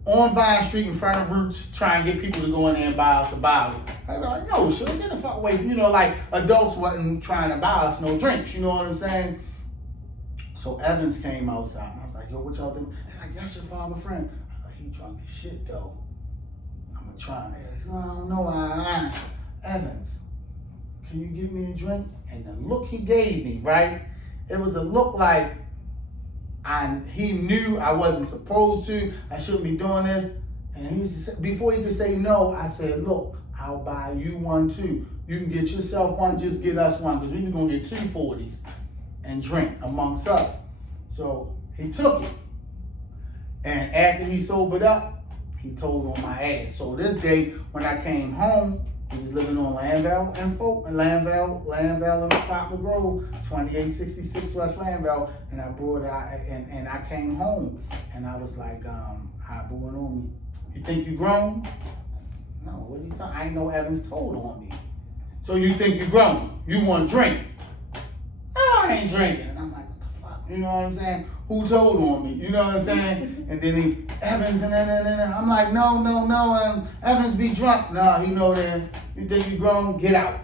on Vine Street in front of Roots trying to get people to go in there and buy us a bottle. I be like, no, sure, get the fuck away. Like adults wasn't trying to buy us no drinks, you know what I'm saying? So Evans came outside and I was like, yo, what y'all think? They're like, that's your father friend. I'm like, he drunk as shit though. I'm gonna try and ask. I don't know. Evans, can you give me a drink? And the look he gave me, right? It was a look like he knew I wasn't supposed to. I shouldn't be doing this. And before he could say no, I said, look, I'll buy you one too. You can get yourself one, just get us one, because we were gonna get 2 40s and drink amongst us. So he took it. And after he sobered up, he told on my ass. So this day, when I came home, he was living on Landvale and Landvale and Poplar Grove, 2866 West Landvale, and I came home, and I was like, hi, boo, on me. You think you grown? No, what are you talking? I ain't know Evans told on me. So you think you grown? You want to drink? No, I ain't drinking. And I'm like, what the fuck? You know what I'm saying? Who told on me? You know what I'm saying? And then Evans, and I'm like, no, Evans be drunk. No, he know that. You think you grown? Get out.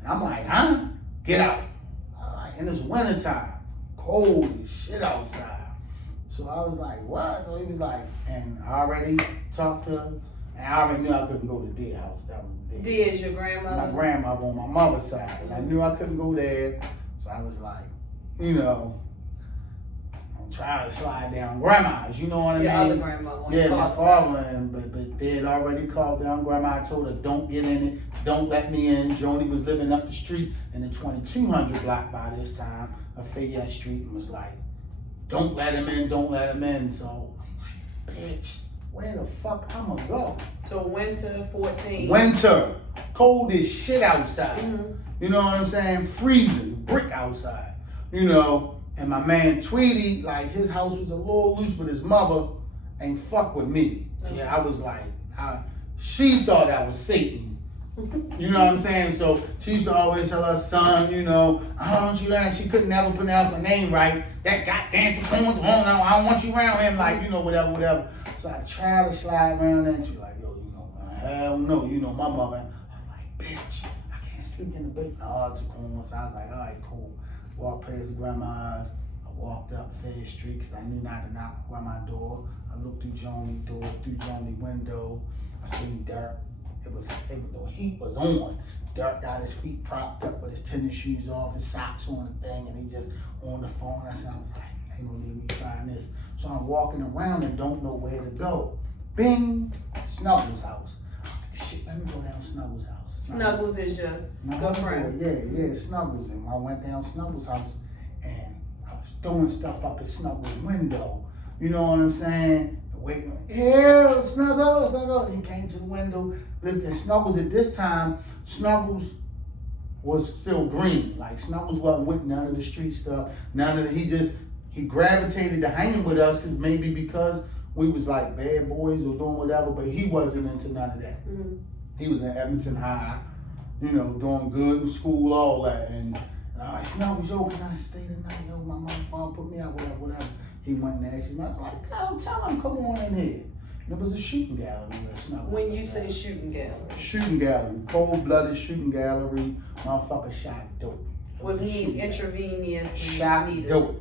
And I'm like, huh? Get out. All right, and it's wintertime. Cold as shit outside. So I was like, what? So he was like, and I already talked to, and I already knew I couldn't go to Dead House. That was Dead. Dead is your grandmother? My grandmother on my mother's side. And I knew I couldn't go there. So I was like, I'm trying to slide down grandma's, you know what I mean? Your other grandmother. Yeah, my father, but they had already called down grandma. I told her, don't get in it, don't let me in. Joni was living up the street in the 2200 block by this time of Fayette Street, and was like, don't let him in, don't let him in. So I'm like, bitch, where the fuck I'm gonna go? So winter 14. Winter, cold as shit outside. You know what I'm saying? Freezing, brick outside. And my man Tweety, like his house was a little loose, but his mother ain't fuck with me. Yeah, I was like, she thought I was Satan. You know what I'm saying? So she used to always tell her son, I don't want you around. She couldn't never pronounce my name right. That goddamn Tacoma, I don't want you around him, like, whatever. So I tried to slide around there, and she was like, yo, hell no, my mother. I was like, bitch, I can't sleep in the bed. Tacoma. So I was like, all right, cool. Walked past grandma's. I walked up Fair Street because I knew not to knock on grandma's door. I looked through Joni's door, through Joni's window. I seen Dirk. The heat was on. Dirk got his feet propped up with his tennis shoes off, his socks on the thing, and he just on the phone. I was like, ain't gonna leave me trying this. So I'm walking around and don't know where to go. Bing, Snuggles' house. Shit, let me go down Snuggles' house. Snuggles is your good friend. Yeah, Snuggles. And I went down Snuggles' house and I was throwing stuff up at Snuggles' window. You know what I'm saying? Waiting, yeah, Snuggles. He came to the window, lifted Snuggles. At this time, Snuggles was still green. Like Snuggles wasn't with none of the street stuff. He gravitated to hanging with us because we was like bad boys or doing whatever, but he wasn't into none of that. He was in Evanston High, doing good in school, all that. And Snuggles, yo, can I stay tonight? Yo, my mom, father put me out, whatever. He went and asked him, I'm like, oh, tell him, come on in here. And it was a shooting gallery where Snuggles. When you say shooting gallery? Shooting gallery, cold-blooded shooting gallery. Motherfucker shot dope. With intravenous shot needles. Dope.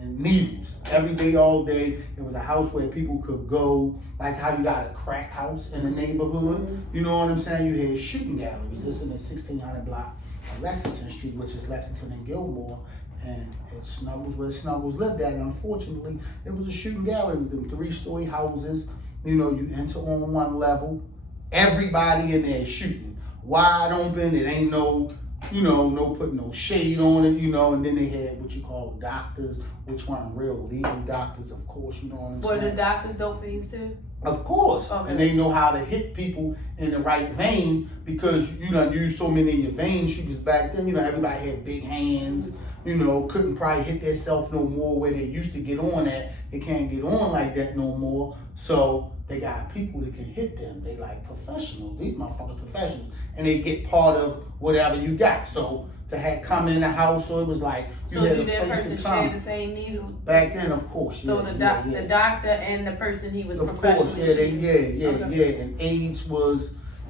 And needles. Every day, all day. It was a house where people could go, like how you got a crack house in the neighborhood. You know what I'm saying? You had shooting galleries. This in the 1600 block of Lexington Street, which is Lexington and Gilmore. And it's Snuggles where Snuggles lived at. And unfortunately, it was a shooting gallery with them 3-story houses. You enter on one level. Everybody in there shooting. Wide open. It ain't no you know, no putting no shade on it, you know, and then they had what you call doctors, which weren't real legal doctors, of course, you know what I'm saying? Were the doctors dope fiends too? Of course, Okay. and they know how to hit people in the right vein because you done used so many of your vein shooters back then. You know, everybody had big hands. You know, couldn't probably hit themselves no more where they used to get on at. They can't get on like that no more. So they got people that can hit them. They like professionals. These motherfuckers professionals, and they get part of whatever you got. So to have come in the house, so it was like you So had do a that place person to share come. the same needle? Back then, of course, So yeah, the doctor and the person he was of course, professionally yeah, shooting. yeah. And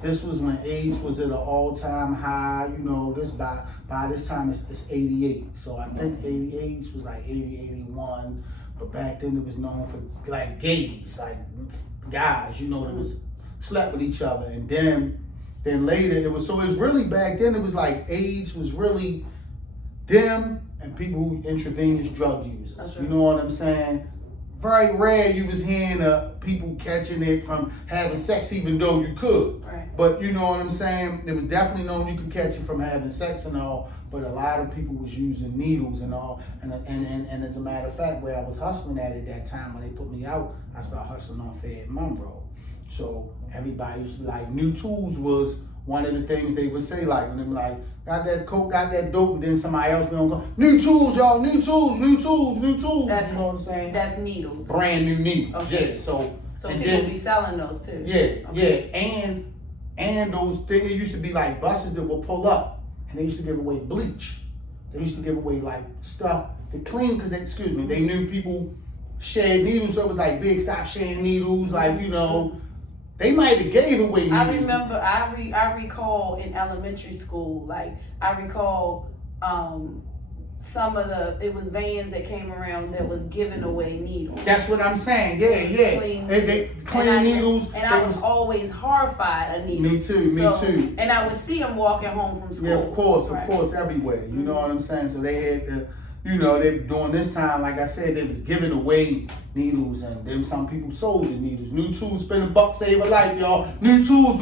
this was when AIDS was at an all-time high. You know, by this time it's 88. So I think AIDS was like 80, 81. But back then it was known for like gays, like guys, you know, that was slept with each other. And then later it was really back then it was like AIDS was really them and people who intravenous drug users. Okay. You know what I'm saying? Very rare you was hearing people catching it from having sex, even though you could. Right. But you know what I'm saying? It was definitely known you could catch it from having sex and all. But a lot of people was using needles and all. And as a matter of fact, where I was hustling at that time when they put me out, I started hustling on Fed Monroe. So everybody used to be like, new tools was one of the things they would say, like, when they were like, got that coke, got that dope, and then somebody else be on go, new tools, y'all, new tools, new tools, new tools. That's, you know what I'm saying? That's needles. Brand new needles, Okay. yeah. So and people then, be selling those too. yeah, Okay. yeah, and those things, it used to be like buses that would pull up, and they used to give away bleach. They used to give away like stuff to clean, because they knew people shared needles, so it was like big, stop sharing needles, like, you know, they might have gave away needles. I remember, I recall in elementary school, like, I recall some of it was vans that came around that was giving away needles. That's what I'm saying, yeah. They clean needles. And I was always horrified of needles. Me too. And I would see them walking home from school. Yeah, of course, Right. everywhere. You know what I'm saying? So they had to, you know, they during this time, like I said, they was giving away needles, and then some people sold the needles. New tools, spend $1, save a life, y'all. New tools,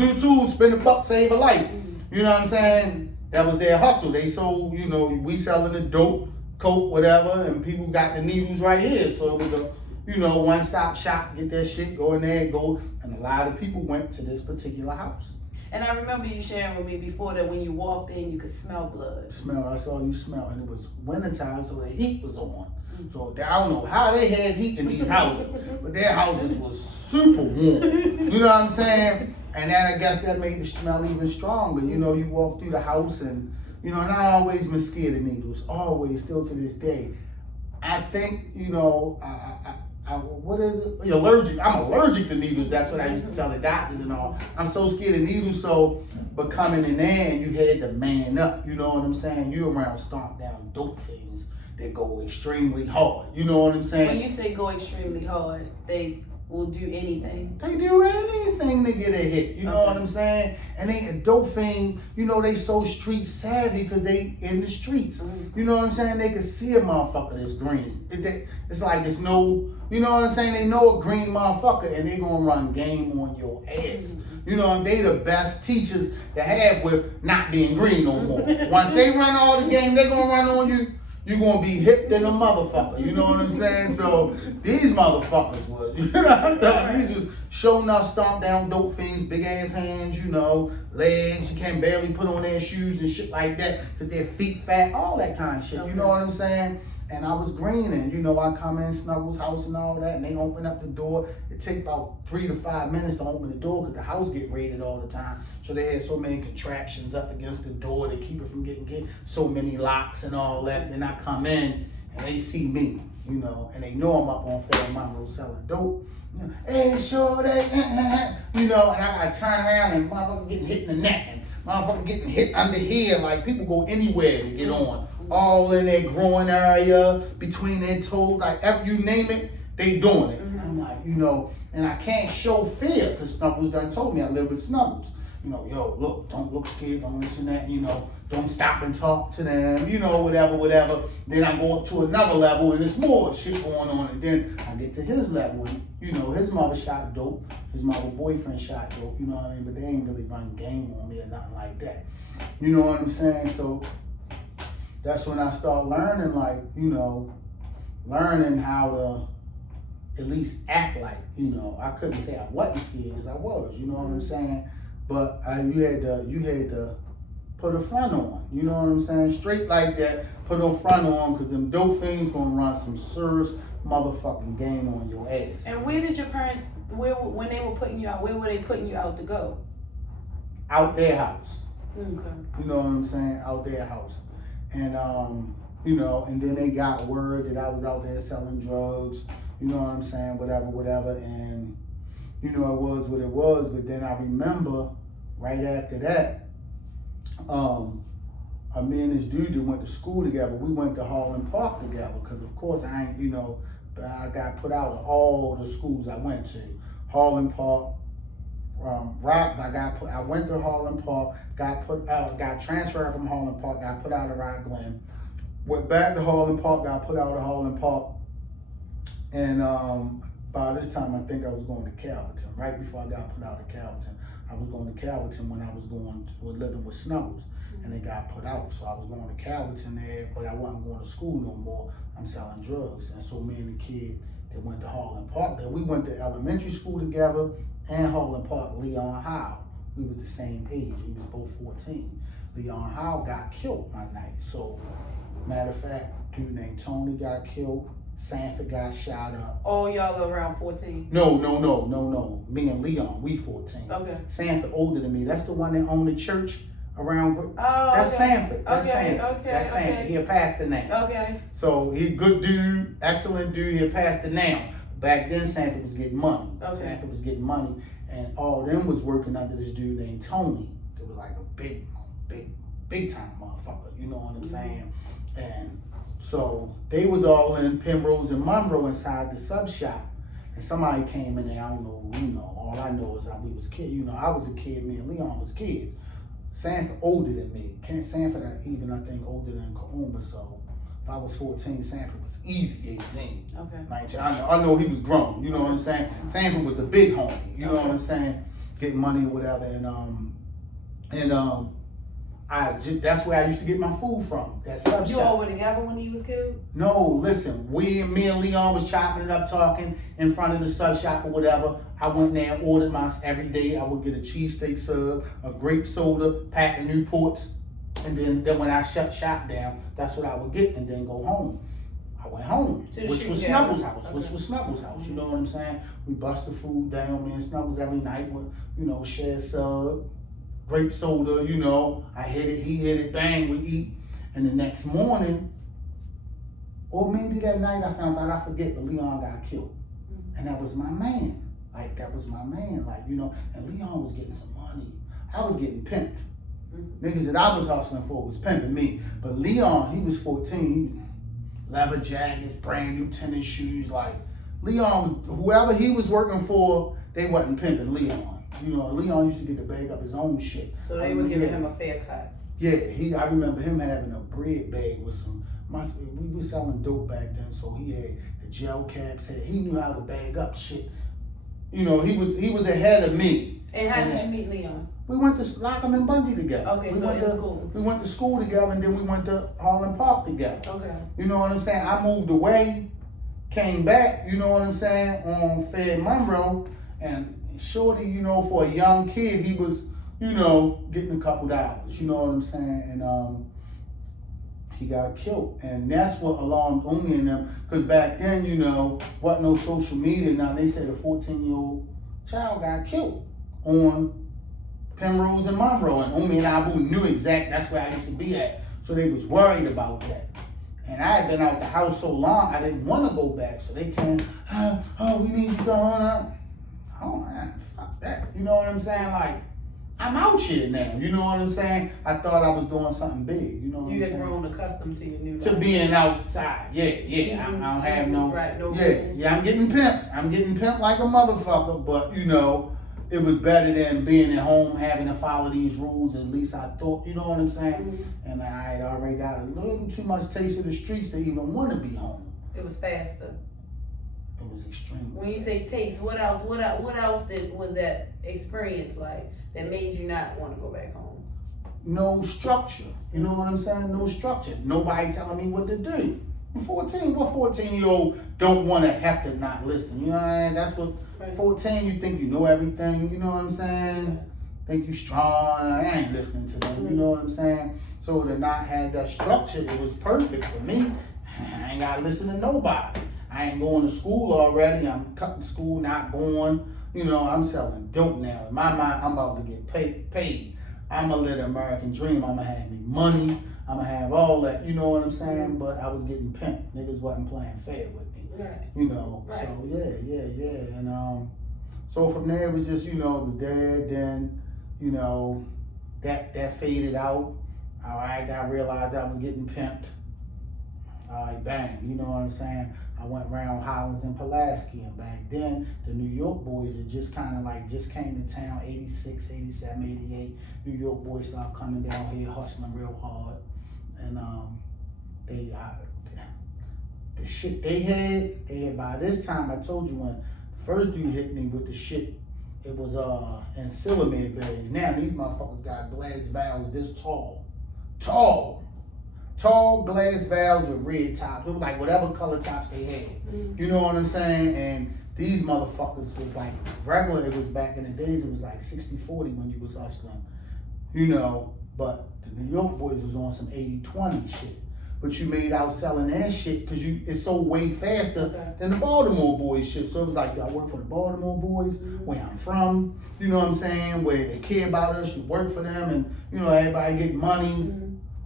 spend $1, save a life. You know what I'm saying? That was their hustle. They sold, you know, we selling the dope, coke, whatever, and people got the needles right here. So it was a, you know, one-stop shop. Get that shit, go in there, go. And a lot of people went to this particular house. And I remember you sharing with me before that when you walked in, you could smell blood. That's all you smell. And it was wintertime, so the heat was on. So I don't know how they had heat in these houses, but their houses was super warm. You know what I'm saying? And then I guess that made the smell even stronger. You know, you walk through the house and, you know, and I always been scared of needles. Always, still to this day. I think, you know, what is it? Allergic. I'm allergic to needles. That's what I used to tell the doctors and all. I'm so scared of needles. So, but coming in there and you had to man up. You know what I'm saying? You around stomp down dope things that go extremely hard. You know what I'm saying? When you say go extremely hard, they will do anything. They do anything to get a hit. You know what I'm saying? And they a dope thing. You know they so street savvy because they in the streets. You know what I'm saying? They can see a motherfucker that's green. It's like it's no. You know what I'm saying? They know a green motherfucker and they gonna run game on your ass. You know, and they the best teachers to have with not being green no more. Once they run all the game, they gonna run on you. You gonna be hip than a motherfucker. You know what I'm saying? So these motherfuckers was, you know what I'm talking? These was show enough stomp down dope things, big ass hands, you know, legs. You can't barely put on their shoes and shit like that because their feet fat, all that kind of shit. You know what I'm saying? And I was green, and you know, I come in Snuggles' house and all that, and they open up the door. It take about 3 to 5 minutes to open the door because the house get raided all the time. So they had so many contraptions up against the door to keep it from getting so many locks and all that. Then I come in and they see me, you know, and they know I'm up on Fed Monroe selling dope. You know, hey, sure they, you know, and I gotta turn around and motherfucker getting hit in the neck and motherfucker getting hit under here. Like people go anywhere to get on. All in their groin area, between their toes, like you name it, they doing it. And I'm like, you know, and I can't show fear because Snuggles done told me I live with Snuggles. You know, yo, look, don't look scared, don't listen to that, you know, don't stop and talk to them, you know, whatever. Then I go up to another level and there's more shit going on. And then I get to his level and, you know, his mother shot dope, his mother boyfriend shot dope, you know what I mean? But they ain't really run game on me or nothing like that. You know what I'm saying? So that's when I start learning, like, learning how to at least act like, I couldn't say I wasn't scared because I was, you know what I'm saying? But you had to put a front on, you know what I'm saying? Straight like that, put a front on, because them dope fiends gonna run some serious motherfucking game on your ass. And where did your parents, when they were putting you out, where were they putting you out to go? Out their house. Okay. You know what I'm saying? Out their house. And, and then they got word that I was out there selling drugs, you know what I'm saying? Whatever. And, it was what it was. But then I remember right after that, me and this dude that went to school together, we went to Harlan Park together, because of course I got put out of all the schools I went to. Harlan Park, I went to Harlan Park, got transferred from Harlan Park, got put out of Rock Glen, went back to Harlan Park, got put out of Harlan Park, and by this time I think I was going to Calverton. Right before I got put out of Calverton, I was going to Calverton when I was living with Snuggles, and they got put out. So I was going to Calverton there, but I wasn't going to school no more. I'm selling drugs. And so me and the kid that went to Harlan Park there, we went to elementary school together, and Harlan Park, Leon Howe. We was the same age. We was both 14. Leon Howe got killed one night. So, matter of fact, dude named Tony got killed. Sanford got shot up. All y'all are around 14? No. Me and Leon, we 14. Okay. Sanford older than me. That's the one that owned the church around. Oh, that's okay. Sanford. That's Okay, Sanford. okay, That's Sanford. okay. He a pastor now. Okay. So he good dude, excellent dude. He a pastor now. Back then, Sanford was getting money. Okay. Sanford was getting money, and all them was working under this dude named Tony. It was like a big time motherfucker. You know what I'm saying? And so they was all in Penrose and Monroe inside the sub shop, and somebody came in there. I don't know. All I know is that we was kids. I was a kid. Me and Leon was kids. Sanford older than me. Sanford I think older than Kaumba. So if I was 14, Sanford was easy 18. Okay. 19. I know he was grown. You know what I'm saying? Sanford was the big homie. You know what I'm saying? Getting money or whatever. That's where I used to get my food from. That sub You shop. all were together when he was killed? No, listen. Me and Leon was chopping it up, talking in front of the sub shop or whatever. I went there and ordered my every day. I would get a cheesesteak sub, a grape soda, pack of Newports, and then when I shut shop down, that's what I would get, and then go home. I went home, which was Snuggles' house. You know what I'm saying? We bust the food down, me and Snuggles every night with, share sub, grape soda, I hit it, he hit it, bang, we eat. And the next morning, or maybe that night I found out, I forget, but Leon got killed. And that was my man. And Leon was getting some money. I was getting pimped. Niggas that I was hustling for was pimping me. But Leon, he was 14, leather jackets, brand new tennis shoes. Like, Leon, whoever he was working for, they wasn't pimping Leon. Leon used to get to bag up his own shit. So they were giving him a fair cut. Yeah, I remember him having a bread bag with we was selling dope back then, so he had the gel caps, he knew how to bag up shit. He was ahead of me. And how did you meet Leon? We went to Slocum and Bungie together. Okay, we so went in to school. We went to school together, and then we went to Harlan Park together. Okay. You know what I'm saying? I moved away, came back, you know what I'm saying, on Fed Monroe, and Shorty, for a young kid, he was, getting a couple dollars, you know what I'm saying? And he got killed. And that's what alarmed Umi and them, because back then, wasn't no social media. Now they said a 14-year-old child got killed on Penrose and Monroe, and Umi and Abu knew that's where I used to be at. So they was worried about that. And I had been out the house so long, I didn't want to go back. So they came, we need you going up. Oh man, fuck that. You know what I'm saying? Like, I'm out here now. You know what I'm saying? I thought I was doing something big. You know what I'm saying? You had grown accustomed to your new life. To being outside. Yeah. I don't have no. Right, no. Yeah, I'm getting pimped. I'm getting pimped like a motherfucker, but it was better than being at home having to follow these rules. At least I thought, you know what I'm saying? And I had already got a little too much taste of the streets to even want to be home. It was faster. It was extreme. When you say taste, what else was that experience like that made you not want to go back home? no structure. You know what I'm saying? No structure. Nobody telling me what to do. I'm 14. What 14-year-old don't want to have to not listen? You know what I mean? That's what 14. You think you know everything. You know what I'm saying? Think you strong. I ain't listening to them. You know what I'm saying? So to not have that structure, it was perfect for me. I ain't gotta listen to nobody. I ain't going to school already. I'm cutting school, not going. You know, I'm selling dope now. In my mind, I'm about to get paid. I'm gonna live the American dream. I'm gonna have me money. I'm gonna have all that. You know what I'm saying? But I was getting pimped. Niggas wasn't playing fair with me. Right. You know. Right. So yeah. And so from there it was just, you know, it was there. Then, you know, that faded out. All right, I realized I was getting pimped. All right, bang. You know what I'm saying? I went around Hollins and Pulaski, and back then the New York boys had just kind of like just came to town, 86, 87, 88. New York boys started coming down here hustling real hard, and the shit they had by this time, I told you, when the first dude hit me with the shit, it was in cylinder bags. Now these motherfuckers got glass valves this tall glass valves with red tops. It was like whatever color tops they had. You know what I'm saying? And these motherfuckers was like regular. It was back in the days, it was like 60-40 when you was hustling. You know, but the New York boys was on some 80-20 shit. But you made out selling that shit because it's so way faster than the Baltimore boys shit. So it was like, I work for the Baltimore boys, where I'm from, you know what I'm saying, where they care about us, you work for them, and you know, everybody get money.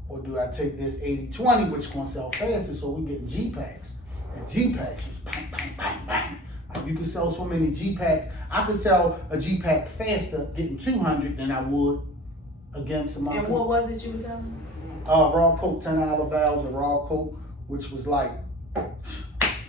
Or do I take this 80-20, which gonna sell faster, so we getting G-Packs. And G-Packs is bang, bang, bang, bang. Like you could sell so many G-Packs. I could sell a G-Pack faster getting 200 than I would against some other. And what was it you was selling? Raw coke, $10 valves of raw coke, which was like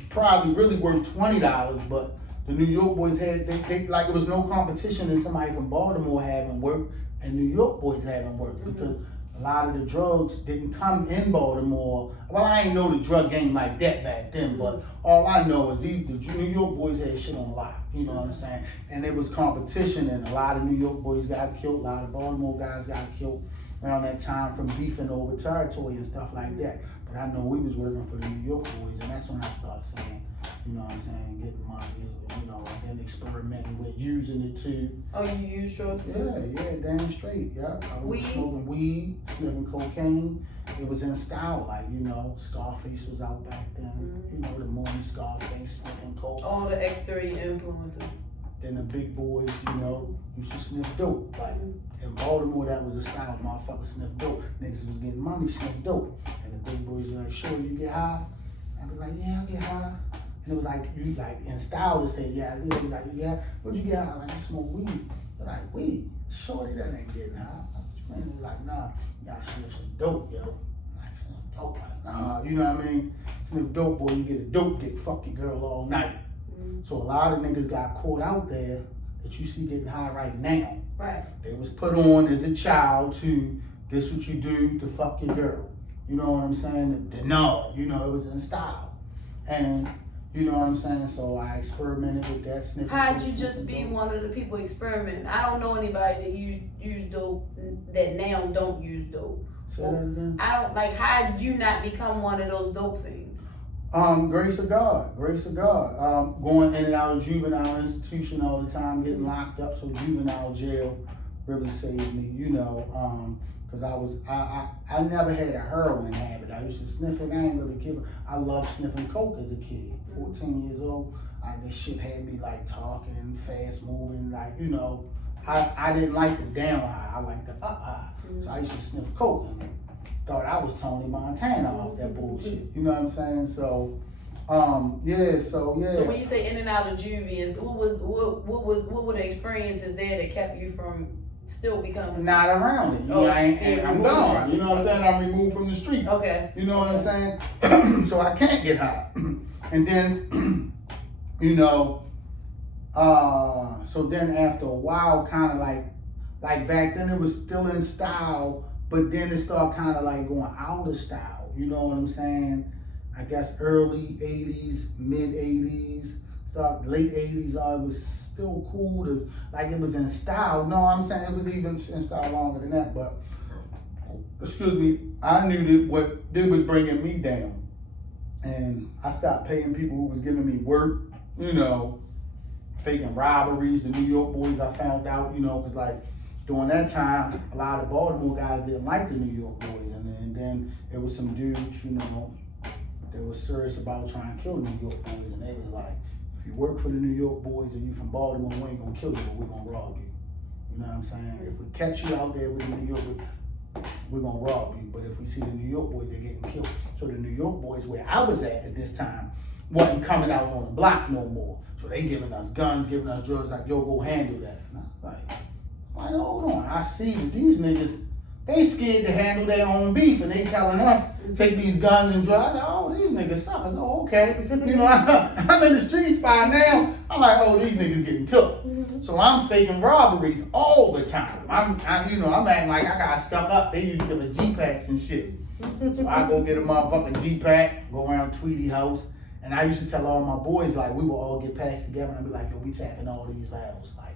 probably really worth $20, but the New York boys had, they like it was no competition in somebody from Baltimore having work and New York boys having work, because a lot of the drugs didn't come in Baltimore. Well, I ain't know the drug game like that back then, but all I know is the New York boys had shit on lock, you know what I'm saying? And it was competition, and a lot of New York boys got killed, a lot of Baltimore guys got killed around that time from beefing over territory and stuff like that. But I know we was working for the New York boys, and that's when I started saying, you know what I'm saying, getting money, you know, and experimenting with using it too. Oh, you used drugs too? Yeah, damn straight, yeah. I was Weed? smoking weed, sniffing cocaine. It was in style, like, you know, Scarface was out back then. You know, the morning Scarface, sniffing coke. All the exterior influences. Then the big boys, you know, used to sniff dope. Like in Baltimore, that was the style. Motherfuckers sniff dope. Niggas was getting money, sniff dope. And the big boys were like, sure, you get high? I'd be like, yeah, I get high. And it was like, you like in style to say, yeah, I did. Be like, yeah, what'd you get high? Like, I smoke weed. They're like, weed? Shorty, that ain't getting high. They're like, nah, you gotta sniff some dope, yo. Like, sniff dope, like, nah, you know what I mean? Sniff dope, boy, you get a dope dick, fuck your girl all night. So a lot of niggas got caught out there that you see getting high right now. Right. They was put on as a child to, this what you do to fuck your girl. You know what I'm saying? No, you know, it was in style. And you know what I'm saying? So I experimented with that. Sniffing. How'd you just be one of the people experimenting? I don't know anybody that use dope that now don't use dope. Say that again? I don't, like, how'd you not become one of those dope fiends? Grace of God. Going in and out of juvenile institution all the time, getting locked up, so juvenile jail really saved me, you know, cause I never had a heroin habit. I used to sniff it, I ain't really give I loved sniffing coke as a kid. 14 years old, this shit had me like talking, fast moving, like, you know, I didn't like the down high, I liked the up high. So I used to sniff coke and thought I was Tony Montana off that bullshit. You know what I'm saying? So, yeah. So when you say in and out of juvie, what were the experiences there that kept you from still becoming? Not around it. You know, I'm gone. You know what I'm saying? I'm removed from the streets. Okay. You know what I'm saying? So I can't get high. And then, you know, so then after a while, kind of like back then it was still in style, but then it started kind of like going out of style. You know what I'm saying? I guess early 80s, mid 80s, late 80s, it was still cool. Like it was in style. No, I'm saying it was even in style longer than that, but I knew that what it was bringing me down. And I stopped paying people who was giving me work, you know, faking robberies. The New York boys, I found out, you know, because like during that time, a lot of Baltimore guys didn't like the New York boys. And then there was some dudes, you know, that was serious about trying to kill the New York boys. And they was like, if you work for the New York boys and you from Baltimore, we ain't gonna kill you, but we're gonna rob you. You know what I'm saying? If we catch you out there with the New York boys, we're gonna rob you. But if we see the New York boys, they're getting killed. So the New York boys, where I was at this time, wasn't coming out on the block no more. So they giving us guns, giving us drugs, like, yo, go handle that. And I was like, hold on. I see that these niggas, they scared to handle their own beef, and they telling us, take these guns and drugs. I like, oh, these niggas suckers. Oh, okay. You know, I'm in the streets by now. I'm like, oh, these niggas getting took. So I'm faking robberies all the time. I'm acting like I got stuck up. They used to give us G-Packs and shit. So I go get a motherfucking G-Pack, go around Tweety House, and I used to tell all my boys, like, we would all get packs together and be like, yo, we tapping all these valves. Like,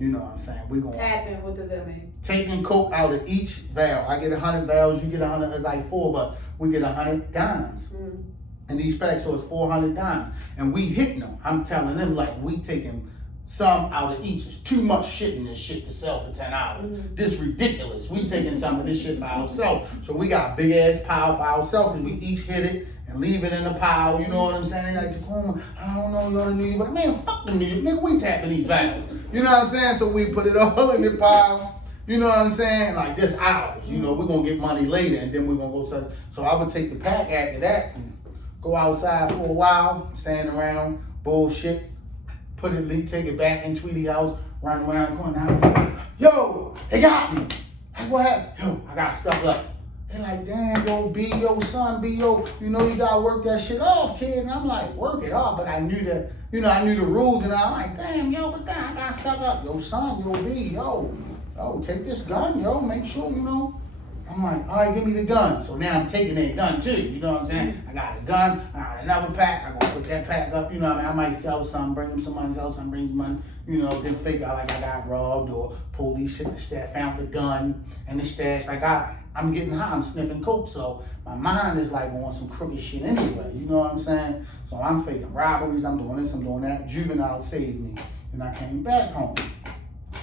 you know what I'm saying? We gonna tapping, what does that mean? Taking coke out of each valve. I get 100 valves, you get 100, it's like 4, but we get 100 dimes. Mm-hmm. And these packs, so it's 400 dimes. And we hitting them. I'm telling them, like, we taking some out of each. It's too much shit in this shit to sell for $10. Mm-hmm. This ridiculous. We taking some of this shit for ourselves. So we got big ass pile for ourselves, because we each hit it and leave it in the pile. You know what I'm saying? They like, Tacoma, I don't know, y'all the New York. But man, fuck the New York. Nigga, we tapping these valves. You know what I'm saying? So we put it all in the pile. You know what I'm saying? Like, this ours. You know, we're gonna get money later, and then we're gonna go sell. So I would take the pack after that and go outside for a while, stand around, bullshit, take it back in Tweety House, run around the corner. Now, yo, they got me. Like, what happened? Yo, I got stuck up. They like, damn, yo, B, yo, son, B, yo, you know you gotta work that shit off, kid. And I'm like, work it off, but I knew that, you know, I knew the rules, and I'm like, damn, yo, but damn, I got stuck up. Yo, son, yo, B, yo, take this gun, yo, make sure, you know. I'm like, all right, give me the gun. So now I'm taking that gun too, you know what I'm saying? I got a gun, I got another pack, I'm gonna put that pack up, you know what I mean? I might sell some, bring them some money, sell some, bring some money, you know, then figure out like I got robbed or police shit, the staff found the gun and the stash. Like I'm getting high, I'm sniffing coke, so my mind is like on some crooked shit anyway, you know what I'm saying? So I'm faking robberies, I'm doing this, I'm doing that. Juvenile saved me, and I came back home.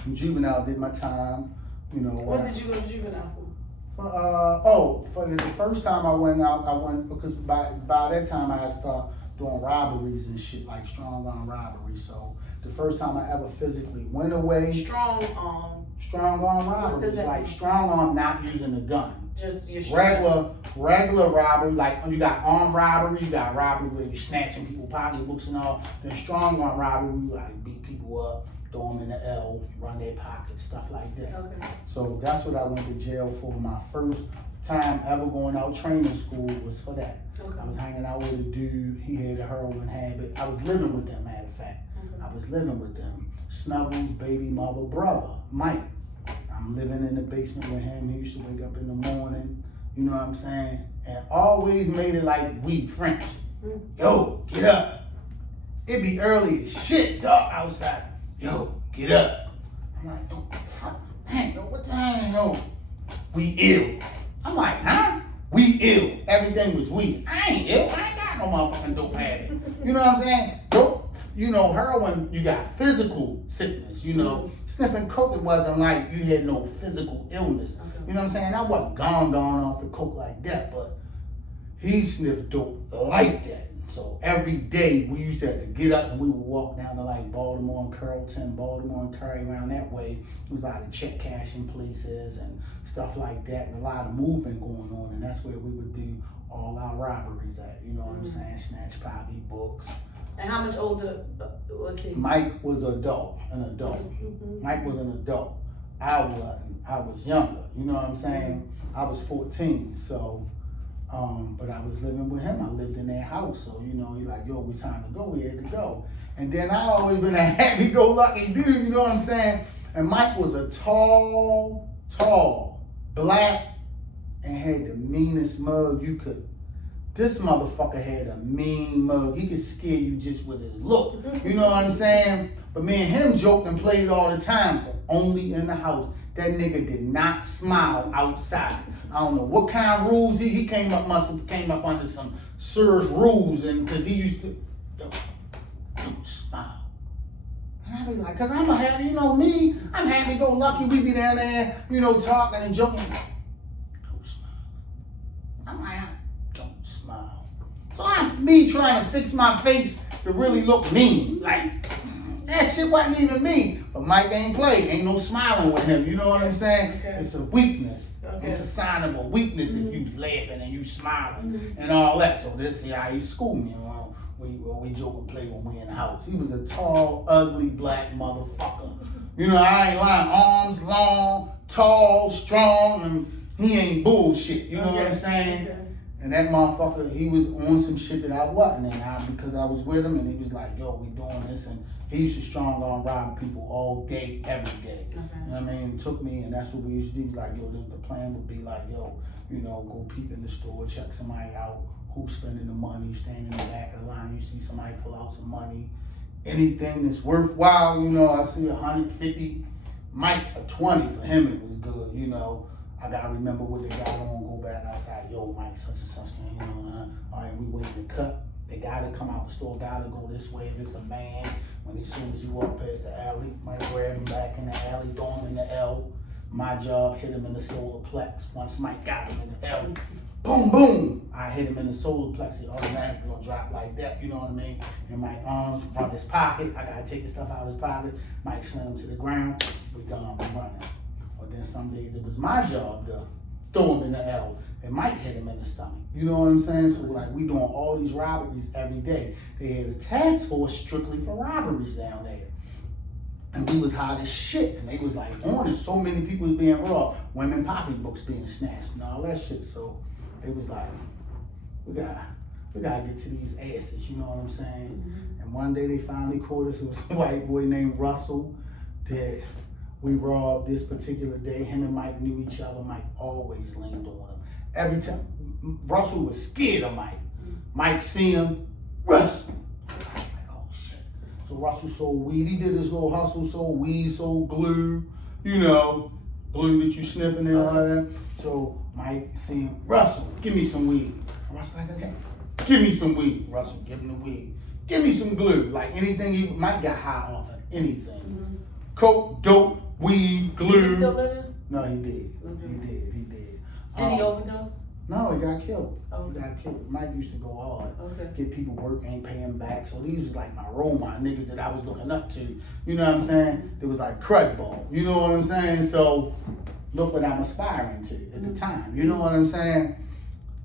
And Juvenile did my time, you know. What did you go to Juvenile for? For the first time I went out, because by that time I had started doing robberies and shit, like strong arm robberies. So the first time I ever physically went away. Strong arm robberies, like strong arm not using a gun. Just your regular robbery, like you got armed robbery, you got robbery where you snatching people's pocketbooks and all. Then strong arm robbery, you like beat people up, throw them in the L, run their pockets, stuff like that. Okay. So that's what I went to jail for. My first time ever going out training school was for that. Okay. I was hanging out with a dude, he had a heroin habit. I was living with them, matter of fact. Okay. I was living with them. Snuggles, baby mother, brother, Mike. I'm living in the basement with him. He used to wake up in the morning, you know what I'm saying? And always made it like we French. Yo, get up. It be early as shit, dog, outside. Yo, get up. I'm like, yo, fuck, man, yo, what time, yo? We ill. I'm like, huh? We ill. Everything was we. I ain't ill. I ain't got no motherfucking dope habit. You know what I'm saying? Dope, you know, heroin, you got physical sickness, you know. Sniffing coke, it wasn't like you had no physical illness. You know what I'm saying? I wasn't gone off the coke like that, but he sniffed dope like that. So every day we used to have to get up and we would walk down to like Baltimore and Carrollton, Baltimore and Curry, around that way. There was a lot of check cashing places and stuff like that, and a lot of movement going on, and that's where we would do all our robberies at, you know what I'm saying? Snatch pocketbooks. And how much older was he? Mike was an adult. Mike was an adult. I wasn't. I was younger, you know what I'm saying? I was 14, so but I was living with him. I lived in their house. So, you know, he like, yo, we time to go. We had to go. And then I always been a happy-go-lucky dude, you know what I'm saying? And Mike was a tall, black, and had the meanest mug you could. This motherfucker had a mean mug. He could scare you just with his look. You know what I'm saying? But me and him joked and played all the time, but only in the house. That nigga did not smile outside. I don't know what kind of rules he came up, must have came up under some serious rules, and because he used to, don't smile. And I be like, cause I'm a happy, you know me, I'm happy go lucky. We be down there, you know, talking and joking. Don't smile. I'm like, don't smile. So I'm me trying to fix my face to really look mean. Like, that shit wasn't even me. But Mike ain't play. Ain't no smiling with him. You know what I'm saying? Okay. It's a weakness. Okay. It's a sign of a weakness if you laughing and you smiling and all that. So this is how he schooled me. We joke and play when we in the house. He was a tall, ugly black motherfucker. You know, I ain't lying. Arms long, tall, strong, and he ain't bullshit. You know what I'm saying? Okay. And that motherfucker, he was on some shit that I wasn't, and because I was with him, and he was like, yo, we doing this, and he used to strong arm rob people all day, every day. Okay. And I mean, it took me, and that's what we used to do. Like, yo, the plan would be like, yo, you know, go peep in the store, check somebody out, who's spending the money, stand in the back of the line, you see somebody pull out some money, anything that's worthwhile, you know, I see 150, Mike, a 20, for him it was good, you know. I gotta remember what they got on, go back outside, yo, Mike, such and such, you know, all right, we waiting to cut. They gotta come out the store, gotta go this way. If it's a man, when as soon as you walk past the alley, might grab him back in the alley, throw him in the L. My job, hit him in the solar plex. Once Mike got him in the L, boom, boom, I hit him in the solar plex. He automatically gonna drop like that, you know what I mean? And my arms from his pockets, I gotta take the stuff out of his pockets. Mike slam him to the ground, we gone, we running. Or then some days it was my job to throw him in the L, and Mike hit him in the stomach. You know what I'm saying? So like we doing all these robberies every day. They had a task force strictly for robberies down there. And we was hot as shit, and they was like on it. So many people was being robbed, women pocketbooks being snatched and all that shit. So they was like, we gotta get to these asses, you know what I'm saying? And one day they finally caught us. It was a white boy named Russell that we robbed this particular day. Him and Mike knew each other. Mike always leaned on him. Every time, Russell was scared of Mike. Mike see him, Russell. Like, oh shit. So Russell sold weed. He did his little hustle, sold weed, sold glue, you know, glue that you sniffing and all that. So Mike see him, Russell, give me some weed. And Russell like, okay, give me some weed. Russell, give him the weed. Give me some glue. Like anything, Mike got high off of anything. Coke, dope, weed, glue. Is he still living? No, he did. Mm-hmm. He did. Did he overdose? No, he got killed. Oh. He got killed. Mike used to go hard. Okay. Get people work, ain't pay him back. So these was like my role model niggas that I was looking up to. You know what I'm saying? It was like crud ball. You know what I'm saying? So look what I'm aspiring to at the time. You know what I'm saying?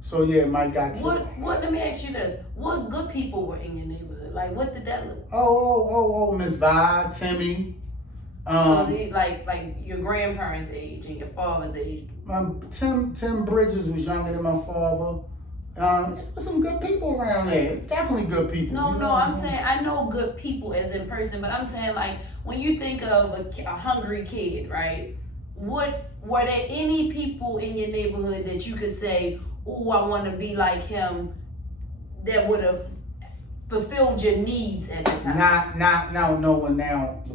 So yeah, Mike got killed. What? Let me ask you this: what good people were in your neighborhood? Like, what did that look? Miss Vi, Timmy. So like your grandparents' age and your father's age. Tim Bridges was younger than my father. There was some good people around there. Definitely good people. No, I'm saying I know good people as in person, but I'm saying like when you think of a hungry kid, right? Were there any people in your neighborhood that you could say, "Oh, I want to be like him," that would have fulfilled your needs at the time? Now,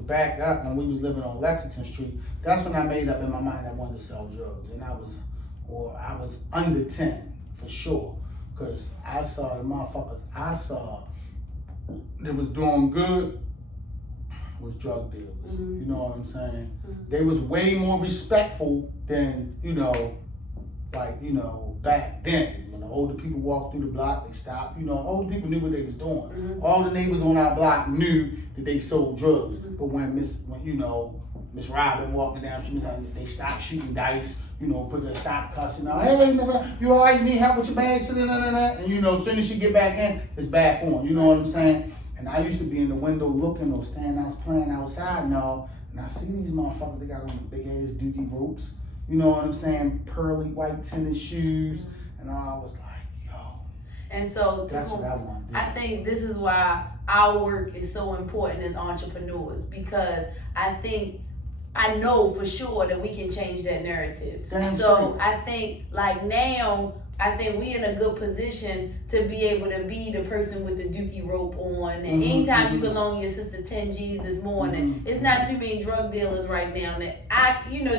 back up when we was living on Lexington Street, that's when I made up in my mind I wanted to sell drugs. And I was under 10 for sure. Cause I saw the motherfuckers that was doing good was drug dealers. Mm-hmm. You know what I'm saying? Mm-hmm. They was way more respectful than, back then. When the older people walked through the block, they stopped. Older people knew what they was doing. Mm-hmm. All the neighbors on our block knew that they sold drugs. Mm-hmm. But when Miss Robin walking down the street, they stopped shooting dice, stop cussing out. Hey, Miss, you all right? You need help with your bags? And as soon as she get back in, it's back on. You know what I'm saying? And I used to be in the window looking or standing out playing outside and all. And I see these motherfuckers, they got on the big ass dookie ropes. You know what I'm saying? Pearly white tennis shoes. And I was like, yo. And so that's what I want to do. I think this is why our work is so important as entrepreneurs, because I know for sure that we can change that narrative. Damn so straight. I think like now, I think we in a good position to be able to be the person with the dookie rope on and Mhm, anytime you mhm. can loan your sister 10 G's this morning, it's not too many drug dealers right now that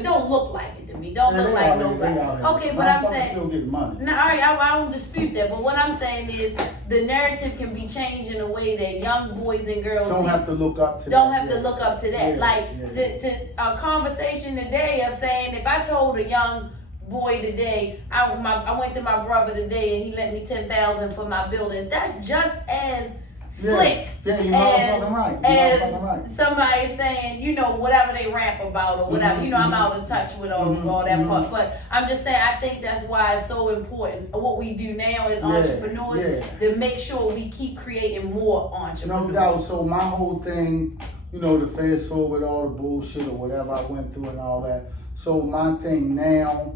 don't look like it to me. Don't Yeah, look they like out here, nobody. they out here. Okay, but I'm Motherfuckers saying. still getting money. No, all right, I don't dispute that, but what I'm saying is the narrative can be changed in a way that young boys and girls Don't see- have to look up to don't that. have to look up to that. Yeah, Like yeah. a conversation today of saying, if I told a young boy today, I went to my brother today and he lent me 10,000 for my building. That's just as slick Yeah, you as, motherfucking right. You as motherfucking right. somebody saying, whatever they rap about or whatever. Mhm, I'm mhm. out of touch with all Mhm, that mhm. part. But I'm just saying, I think that's why it's so important. What we do now as entrepreneurs to make sure we keep creating more entrepreneurs. No doubt. So my whole thing, to fast forward all the bullshit or whatever I went through and all that. So my thing now,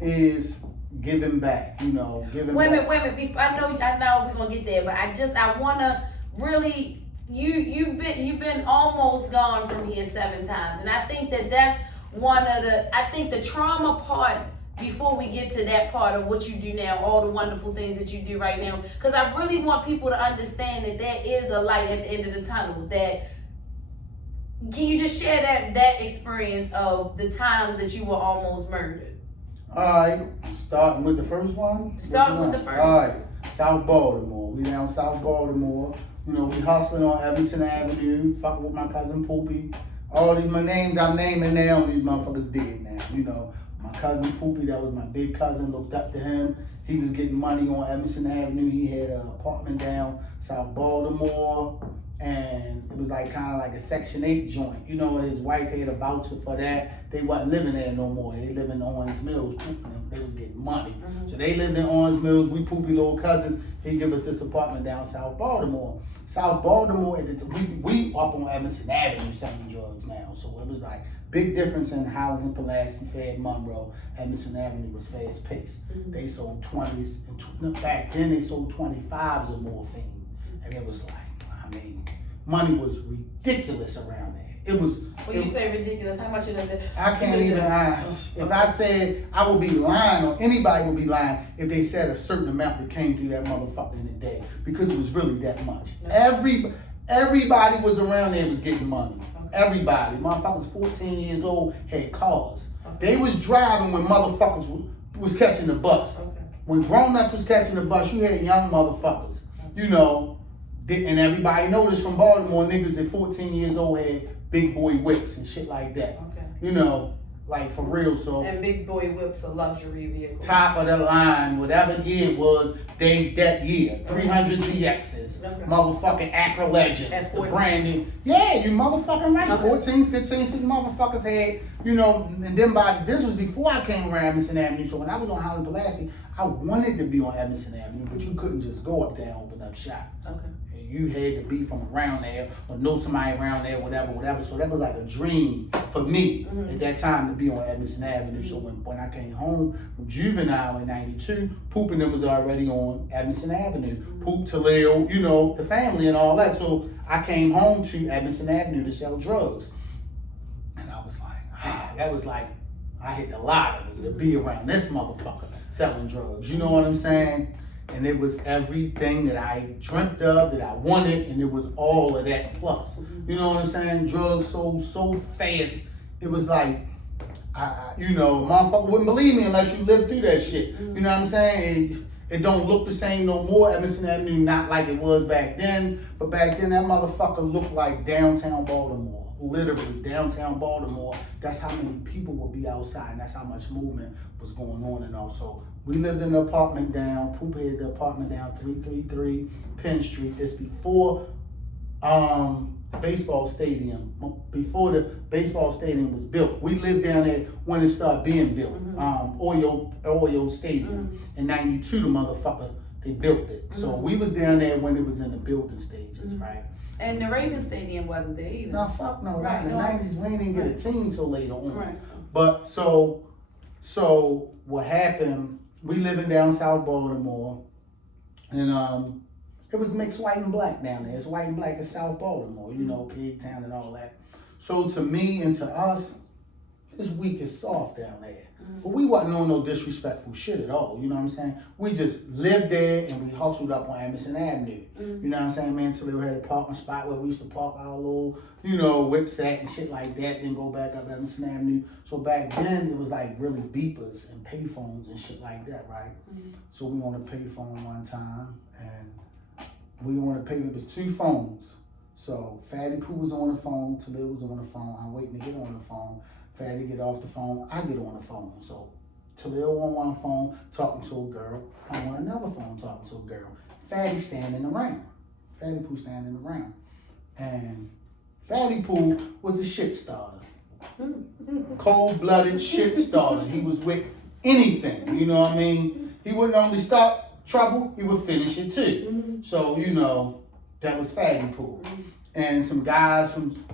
is giving back. Giving Wait a back. minute. I know we're gonna get there, but I wanna really. You've been almost gone from here 7 times, and I think that's one of the. I think the trauma part. Before we get to that part of what you do now, all the wonderful things that you do right now, because I really want people to understand that there is a light at the end of the tunnel. Can you just share that experience of the times that you were almost murdered? Alright, starting with the first one. Start with the first. Alright, South Baltimore. We down South Baltimore. We hustling on Evanston Avenue, fucking with my cousin Poopy. All these my names I'm naming now, these motherfuckers dead now. My cousin Poopy, that was my big cousin, looked up to him. He was getting money on Evanston Avenue. He had an apartment down South Baltimore, and it was kind of like a Section 8 joint. His wife had a voucher for that. They wasn't living there no more. They lived in Owens Mills. They was getting money. Mm-hmm. So they lived in Owens Mills. We Poopy little cousins. He give us this apartment down South Baltimore. South Baltimore, we up on Evanston Avenue selling drugs now. So it was big difference in housing, Pulaski, Fayette, Monroe. Evanston Avenue was fast paced. Mm-hmm. They sold 20s, and back then they sold 25s or morphine. And it was money was ridiculous around there. It was. When you say ridiculous, how much is it? I can't even ask. If I said, I would be lying, or anybody would be lying if they said a certain amount that came through that motherfucker in a day, because it was really that much. Everybody was around there was getting money. Everybody. Motherfuckers 14 years old had cars. They was driving when motherfuckers was catching the bus. When grown-ups was catching the bus, you had young motherfuckers. And everybody noticed from Baltimore, niggas at 14 years old had big boy whips and shit like that. For real. So and big boy whips a luxury vehicle. top of the line, whatever year it was, that year. 300 ZXs, motherfucking Acura Legends, That's the 14. brand new. Yeah, you motherfucking right. 14, 15, 6 motherfuckers had, and then this was before I came around Evanston Avenue. So when I was on Holland Pulaski, I wanted to be on Evanston Avenue, but you couldn't just go up there and open up shop. You had to be from around there or know somebody around there, whatever. So that was like a dream for me at that time to be on Evanston Avenue. So when I came home from Juvenile in 92, Poop and them was already on Evanston Avenue. Poop, Taleo, the family and all that. So I came home to Evanston Avenue to sell drugs. And I was that was I hit the lottery to be around this motherfucker selling drugs. You know what I'm saying? And it was everything that I dreamt of, that I wanted, and it was all of that plus. You know what I'm saying? Drugs sold so fast. It was motherfucker wouldn't believe me unless you lived through that shit. You know what I'm saying? It don't look the same no more. Evanston Avenue, not like it was back then. But back then, that motherfucker looked like downtown Baltimore. Literally, downtown Baltimore. That's how many people would be outside, and that's how much movement was going on and all. So we lived in an apartment down, Poop had the apartment down 333 Penn Street. This before baseball stadium, before the baseball stadium was built. We lived down there when it started being built. Oyo Stadium. In 92, the motherfucker, they built it. So we was down there when it was in the building stages, right? And the Raven Stadium wasn't there either. No, fuck no. Right, In the 90s, we didn't get a team till later on. Right. But so what happened, we living down South Baltimore, and it was mixed white and black down there. It's white and black in South Baltimore, Pigtown and all that. So to me and to us, it's weak as soft down there. But we wasn't on no disrespectful shit at all, you know what I'm saying? We just lived there and we hustled up on Emerson Avenue. You know what I'm saying, man? Toledo had a parking spot where we used to park our little, you know, whips at and shit like that, then go back up Emerson Avenue. So back then, it was like really beepers and payphones and shit like that, right? So we on a payphone one time, and we on a payphone, it was 2 phones. So Fatty Pooh was on the phone, Toledo was on the phone, I'm waiting to get on the phone. Fatty get off the phone, I get on the phone. So Toledo on one phone talking to a girl, I'm on another phone talking to a girl. Fatty standing around. Fatty Pooh standing around. And Fatty Pooh was a shit starter. Cold-blooded shit starter. He was with anything, you know what I mean? He wouldn't only start trouble, he would finish it too. So, you know, that was Fatty Pooh. And some guys from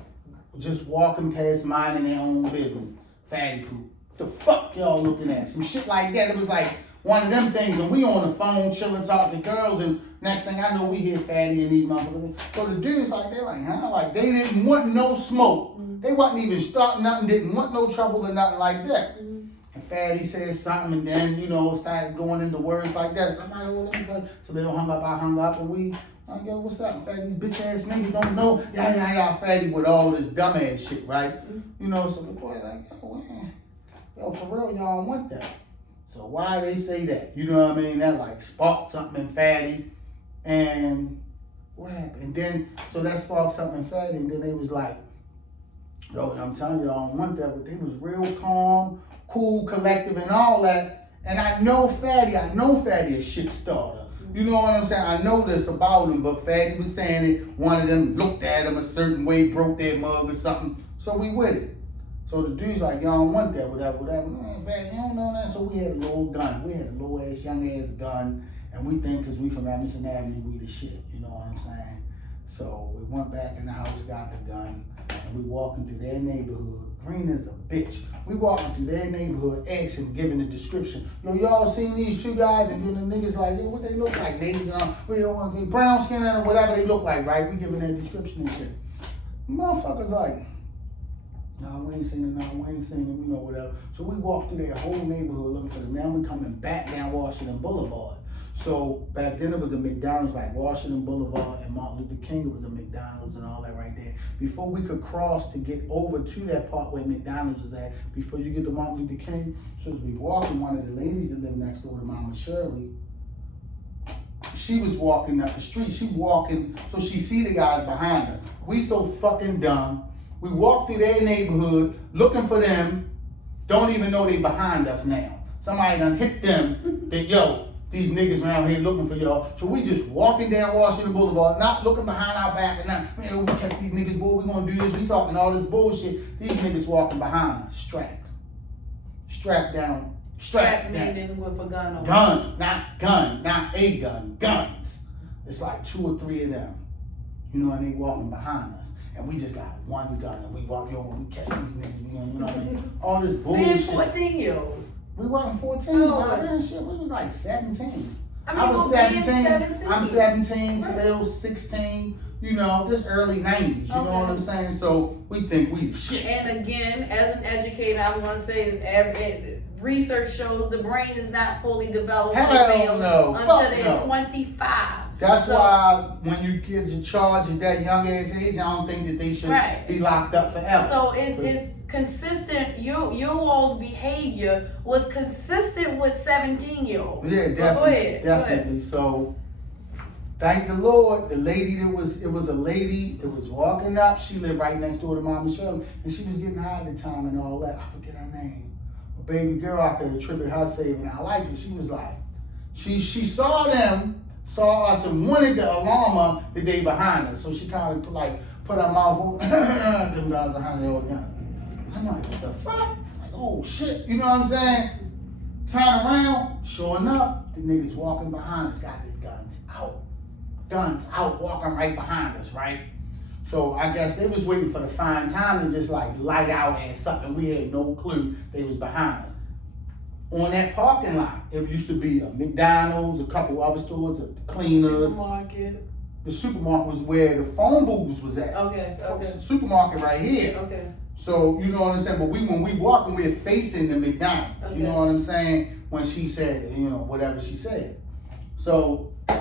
just walking past minding their own business. Fatty Pooh. The fuck y'all looking at? Some shit like that. It was like one of them things, and we on the phone chilling, talking to girls, and next thing I know, we hear Fatty and these motherfuckers. So the dudes like, they're like, huh? Like, they didn't want no smoke. They wasn't even starting nothing, didn't want no trouble or nothing like that. And Fatty said something, and then, you know, started going into words like that. Somebody, oh, let me play. So they hung up, I hung up, and we, like, yo, what's up, Fatty? Bitch ass niggas don't know. Yeah, Fatty with all this dumb ass shit, right? You know, so the boy like, yo, man, yo, for real, y'all don't want that. So why they say that? You know what I mean? That like sparked something in Fatty. And what happened? And then, so that sparked something in Fatty, and then they was like, yo, I'm telling you, I don't want that, but they was real calm, cool, collective, and all that. And I know Fatty a shit starter. You know what I'm saying? I know this about him, but Fatty was saying it. One of them looked at him a certain way, broke their mug or something. So we with it. So the dude's like, y'all don't want that, whatever. Man, Fatty, you don't know that. So we had a little gun. We had a little ass, young ass gun. And we think because we from Emerson Avenue, we the shit. You know what I'm saying? So we went back in the house, got the gun, and we walking through their neighborhood. Green as a bitch. We walking through their neighborhood, asking, giving the description. Yo, y'all seen these 2 guys and giving the niggas like, yo, what they look like? Niggas and all, we don't want to be brown skin or whatever they look like, right? We giving their description and shit. Motherfuckers like, no, we ain't seen them, we know whatever. So we walked through their whole neighborhood looking for them. Now we coming back down Washington Boulevard. So back then it was a McDonald's like Washington Boulevard and Martin Luther King, it was a McDonald's and all that right there. Before we could cross to get over to that part where McDonald's is at, before you get to Martin Luther King, so as we walking, one of the ladies that lived next door to Mama Shirley, she was walking up the street. She walking, so she see the guys behind us. We so fucking dumb. We walk through their neighborhood looking for them, don't even know they behind us now. Somebody done hit them, that yo, these niggas around here looking for y'all. So we just walking down Washington Boulevard, not looking behind our back and not, man, we catch these niggas, boy, we gonna do this, we talking all this bullshit. These niggas walking behind us, strapped. Strapped down. Meaning with a gun on. Gun, not a gun, guns. It's like 2 or 3 of them. You know, and they walking behind us. And we just got one gun and we walk, yo, when we catch these niggas, you know what I mean? All this bullshit. Being 14-years. We wasn't 14, man. Shit, we was like 17. I was 17. I'm 17, Toledo's 16. You know, this early 90s. You know what I'm saying? So we think we the shit. And again, as an educator, I want to say research shows the brain is not fully developed Hell no. until Fuck they're no. 25. That's why when you kids in charge at that young ass age, I don't think that they should be locked up forever. So it's consistent. Your all's behavior was consistent with 17-year-olds. Yeah, definitely, definitely. So, thank the Lord. The lady it was a lady that was walking up. She lived right next door to Mama Shirley, and she was getting high at the time and all that. I forget her name. A baby girl out there attributed her saving. I liked it. She was like, she saw them. Saw us and wanted to alarm her that they behind us. So she kind of like put her mouth them guys behind the old gun. I'm like, what the fuck? Like, oh shit, you know what I'm saying? Turn around, sure enough, the niggas walking behind us got their guns out, walking right behind us, right? So I guess they was waiting for the fine time to just like light out and something. We had no clue they was behind us. On that parking lot, it used to be a McDonald's, a couple other stores, a cleaners. Supermarket. The supermarket was where the phone booths was at. Okay. Supermarket right here. Okay. So, you know what I'm saying? But when we walking, we're facing the McDonald's. Okay. You know what I'm saying? When she said, you know, whatever she said. So, I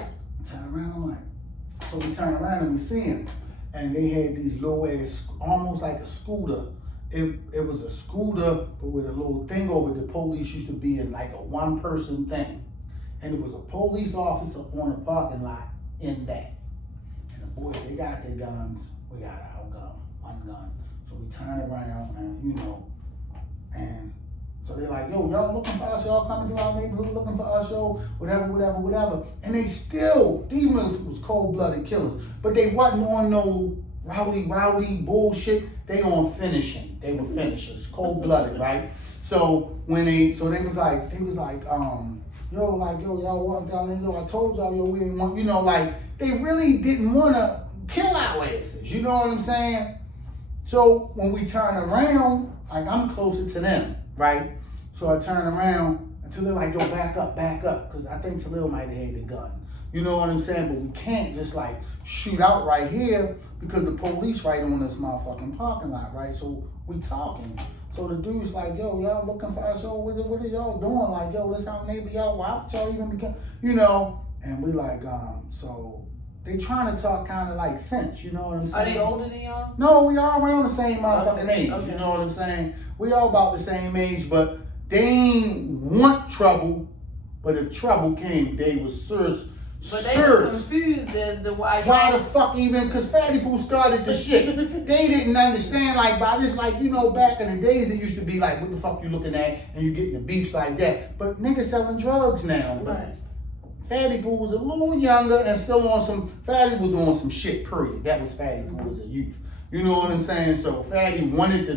turn around, I'm like, so we turn around and we see him. And they had these low ass, almost like a scooter. It was a scooter, but with a little thing over it. The police used to be in like a one person thing. And it was a police officer on the parking lot in that. And the boys, they got their guns. We got our gun, one gun. So we turn around and, you know, and so they're like, yo, y'all looking for us, y'all coming to our neighborhood looking for us, yo, whatever. And they still, these motherfuckers was cold-blooded killers, but they wasn't on no rowdy bullshit. They on finishing. They were finishers, cold-blooded, right? So when they was like, yo, y'all walk down there, yo, I told y'all, yo, we ain't want, you know, like, they really didn't want to kill our asses, you know what I'm saying? So when we turn around, like, I'm closer to them, right? So I turn around until they're like, yo, back up, because I think Talil might have had the gun. You know what I'm saying? But we can't just like shoot out right here because the police right on this motherfucking parking lot, right? So we talking. So the dude's like, yo, y'all looking for us? Yo, what are y'all doing? Like, yo, this our neighbor, y'all, why would y'all even become, you know? And we like, so they trying to talk kind of like sense, you know what I'm saying? Are they older than y'all? No, we all around the same motherfucking Okay, age, okay. you know what I'm saying? We all about the same age, but they ain't want trouble, but if trouble came, they was serious. But they were confused as to why Why y'all. the fuck even? Because Fatty Pooh started the shit. They didn't understand, like, by this, like, you know, back in the days, it used to be like, what the fuck you looking at? And you getting the beefs like that. But niggas selling drugs now. Right. Fatty Pooh was a little younger and still on some, Fatty was on some shit, period. That was Fatty Pooh as a youth. You know what I'm saying? So Fatty wanted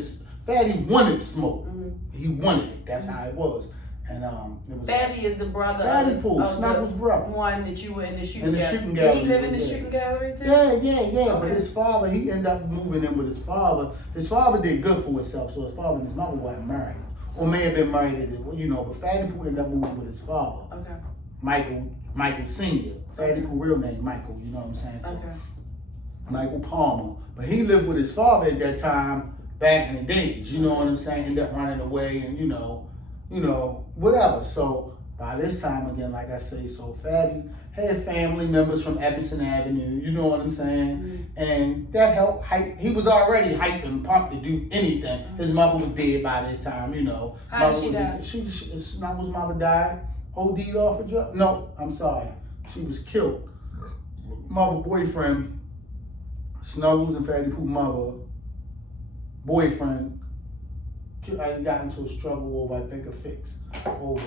smoke. Mm-hmm. He wanted it. That's how it was. And it was Fatty is the brother Fatty of, Pooh, of Snuggles' the brother. one that you were in the shooting In the gallery. shooting Did gallery, he live in the yeah. shooting gallery too? Yeah. But Okay. his father, he ended up moving in with his father. His father did good for himself, so his father and his mother weren't married. Or may have been married, you know, but Fatty Pooh ended up moving with his father. Okay. Michael Sr. Fatty Pooh real name Michael, you know what I'm saying? So, Okay. Michael Palmer. But he lived with his father at that time back in the days, you know what I'm saying? Ended up running away and you know, whatever. So by this time again, like I say, so Fatty had family members from Emerson Avenue, you know what I'm saying? Mm-hmm. And that helped hype. He was already hyped and pumped to do anything. His mother was dead by this time, you know. How did she die? Snuggles' mother died, OD'd off a drug. No, I'm sorry. She was killed. Mother boyfriend, Snuggles and Fatty Pooh mother, boyfriend, I got into a struggle over, I think, a fix over,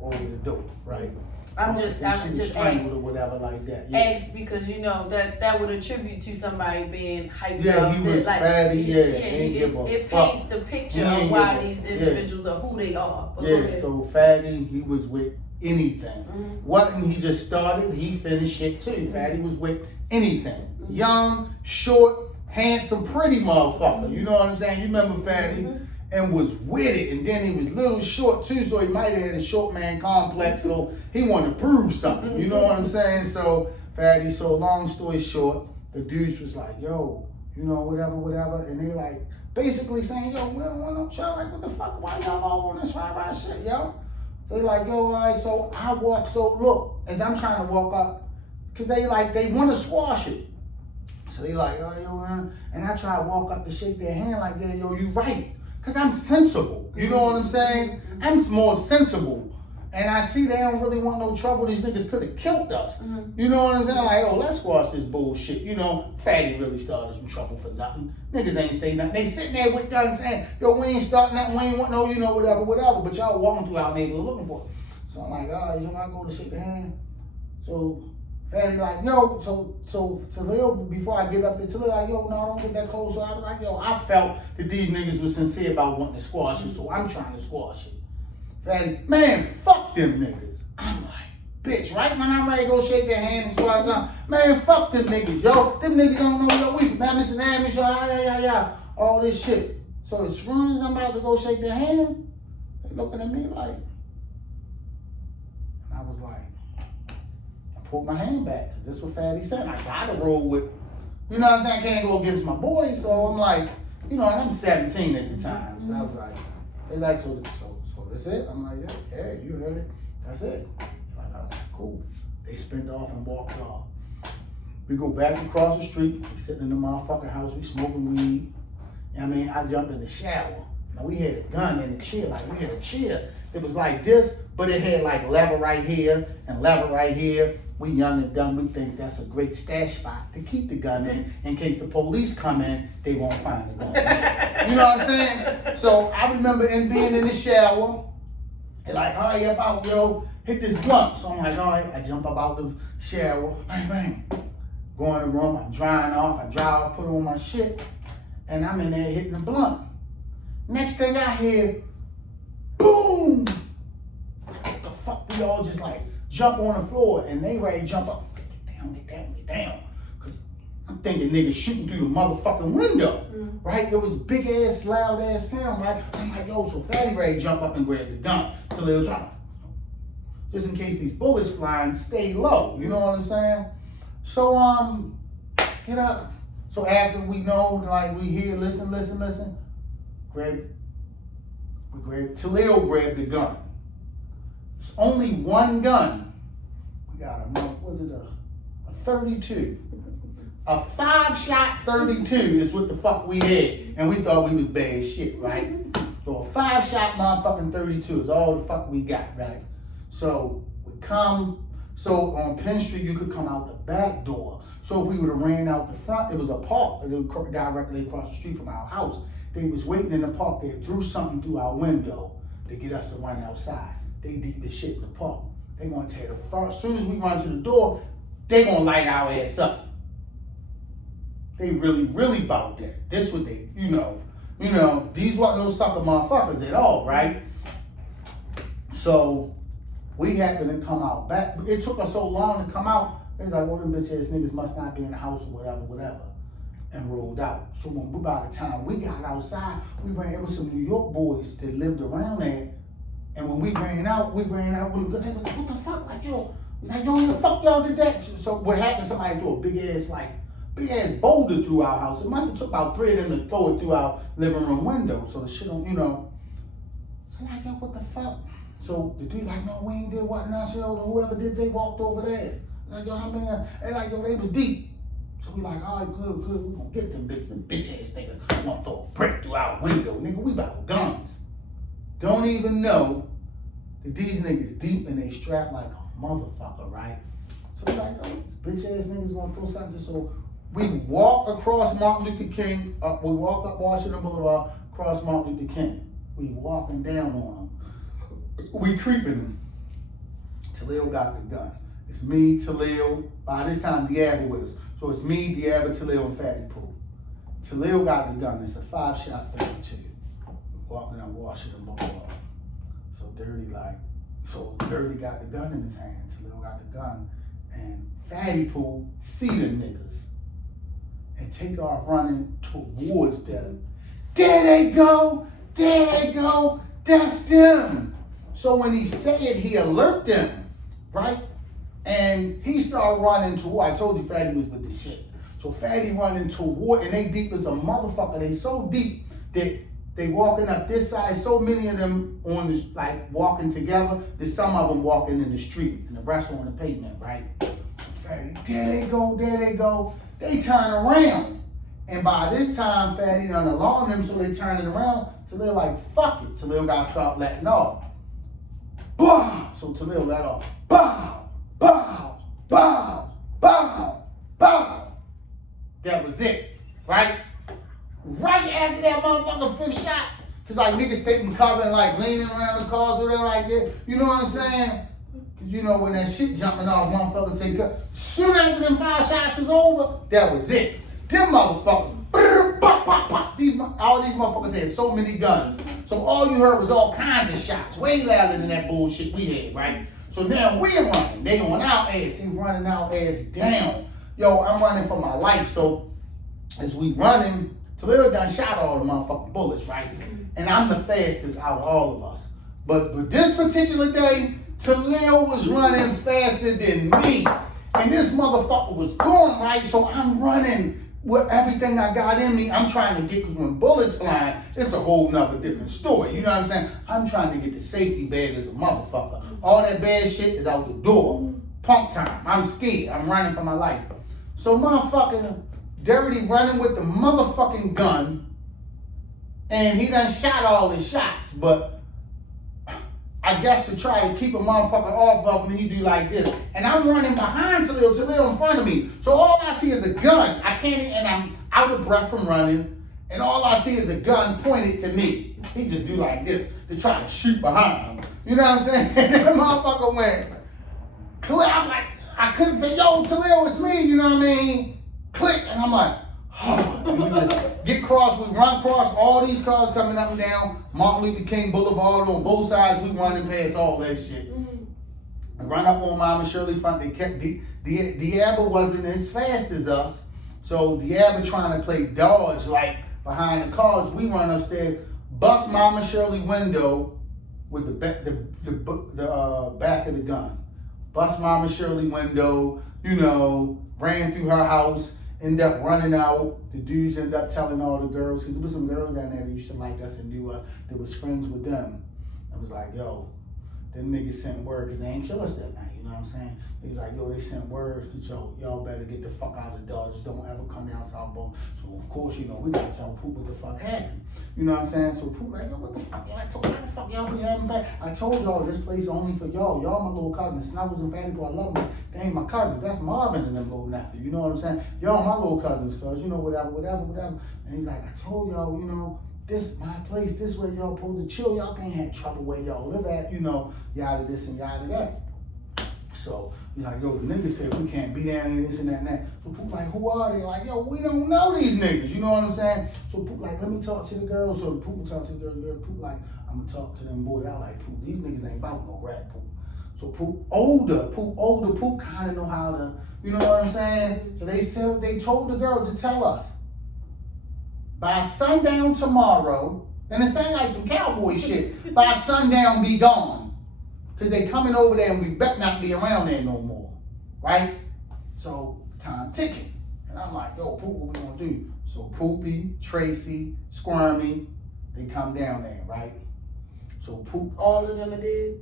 over the dope, right? I'm She just was strangled asking. or whatever like that. Yeah, Ask because you know that would attribute to somebody being hyped Yeah, up. he was that, like, fatty, yeah, he ain't give a it fuck. paints the picture He of ain't why give a- these yeah. individuals are who they are. But go yeah. ahead. So Fatty, he was with anything. Mhm. Wasn't he just started? He finished shit too. Fatty was with anything. Young, short, handsome, pretty motherfucker. You know what I'm saying? You remember Fatty? And was with it, and then he was little short too, so he might have had a short man complex, so he wanted to prove something, you know what I'm saying? So Fatty, so long story short, the dudes was like, yo, you know, whatever, and they like basically saying, yo, we don't want no child, like what the fuck, why y'all all on this rah shit, yo? They like, yo, all right, so I walk, so look, as I'm trying to walk up, cause they want to squash it. So they like, oh, yo, man, and I try to walk up to shake their hand like, yeah, yo, you right. Cause I'm sensible, you know what I'm saying? I'm more sensible. And I see they don't really want no trouble. These niggas could have killed us. You know what I'm saying? Like, oh, let's squash this bullshit. You know, Fatty really started some trouble for nothing. Niggas ain't say nothing. They sitting there with guns saying, yo, we ain't starting nothing, we ain't want no, you know, whatever. But y'all walking through our neighborhood looking for it. So I'm like, all right, you want to go to shake the hand? So Fatty like, yo, so Talil, before I get up there, Talil like, yo, no, don't get that close. So I was like, yo, I felt that these niggas was sincere about wanting to squash it, so I'm trying to squash it. Fatty, man, fuck them niggas. I'm like, bitch, right when I'm ready to go shake their hand and squash them, man, fuck them niggas, yo. Them niggas don't know, yo, we from Emerson Avenue, so yeah, all this shit. So as soon as I'm about to go shake their hand, they looking at me like, and I was like, pulled my hand back, because this what Fatty said. I gotta roll with, you know what I'm saying? I can't go against my boys, so I'm like, you know, and I'm 17 at the time, so I was like, they like, so that's it? I'm like, yeah, you heard it. That's it. Like, all right, cool. They spent off and walked off. We go back across the street. We sitting in the motherfucking house. We smoking weed. I mean, I jumped in the shower. Now we had a gun in the chair. Like we had a chair that was like this, but it had like lever right here and lever right here. We young and dumb. We think that's a great stash spot to keep the gun in case the police come in, they won't find the gun. You know what I'm saying? So I remember being in the shower. And like, all right, about yo, hit this blunt. So I'm like, all right, I jump up out the shower, bang, bang. Go in the room, I'm drying off, I dry off, put on my shit, and I'm in there hitting the blunt. Next thing I hear, boom! What the fuck? We all just like jump on the floor, and they ready to jump up. Get down. Cause I'm thinking niggas shooting through the motherfucking window, right? It was big ass, loud ass sound, right? I'm like, yo, so Fatty ready to jump up and grab the gun. So they'll try, just in case these bullets flying, stay low. You know what I'm saying? So get up. So after we know, like we hear, listen. Talil grabbed the gun. It's only one gun. We got a 32. A 5-shot 32 is what the fuck we had. And we thought we was bad as shit, right? So a 5-shot motherfucking 32 is all the fuck we got, right? So we come. So on Penn Street, you could come out the back door. So if we would have ran out the front, it was a park directly across the street from our house. They was waiting in the park. They threw something through our window to get us to run outside. They deep as shit in the park. They gonna tear the front. As soon as we run to the door, they gonna light our ass up. They really about that. This what they, you know, these wasn't no sucker motherfuckers at all, right? So we happened to come out back. It took us so long to come out. It's like, well, them bitch ass niggas must not be in the house or whatever, and rolled out. So by the time we got outside, it was some New York boys that lived around there. And when we ran out, they was like, what the fuck? Like, yo, it's like, yo, the fuck y'all did that? So what happened, somebody threw a big ass boulder through our house. It must have took about 3 of them to throw it through our living room window. So the shit on, So like, yo, what the fuck? So the dude like, no, we ain't did what now, so whoever did, they walked over there. Like, yo, how many? They like, yo, they was deep. So we like, all right, good, we gonna get them bitch ass niggas. We gonna throw a brick through our window, nigga. We about guns. Don't even know that these niggas deep and they strapped like a motherfucker, right? So we like, oh, these bitch ass niggas gonna throw something. So we walk across Martin Luther King. We walk up Washington Boulevard, across Martin Luther King. We walking down on them. We creeping them. Talil got the gun. It's me, Talil. By this time, Diabba with us. So it's me, Diabba, Talil, and Fatty Pooh. Talil got the gun. It's a 5-shot 32. We're walking up Washington Boulevard. So Dirty got the gun in his hand. Talil got the gun. And Fatty Pooh see the niggas and take off running towards them. There they go. That's them. So when he said it, he alerted them, right? And he started running toward, I told you Fatty was with the shit. So Fatty running toward, and they deep as a motherfucker. They so deep that they walking up this side, so many of them on this, like walking together, that some of them walking in the street, and the rest on the pavement, right? Fatty, there they go. They turn around. And by this time, Fatty done alarmed them, so they turning around. So they're like, fuck it. Talil got to start letting off. Bow! So Talil let off. Bow! That was it, right? Right after that motherfucker 5th shot, cause like niggas taking cover and like leaning around the cars or like that. You know what I'm saying? Cause you know when that shit jumping off, motherfuckers say, soon after them 5 shots was over, that was it. Them motherfuckers, all these motherfuckers had so many guns. So all you heard was all kinds of shots, way louder than that bullshit we had, right? So now we're running. They on our ass. They running our ass down. Yo, I'm running for my life. So as we running, Talil done shot all the motherfucking bullets, right? And I'm the fastest out of all of us. But this particular day, Talil was running faster than me. And this motherfucker was going, right? So I'm running with everything I got in me, I'm trying to get, because when bullets flying, it's a whole nother different story. You know what I'm saying? I'm trying to get the safety bag as a motherfucker. All that bad shit is out the door. Punk time. I'm scared. I'm running for my life. So motherfucking Dirty running with the motherfucking gun, and he done shot all his shots, but I guess to try to keep a motherfucker off of him, he do like this. And I'm running behind Talil in front of me. So all I see is a gun. I can't, and I'm out of breath from running, and all I see is a gun pointed to me. He just do like this to try to shoot behind him. You know what I'm saying? And the motherfucker went, clear. I'm like, I couldn't say, yo, Talil, it's me, you know what I mean? Click, and I'm like, oh, and we just get cross, we run cross, all these cars coming up and down, Martin Luther King Boulevard on both sides, we running past all that shit. We run up on Mama Shirley front, they kept, Diablo wasn't as fast as us, so Diablo trying to play dodge like behind the cars, we run upstairs, bust Mama Shirley window with the back of the gun. Bust Mama Shirley window, you know, ran through her house, ended up running out. The dudes ended up telling all the girls, because there was some girls down there that used to like us and knew us, that was friends with them. I was like, yo, them niggas sent word, because they ain't kill us that night, you know what I'm saying? He was like, yo, they sent word that y'all better get the fuck out of Dodge, don't ever come down Southbone. So of course, you know, we gotta tell Poop what the fuck happened. You know what I'm saying? So Poop like, yo, what the fuck, I told you, what the fuck y'all be having fun? I told y'all this place only for y'all. Y'all my little cousins. Snuggles and Fatty Boy, I love them. They ain't my cousins. That's Marvin and them little nephew. You know what I'm saying? Y'all my little cousins, cuz, you know, whatever. And he's like, I told y'all, you know, this my place, this way y'all supposed to chill. Y'all can't have trouble where y'all live at, you know, yada this and yada that. So, he's like, yo, the niggas said we can't be down here, this and that and that. So Poop like, who are they? Like, yo, we don't know these niggas, you know what I'm saying? So Poop like, let me talk to the girls. So Poop will talk to the girls. Poop like, I'm gonna talk to them boys. I like Poop, these niggas ain't about no rat Poop. So Poop older, Poop kinda know how to, you know what I'm saying? So they told the girls to tell us, by sundown tomorrow, and it sound like some cowboy shit, by sundown be gone. Because they coming over there and we bet not be around there no more, right? So time ticking. And I'm like, yo, Poop, what we gonna do? So Poopy, Tracy, Squirmy, they come down there, right? So Poop. All of them are dead?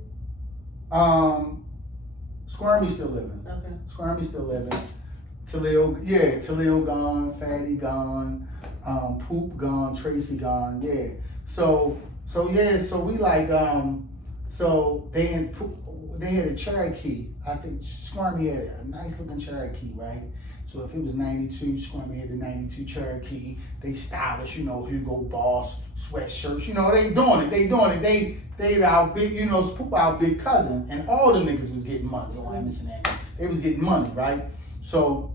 Squirmy still living. Okay. Squirmy still living. Talil gone, Fatty gone, Poop gone, Tracy gone, yeah. So we like, so they had a Cherokee. I think Squirmy had a nice looking Cherokee, right? So if it was 92, Squirmy had the 92 Cherokee. They stylish, you know, Hugo Boss, sweatshirts, you know, they doing it. They our big, you know, Poop our big cousin, and all the niggas was getting money. You know, I'm missing that. They was getting money, right? So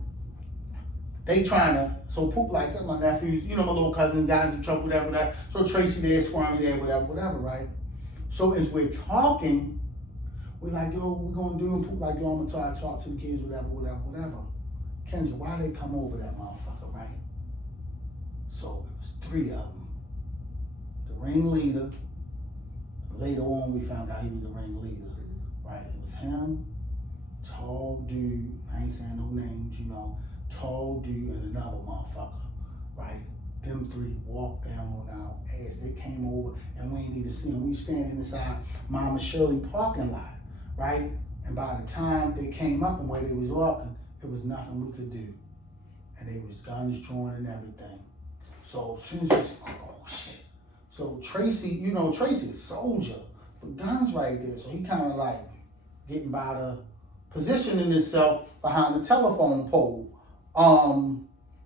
they trying to, so Poop like, my nephews, you know, my little cousins got in some trouble, whatever. So Tracy there, Squirmy there, whatever, right? So as we're talking, we're like, yo, what we gonna do? And Poop like, yo, I'm gonna talk to the kids, whatever. Kendra, why they come over that motherfucker, right? So it was 3 of them. The ringleader, later on we found out he was the ringleader, right? It was him, tall dude, I ain't saying no names, you know, tall dude and another motherfucker, right? Them 3 walked down on our ass. They came over and we ain't even see them. We standing inside Mama Shirley parking lot, right? And by the time they came up and where they was walking, there was nothing we could do. And they was guns drawn and everything. So as soon as we said, oh shit. So Tracy, you know, Tracy's a soldier, but guns right there. So he kind of like getting by the positioning himself behind the telephone pole.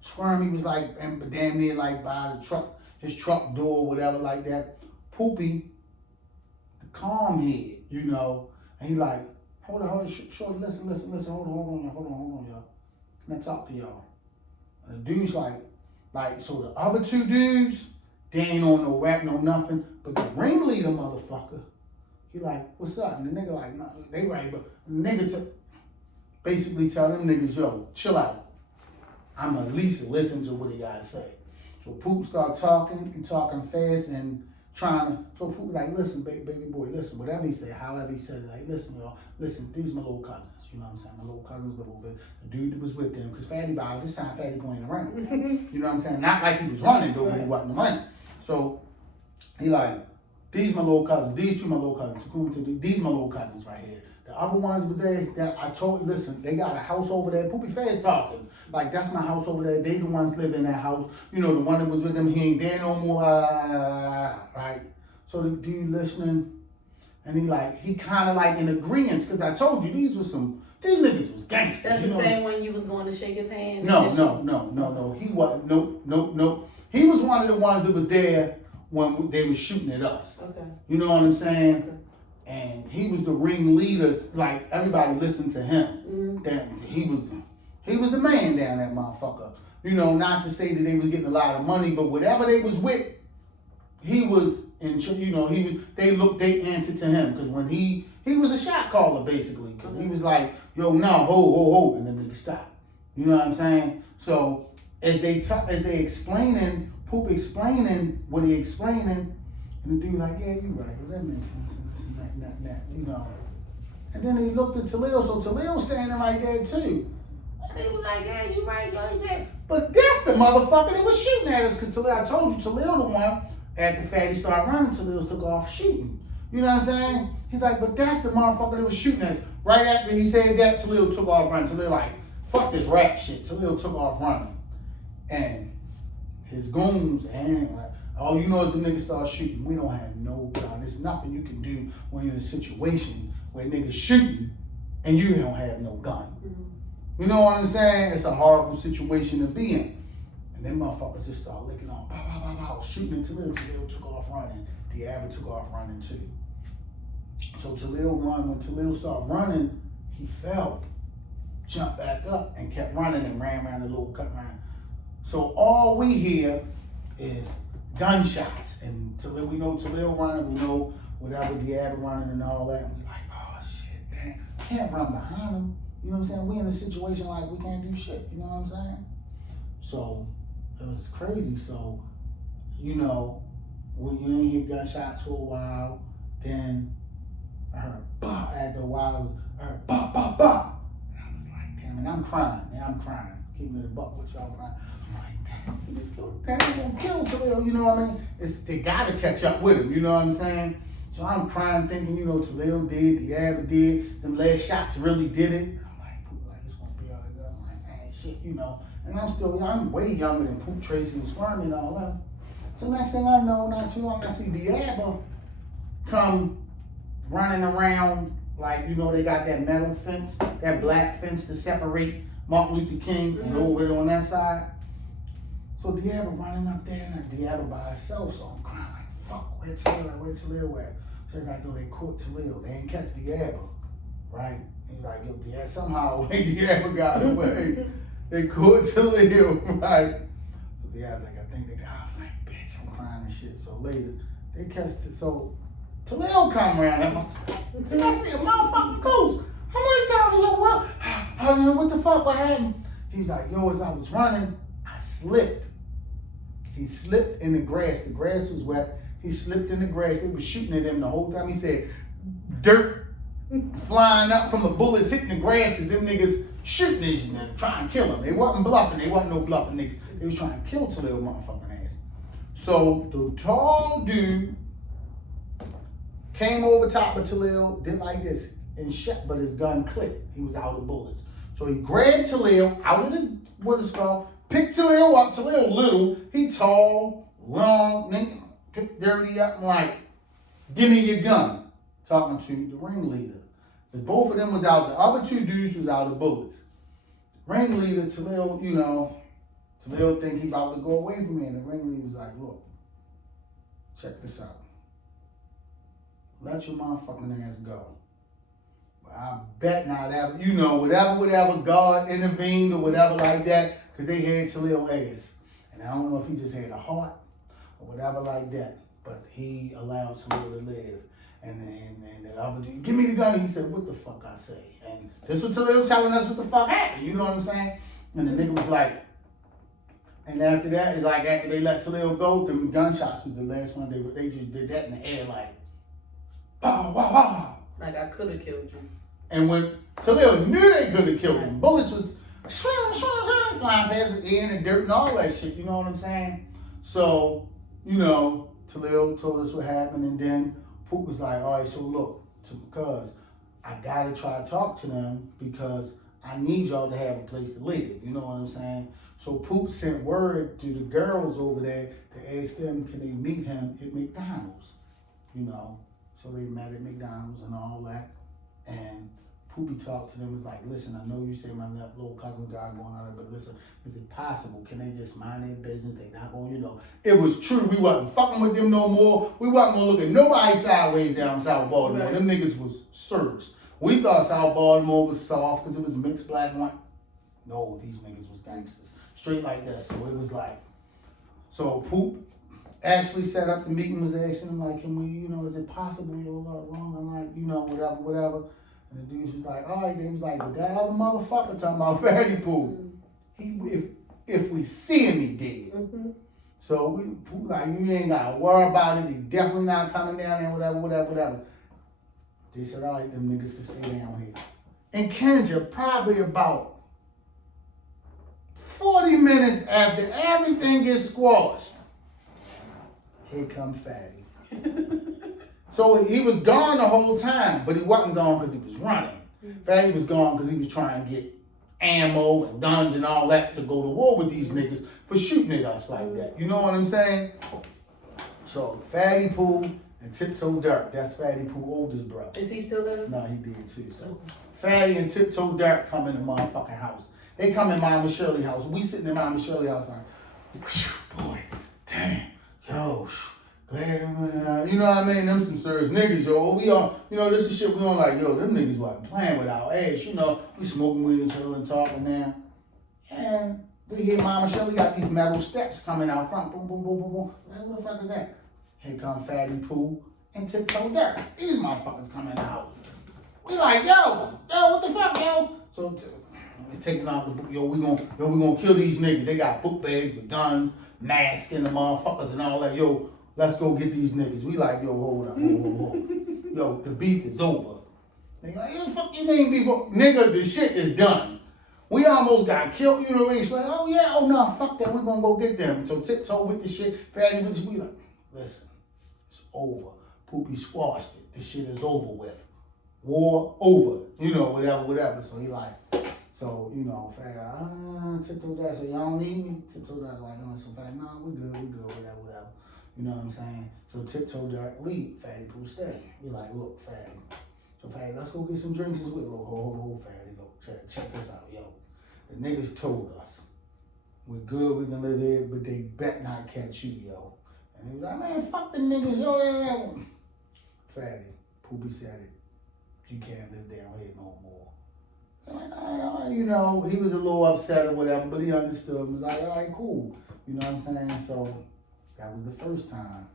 Squirmy was like, and damn near like by the truck, his truck door, whatever like that. Poopy, the calm head, you know, and he like, hold on, shorty, listen, hold on, y'all. Can I talk to y'all? And the dude's like, so the other 2 dudes, they ain't on no rap, no nothing, but the ringleader motherfucker, he like, what's up? And the nigga like, no, they right, but the nigga basically tell them niggas, yo, chill out. I'm at least listen to what he gotta say. So Poop start talking fast and trying to, so Poop like, listen, baby boy, listen, whatever he said, however he said it, like, listen, y'all, listen, these my little cousins. You know what I'm saying? My little cousins live over there. The dude that was with them, because Fatty by this time, Fatty playing around. You know what I'm saying? Not like he was running, though, but he wasn't running. So he like, these my little cousins, these two my little cousins, these my little cousins right here. The other ones were there that I told you, listen, they got a house over there. Poopy Fast talking. Like, that's my house over there. They the ones live in that house. You know, the one that was with them, he ain't there no more. Right? So the dude listening, and he kind of like in agreement, because I told you, these niggas was gangsters. That's the same one you was going to shake his hand? No. He wasn't, nope. He was one of the ones that was there when they was shooting at us. Okay. You know what I'm saying? Okay. And he was the ringleader, like everybody listened to him. Mm-hmm. Then he was the man down that motherfucker. You know, not to say that they was getting a lot of money, but whatever they was with, he was in. You know, they answered to him, because when he was a shot caller basically, because he was like, yo, no, ho, and then nigga stop. You know what I'm saying? So as they explaining, Poop explaining what he explaining, and the dude like, yeah, you right, well, that makes sense. That, you know. And then he looked at Talil, so Talil standing right there too. And he was like, yeah, you right, yo. He said, but that's the motherfucker that was shooting at us, because Talil, I told you, Talil the one, after Fatty started running, Talil took off shooting. You know what I'm saying? He's like, but that's the motherfucker that was shooting at us. Right after he said that, Talil took off running. Talil like, fuck this rap shit. Talil took off running. And his goons, and like, all you know is the niggas start shooting. We don't have no gun. There's nothing you can do when you're in a situation where niggas shooting and you don't have no gun. Mm-hmm. You know what I'm saying? It's a horrible situation to be in. And then motherfuckers just start licking on, pow, shooting at Talil. Talil took off running. Diablo took off running too. So Talil run. When Talil started running, he fell, jumped back up, and kept running and ran around the little cut line. So all we hear is gunshots, and we know Talil running, we know whatever Diablo running and all that, and we like, oh shit, damn, can't run behind him. You know what I'm saying? We in a situation like we can't do shit. You know what I'm saying? So it was crazy. So, you know, when you ain't hear gunshots for a while, then I heard bah. After a while, I heard bah. And I was like, damn, and I'm crying. Keeping it a buck with y'all crying. I'm like, damn, they gonna kill Talil, you know what I mean? They gotta catch up with him, you know what I'm saying? So I'm crying, thinking, you know, Talil did, Diablo did, them last shots really did it. I'm like, Poop, like, it's gonna be all right. I'm like, man, shit, you know. And I'm still young, I'm way younger than Poop, Tracy, and Squirmy and all that. So next thing I know, not too long, I see Diablo come running around, like, you know, they got that metal fence, that black fence to separate Martin Luther King and over it on that side. So Diablo running up there, and Diablo by herself, so I'm crying like, fuck, where Talil at? She's like, yo, they caught Talil, they ain't catch Diablo, right? And he's like, yo, Diablo, somehow when Diablo got away, they caught Talil, right? So Diablo like, I think they got, I was like, bitch, I'm crying and shit. So later, they catch it, so Talil come around, and I see a motherfucking ghost. I'm like, yo, what the fuck, what happened? He's like, yo, as I was running, I slipped. He slipped in the grass. The grass was wet. He slipped in the grass. They were shooting at him the whole time. He said, dirt flying up from the bullets hitting the grass, because them niggas shooting at him and trying to kill him. They wasn't bluffing. They wasn't no bluffing niggas. They was trying to kill Talil motherfucking ass. So the tall dude came over top of Talil, did like this, and shot, but his gun clicked. He was out of bullets. So he grabbed Talil out of the, what is it called, picked Talil up. Talil little, he tall, long, nigga, picked Dirty up and like, give me your gun. Talking to the ringleader. But both of them was out, the other two dudes was out of bullets. The ringleader, Talil, you know, Talil think he about to go away from me, and the ringleader was like, look, check this out. Let your motherfucking ass go. But I bet not ever, you know, whatever God intervened or whatever like that, because they had Talil ass. And I don't know if he just had a heart or whatever like that, but he allowed Talil to live. And the other dude, give me the gun. He said, what the fuck I say? And this was Talil telling us what the fuck happened, you know what I'm saying? And the nigga was like, and after that, it's like after they let Talil go, the gunshots was the last one. They just did that in the air like, bow, bow, bow. Like I could have killed you. And when Talil knew they could have killed him, bullets was flying past his ear and the dirt and all that shit, you know what I'm saying? So, you know, Talil told us what happened, and then Poop was like, all right, so look, because I gotta try to talk to them because I need y'all to have a place to live, you know what I'm saying? So Poop sent word to the girls over there to ask them, can they meet him at McDonald's, you know? So they met at McDonald's and all that, and Poopy talked to them, was like, listen, I know you say my little cousin's got going on there, but listen, is it possible? Can they just mind their business? They not going, you know. It was true. We wasn't fucking with them no more. We wasn't going to look at nobody sideways down South Baltimore. Right. Them niggas was searched. We thought South Baltimore was soft because it was mixed black and white. No, these niggas was gangsters. Straight like that. So it was like, so Poop actually set up the meeting, was asking them, like, can we, you know, is it possible you're wrong? I'm like, you know, whatever. And the dudes was like, all right, they was like, but that other motherfucker talking about Fatty Pooh. If we see him, he dead. Mm-hmm. So we like, you ain't gotta worry about it. He definitely not coming down there, whatever. They said, all right, them niggas can stay down here. And Kendra, probably about 40 minutes after everything gets squashed, here come Fatty. So he was gone the whole time, but he wasn't gone because he was running. Fatty was gone because he was trying to get ammo and guns and all that to go to war with these niggas for shooting at us like that. You know what I'm saying? So Fatty Pooh and Tiptoe Dirk, that's Fatty Pooh's oldest brother. Is he still living? No, he did too. So Fatty and Tiptoe Dirk come in the motherfucking house. They come in Mama Shirley's house. We sitting in Mama Shirley's house like, boy, damn, yo, glad, you know what I mean? Them some serious niggas, yo. We all, you know, this is shit we on like, yo, them niggas wasn't playing with our ass. You know, we smoking weed, chilling, talking now. And we hear Mama Shirley got these metal steps coming out front. Boom, boom, boom, boom, boom. Like, what the fuck is that? Here come Fatty Pooh and Tiptoe Dirk. These motherfuckers coming out. We like, yo, what the fuck, yo? So we taking out the book, yo, we gonna kill these niggas. They got book bags with guns, masks and the motherfuckers and all that. Yo, let's go get these niggas. We like, yo, hold up. Yo, the beef is over. They like, yo, fuck you mean beef? Nigga, the shit is done. We almost got killed, you know what I mean? It's like, oh yeah, oh no, fuck that, we gonna go get them. So Tiptoe with the shit, Fatty with the shit, we like, listen, it's over. Poopy squashed it. This shit is over with. War over. You know, whatever. So he like, so, you know, Fatty, Tiptoe Dirk, so y'all don't need me? Tiptoe Dirk like, so Fatty, no, we good, whatever. You know what I'm saying? So Tiptoe Dirk leave, Fatty Pooh stay. We like, look, Fatty. So Fatty, let's go get some drinks with look, hold, Fatty, look, check this out, yo. The niggas told us, we're good, we can live here, but they bet not catch you, yo. And he was like, man, fuck the niggas, yo, yeah. Fatty, Poopy said it, you can't live down here no more. Like, you know, he was a little upset or whatever, but he understood. He was like, all right, cool. You know what I'm saying? So that was the first time.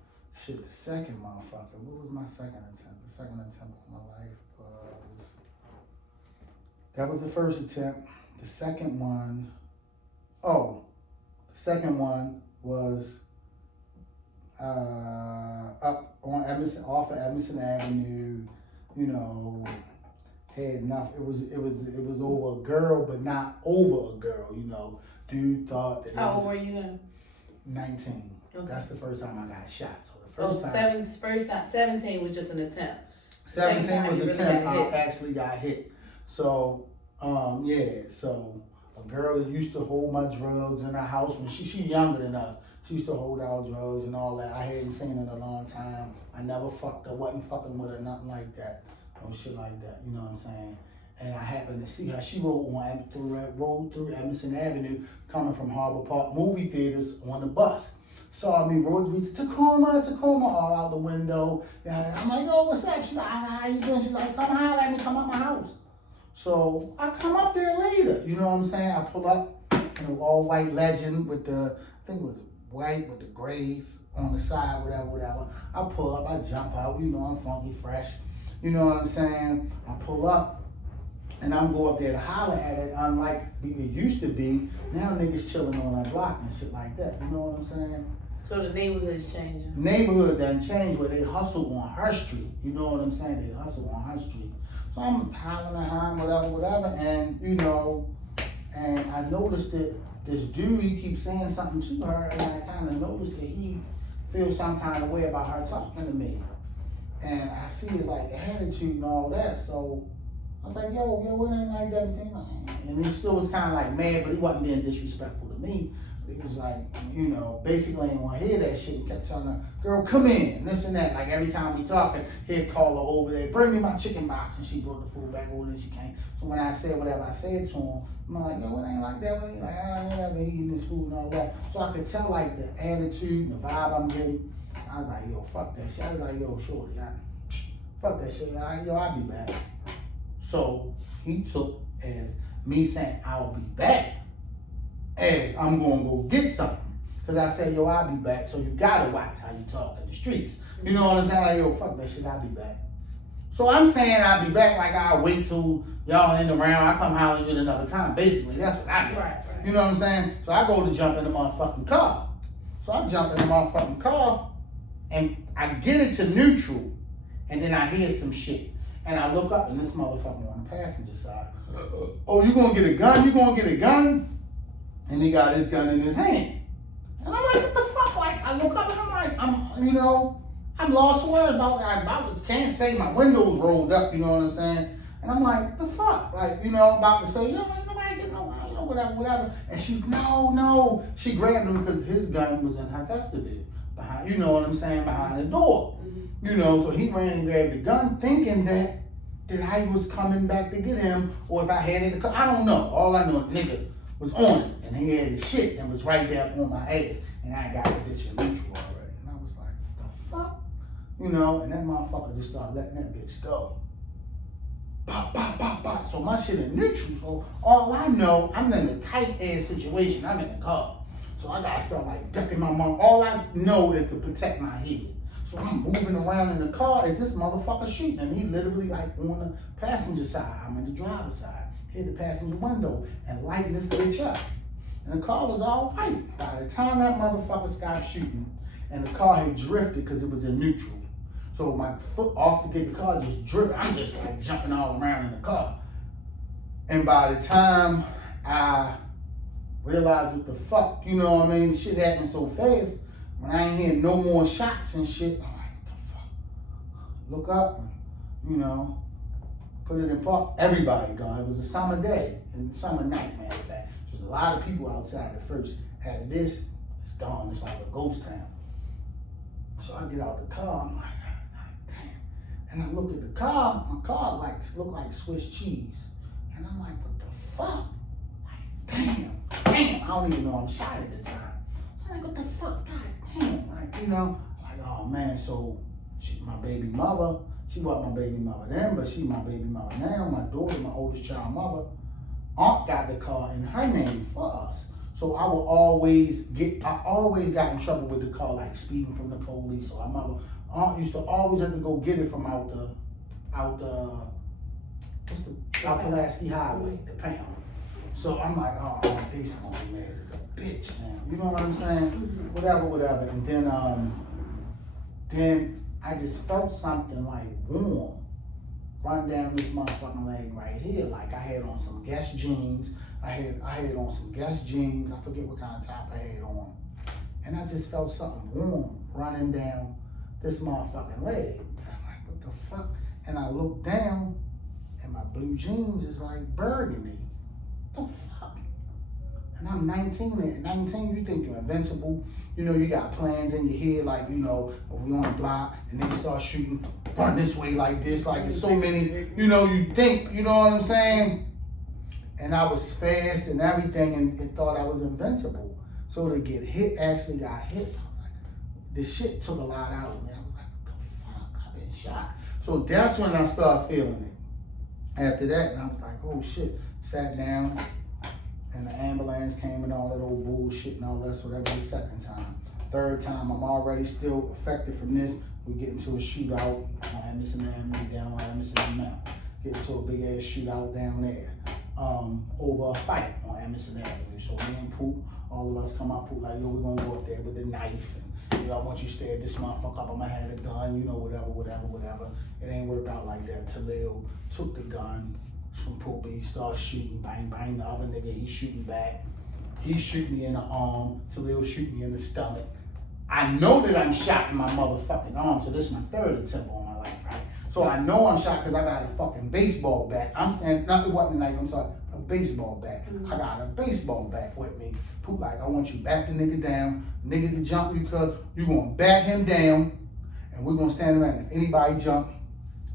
Shit, the second motherfucker. What was my second attempt? The second attempt of my life was... That was the first attempt. The second one... Oh, the second one was up on Emerson, off of Emerson Avenue, you know, had enough. It was over a girl, but not over a girl, you know. Dude thought that... How old were you then? 19. Okay. That's the first time I got shot. So the first time, 17 was just an attempt. 17 was an attempt. I actually got hit. So, yeah. So a girl that used to hold my drugs in her house when she younger than us. She used to hold our drugs and all that. I hadn't seen her in a long time. I never fucked her. Wasn't fucking with her. Nothing like that. No shit like that. You know what I'm saying? And I happened to see her. She rode through Emerson Avenue, coming from Harbor Park movie theaters on the bus. Saw me, road Tacoma, all out the window. And I'm like, oh, what's up? She's like, how you doing? She's like, come holler at me, come up my house. So I come up there later. You know what I'm saying? I pull up in an all white Legend with the, I think it was white with the grays on the side, whatever. I pull up, I jump out. You know, I'm funky fresh. You know what I'm saying? I pull up. And I'm go up there to holler at it, unlike it used to be. Now niggas chilling on that block and shit like that. You know what I'm saying? So the neighborhood's changing. The neighborhood done changed where they hustle on her street. You know what I'm saying? They hustle on her street. So I'm hollering at her and whatever, and you know, and I noticed that this dude, he keeps saying something to her, and I kind of noticed that he feels some kind of way about her talking to me. And I see his like attitude and all that, so I was like, yo, it ain't like that between us. And he still was kind of like mad, but he wasn't being disrespectful to me. He was like, you know, basically ain't want to hear that shit. He kept telling her, girl, come in, this and that. Like every time we talking, he'd call her over there, bring me my chicken box. And she brought the food back over and she came. So when I said whatever I said to him, I'm like, yo, it ain't like that. It ain't like, I ain't never eating this food and all that. So I could tell like the attitude, the vibe I'm getting. I was like, yo, fuck that shit. I was like, yo, shorty, fuck that shit. Yo, I'll be back. So he took as me saying, I'll be back, as I'm gonna go get something. Cause I said, yo, I'll be back. So you gotta watch how you talk in the streets. You know what I'm saying? Like, yo, fuck that shit, I'll be back. So I'm saying I'll be back, like I'll wait till y'all ain't around, I come holler at you another time. Basically, that's what I do. Right. You know what I'm saying? So I go to jump in the motherfucking car. So I jump in the motherfucking car and I get it to neutral, and then I hear some shit. And I look up and this motherfucker on the passenger side. Oh, you gonna get a gun? You gonna get a gun? And he got his gun in his hand. And I'm like, what the fuck? Like, I look up and I'm like, I'm lost for words about can't say my windows rolled up, you know what I'm saying? And I'm like, what the fuck? Like, you know, about to say, yo, ain't nobody getting nobody, you know, whatever. And she, no. She grabbed him because his gun was in her vestibule. Behind, you know what I'm saying, behind the door. You know, so he ran and grabbed the gun thinking that I was coming back to get him, or if I had it, I don't know. All I know, the nigga was on it, and he had his shit and was right there on my ass, and I got the bitch in neutral already. And I was like, what the fuck? You know, and that motherfucker just started letting that bitch go. Bop, bop, bop, bop. So my shit in neutral, so all I know, I'm in a tight ass situation, I'm in the car. So I gotta start like ducking my mom. All I know is to protect my head. So I'm moving around in the car as this motherfucker shooting. And he literally like on the passenger side. I'm in the driver's side. Hit the passenger window and lighting this bitch up. And the car was all right. By the time that motherfucker stopped shooting and the car had drifted because it was in neutral. So my foot off to get the car just drifted. I'm just like jumping all around in the car. And by the time I realized what the fuck, you know what I mean? Shit happened so fast. When I ain't hearing no more shots and shit, I'm like, what the fuck? Look up, and, you know, put it in park. Everybody gone. It was a summer day, and summer night, matter of fact. There was a lot of people outside at first. After this, it's gone. It's like a ghost town. So I get out the car, I'm like, damn. And I look at the car, my car like looked like Swiss cheese. And I'm like, what the fuck? Like, damn. I don't even know I'm shot at the time. So I'm like, what the fuck? God damn. Like, you know, like, oh man, so my baby mother, she wasn't my baby mother then, but she my baby mother now. My daughter, my oldest child mother, aunt got the car in her name for us. So I always got in trouble with the car, like speeding from the police. So my aunt used to always have to go get it from out Pulaski Highway, the pound. So I'm like, oh, they gonna be mad as a bitch now. You know what I'm saying? Whatever. And then I just felt something like warm run down this motherfucking leg right here. Like I had on some Guess jeans. I had on some Guess jeans. I forget what kind of top I had on. And I just felt something warm running down this motherfucking leg. And I'm like, what the fuck? And I looked down and my blue jeans is like burgundy. What the fuck? And I'm 19. At 19, you think you're invincible. You know, you got plans in your head, like, you know, we on the block, and then you start shooting, run this way like this, like it's so many, you know, you think, you know what I'm saying? And I was fast and everything, and it thought I was invincible. So to get hit, actually got hit. I was like, this shit took a lot out of me. I was like, what the fuck? I've been shot. So that's when I started feeling it. After that, and I was like, oh shit. Sat down, and the ambulance came and all that old bullshit and all that. So that was the second time. Third time, I'm already still affected from this. We get into a shootout on Emerson Avenue, down on Emerson Avenue. Get into a big ass shootout down there over a fight on Emerson Avenue. So me and Poop, all of us come out, Poop like, yo, we're gonna go up there with the knife and you know, I want you to stare this motherfucker up. I'ma have a gun, you know, whatever. It ain't work out like that. Talil took the gun from Poopy, started shooting, bang, bang. The other nigga, he shooting back. He shoot me in the arm. Talil shoot me in the stomach. I know that I'm shot in my motherfucking arm, so this is my third attempt on my life, right? So I know I'm shot because I got a fucking baseball bat. I'm standing, not it wasn't a knife, I'm sorry, a baseball bat. I got a baseball bat with me. Poop like, I want you to back the nigga down. Nigga to jump you, cuz you gonna back him down, and we're gonna stand around. If anybody jump,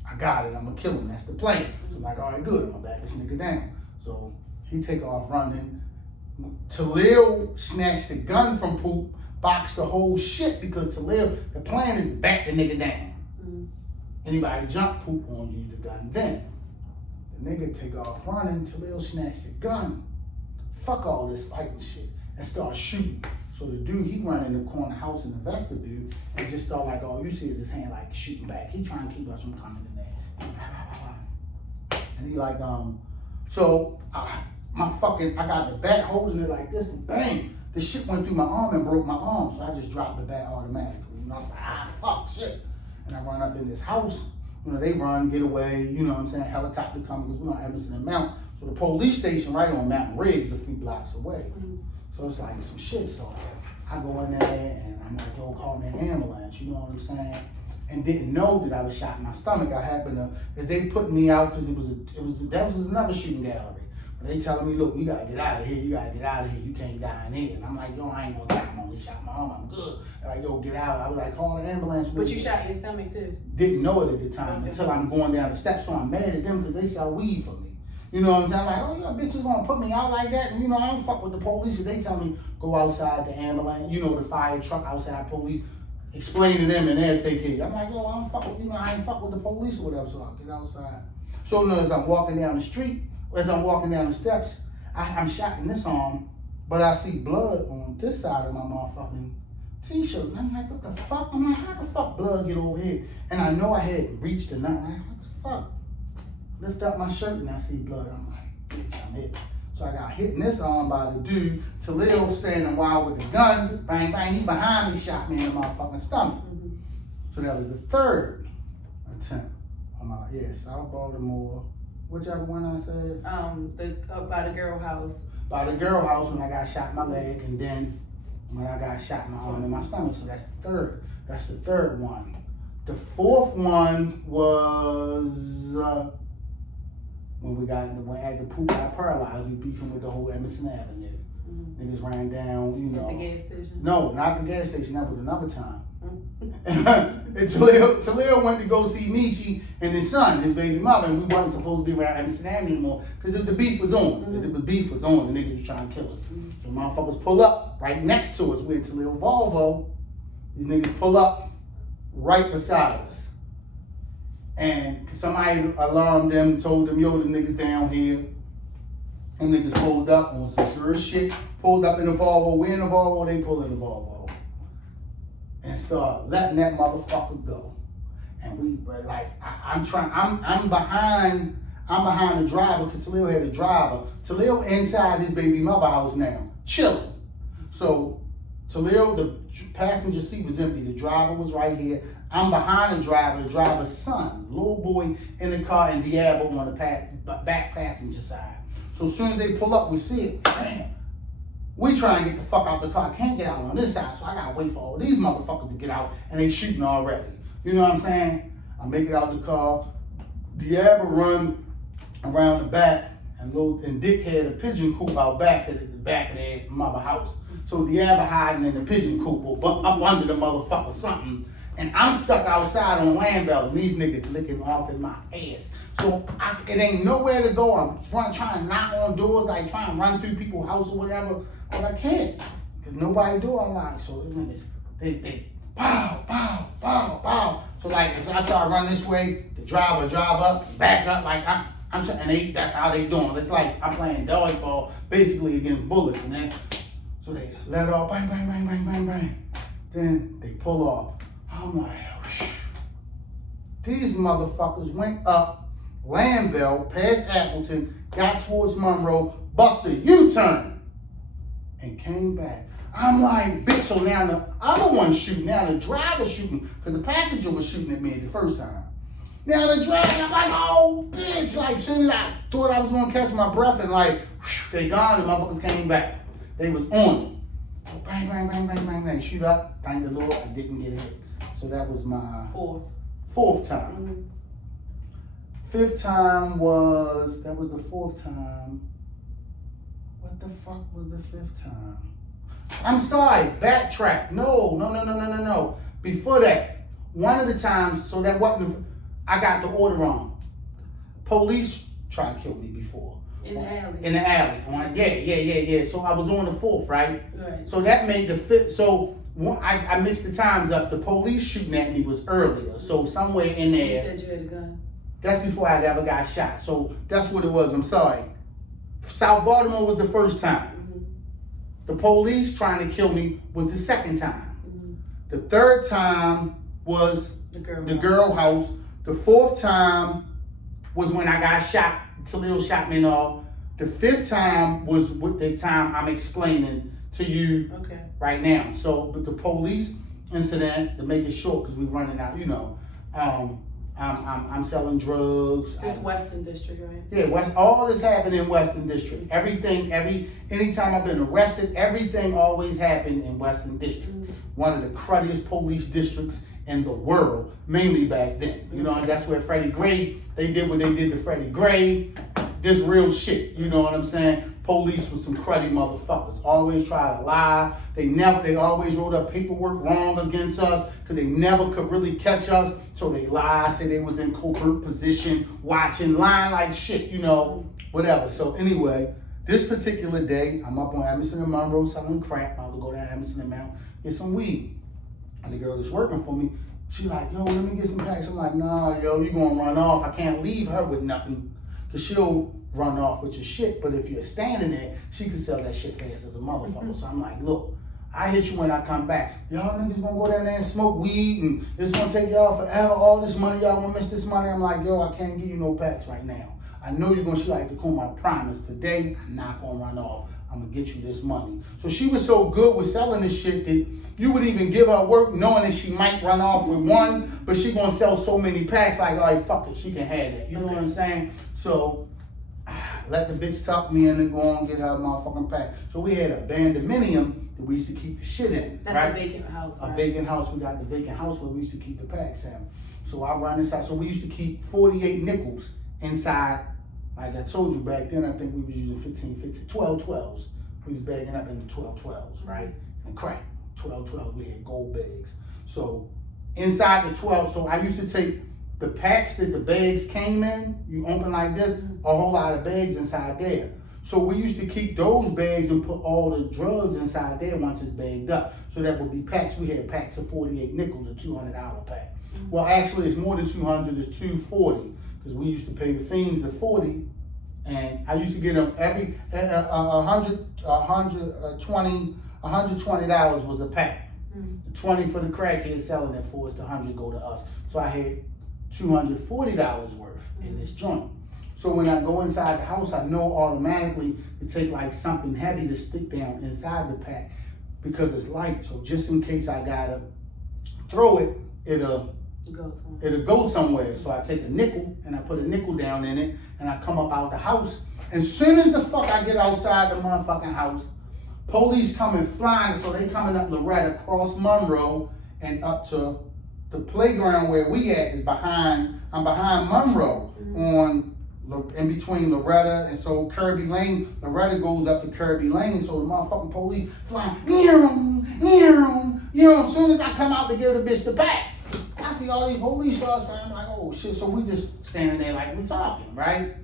I got it, I'm gonna kill him, that's the plan. So I'm like, all right, good, I'm gonna back this nigga down. So he take off running. Talil snatched the gun from Poop, boxed the whole shit because Talil, the plan is to back the nigga down. Anybody jump, Poop gonna use the gun then. The nigga take off running, Talil snatched the gun. Fuck all this fighting shit and start shooting. So the dude, he run in the corner house in the vestibule and just start like, all you see is his hand like shooting back. He trying to keep us from coming in there. And he like, so I got the bat holding it like this, and bang, the shit went through my arm and broke my arm. So I just dropped the bat automatically. You know, I was like, fuck, shit. And I run up in this house, you know, they run, get away, you know what I'm saying, helicopter coming, because we're on Emerson and Mount. So the police station right on Mountain Riggs a few blocks away. So it's like some shit. So I go in there and I'm like, yo, call me an ambulance, you know what I'm saying? And didn't know that I was shot in my stomach. I happened to, as they put me out, because that was another shooting gallery. But they telling me, look, you gotta get out of here, you can't die in here. And I'm like, yo, I ain't gonna die, I'm only shot my arm, I'm good. They're like, yo, get out. I was like, call the ambulance. But you shot in your stomach too? Didn't know it at the time until I'm going down the steps, so I'm mad at them because they sell weed for me. You know what I'm saying? I'm like, oh, yeah, bitches gonna put me out like that? And you know, I don't fuck with the police. And they tell me, go outside the ambulance, you know, the fire truck outside police, explain to them and they'll take care of you. I'm like, yo, I don't fuck with, you know, I ain't fuck with the police or whatever, so I'll get outside. So you know, as I'm walking down the street, as I'm walking down the steps, I'm shot in this arm, but I see blood on this side of my motherfucking t-shirt. And I'm like, what the fuck? I'm like, how the fuck blood get over here? And I know I had reached a nut. I'm like, what the fuck? Lift up my shirt and I see blood. I'm like, bitch, I'm hit. So I got hit in this arm by the dude. Talil standing wild with the gun. Bang, bang, he behind me, shot me in the motherfucking stomach. So that was the third attempt on my, South Baltimore. Whichever one I said? By the girl house. By the girl house when I got shot in my leg, and then when I got shot in my arm and my stomach. So that's the third. That's the third one. The fourth one was when after Poop got paralyzed, we beefing with the whole Emerson Avenue. Niggas ran down, you know. At the gas station? No, not the gas station. That was another time. And Talil went to go see Michi and his son, his baby mother, and we wasn't supposed to be around Emerson Avenue anymore because the beef was on. The beef was on. The niggas was trying to kill us. So motherfuckers pull up right next to us. We're in Talil Volvo. These niggas pull up right beside us. And somebody alarmed them, told them, yo, the niggas down here. And niggas pulled up on some serious shit. Pulled up in the Volvo. We're in the Volvo, they pull in the Volvo. And start letting that motherfucker go. And we were like, I'm behind the driver because Talil had a driver. Talil inside his baby mother house now, chilling. So Talil, the passenger seat was empty. The driver was right here. I'm behind the driver's son, little boy in the car, and Diablo on the back passenger side. So as soon as they pull up, we see it. Bam. We try and get the fuck out the car. I can't get out on this side, so I gotta wait for all these motherfuckers to get out, and they shooting already. You know what I'm saying? I make it out the car. Diablo run around the back, and Dick had a pigeon coop out back at the back of their mother house. So Diablo hiding in the pigeon coop or up under the motherfucker something. And I'm stuck outside on Landbell, and these niggas licking off in my ass. So it ain't nowhere to go. I'm trying to knock on doors, like trying to run through people's house or whatever, but I can't. Because nobody door unlocked. So these niggas, they pow, pow, pow, pow. So like if I try to run this way, the driver drive up, back up, like I'm trying, and that's how they doing. It's like I'm playing dodgeball basically against bullets. And then, so they let off, bang, bang, bang, bang, bang, bang. Then they pull off. I'm like, these motherfuckers went up Landville, past Appleton, got towards Monroe, bust a U-turn, and came back. I'm like, bitch, so now the other one's shooting, now the driver's shooting, because the passenger was shooting at me the first time. Now the driver, I'm like, oh, bitch, like, soon as I thought I was gonna catch my breath and like, whoosh, they gone, the motherfuckers came back. They was on it. Bang, bang, bang, bang, bang, bang, shoot up, thank the Lord, I didn't get hit. So that was my fourth time. Mm-hmm. Fifth time was, that was the fourth time. What the fuck was the fifth time? I'm sorry, backtrack. No. Before that, one of the times, so that wasn't, I got the order wrong. Police tried to kill me before. In the alley. In the alley. Yeah. So I was on the fourth, right? Right. So that made the fifth, so I mixed the times up. The police shooting at me was earlier. So somewhere in You there. said you had a gun. That's before I ever got shot. So that's what it was. I'm sorry. South Baltimore was the first time. Mm-hmm. The police trying to kill me was the second time. Mm-hmm. The third time was The girl. the girl house. The fourth time was when I got shot. Talil shot me and all. The fifth time was with the time I'm explaining to you Okay. right now. So, but the police incident, to make it short, because we're running out, you know, I'm selling drugs. It's Western District, right? Yeah, all this happened in Western District. Everything, anytime I've been arrested, everything always happened in Western District. Mm-hmm. One of the cruddiest police districts in the world, mainly back then. You know, and that's where Freddie Gray, they did what they did to Freddie Gray. This real shit, you know what I'm saying? Police was some cruddy motherfuckers. Always try to lie. They always wrote up paperwork wrong against us because they never could really catch us. So they lied, say they was in covert position, watching, lying like shit, you know, whatever. So anyway, this particular day, I'm up on Emerson and Monroe selling crack. I'll go down Emerson and Mount, get some weed. And the girl that's working for me, she like, yo, let me get some packs. I'm like, nah, yo, you gonna run off. I can't leave her with nothing. Cause she'll run off with your shit, but if you're standing there, she can sell that shit fast as a motherfucker. So I'm like, look, I hit you when I come back. Y'all niggas gonna go down there and smoke weed and it's gonna take y'all forever, all this money, y'all gonna miss this money. I'm like, yo, I can't give you no packs right now. I know you're gonna, she like to call my promise. Today, I'm not gonna run off. I'm gonna get you this money. So she was so good with selling this shit that you would even give her work knowing that she might run off with one, but she gonna sell so many packs, like, all right, fuck it, she can have that. You know what I'm saying? So, let the bitch tuck me in and go on and get her motherfucking pack. So we had a bandominium that we used to keep the shit in. That's right? a vacant house, right? A vacant house. We got the vacant house where we used to keep the packs in. So I run inside. So we used to keep 48 nickels inside. Like I told you back then, I think we was using 12 12s. We was bagging up into 12 12s, right? And crack. 12 12s. We had gold bags. So inside the 12, so I used to take the packs that the bags came in, you open like this, a whole lot of bags inside there. So we used to keep those bags and put all the drugs inside there once it's bagged up. So that would be packs. We had packs of 48 nickels, a $200 pack. Well, actually, it's more than 200, it's 240, because we used to pay the fiends the 40, and I used to get them every, $120 was a pack. The 20 for the crackhead selling it for us, the 100 go to us. So I had $240 worth in this joint. So when I go inside the house, I know automatically to take like something heavy to stick down inside the pack because it's light. So just in case I gotta throw it, it'll go somewhere. So I take a nickel and I put a nickel down in it and I come up out the house. And soon as the fuck I get outside the motherfucking house, police coming flying. So they coming up Loretta, across Monroe and up to the playground where we at is behind, I'm behind Monroe in between Loretta and so Kirby Lane. Loretta goes up to Kirby Lane, so the motherfucking police flying, as soon as I come out to give the bitch the back, I see all these police cars flying, I'm like, oh shit, so we just standing there like we talking, right?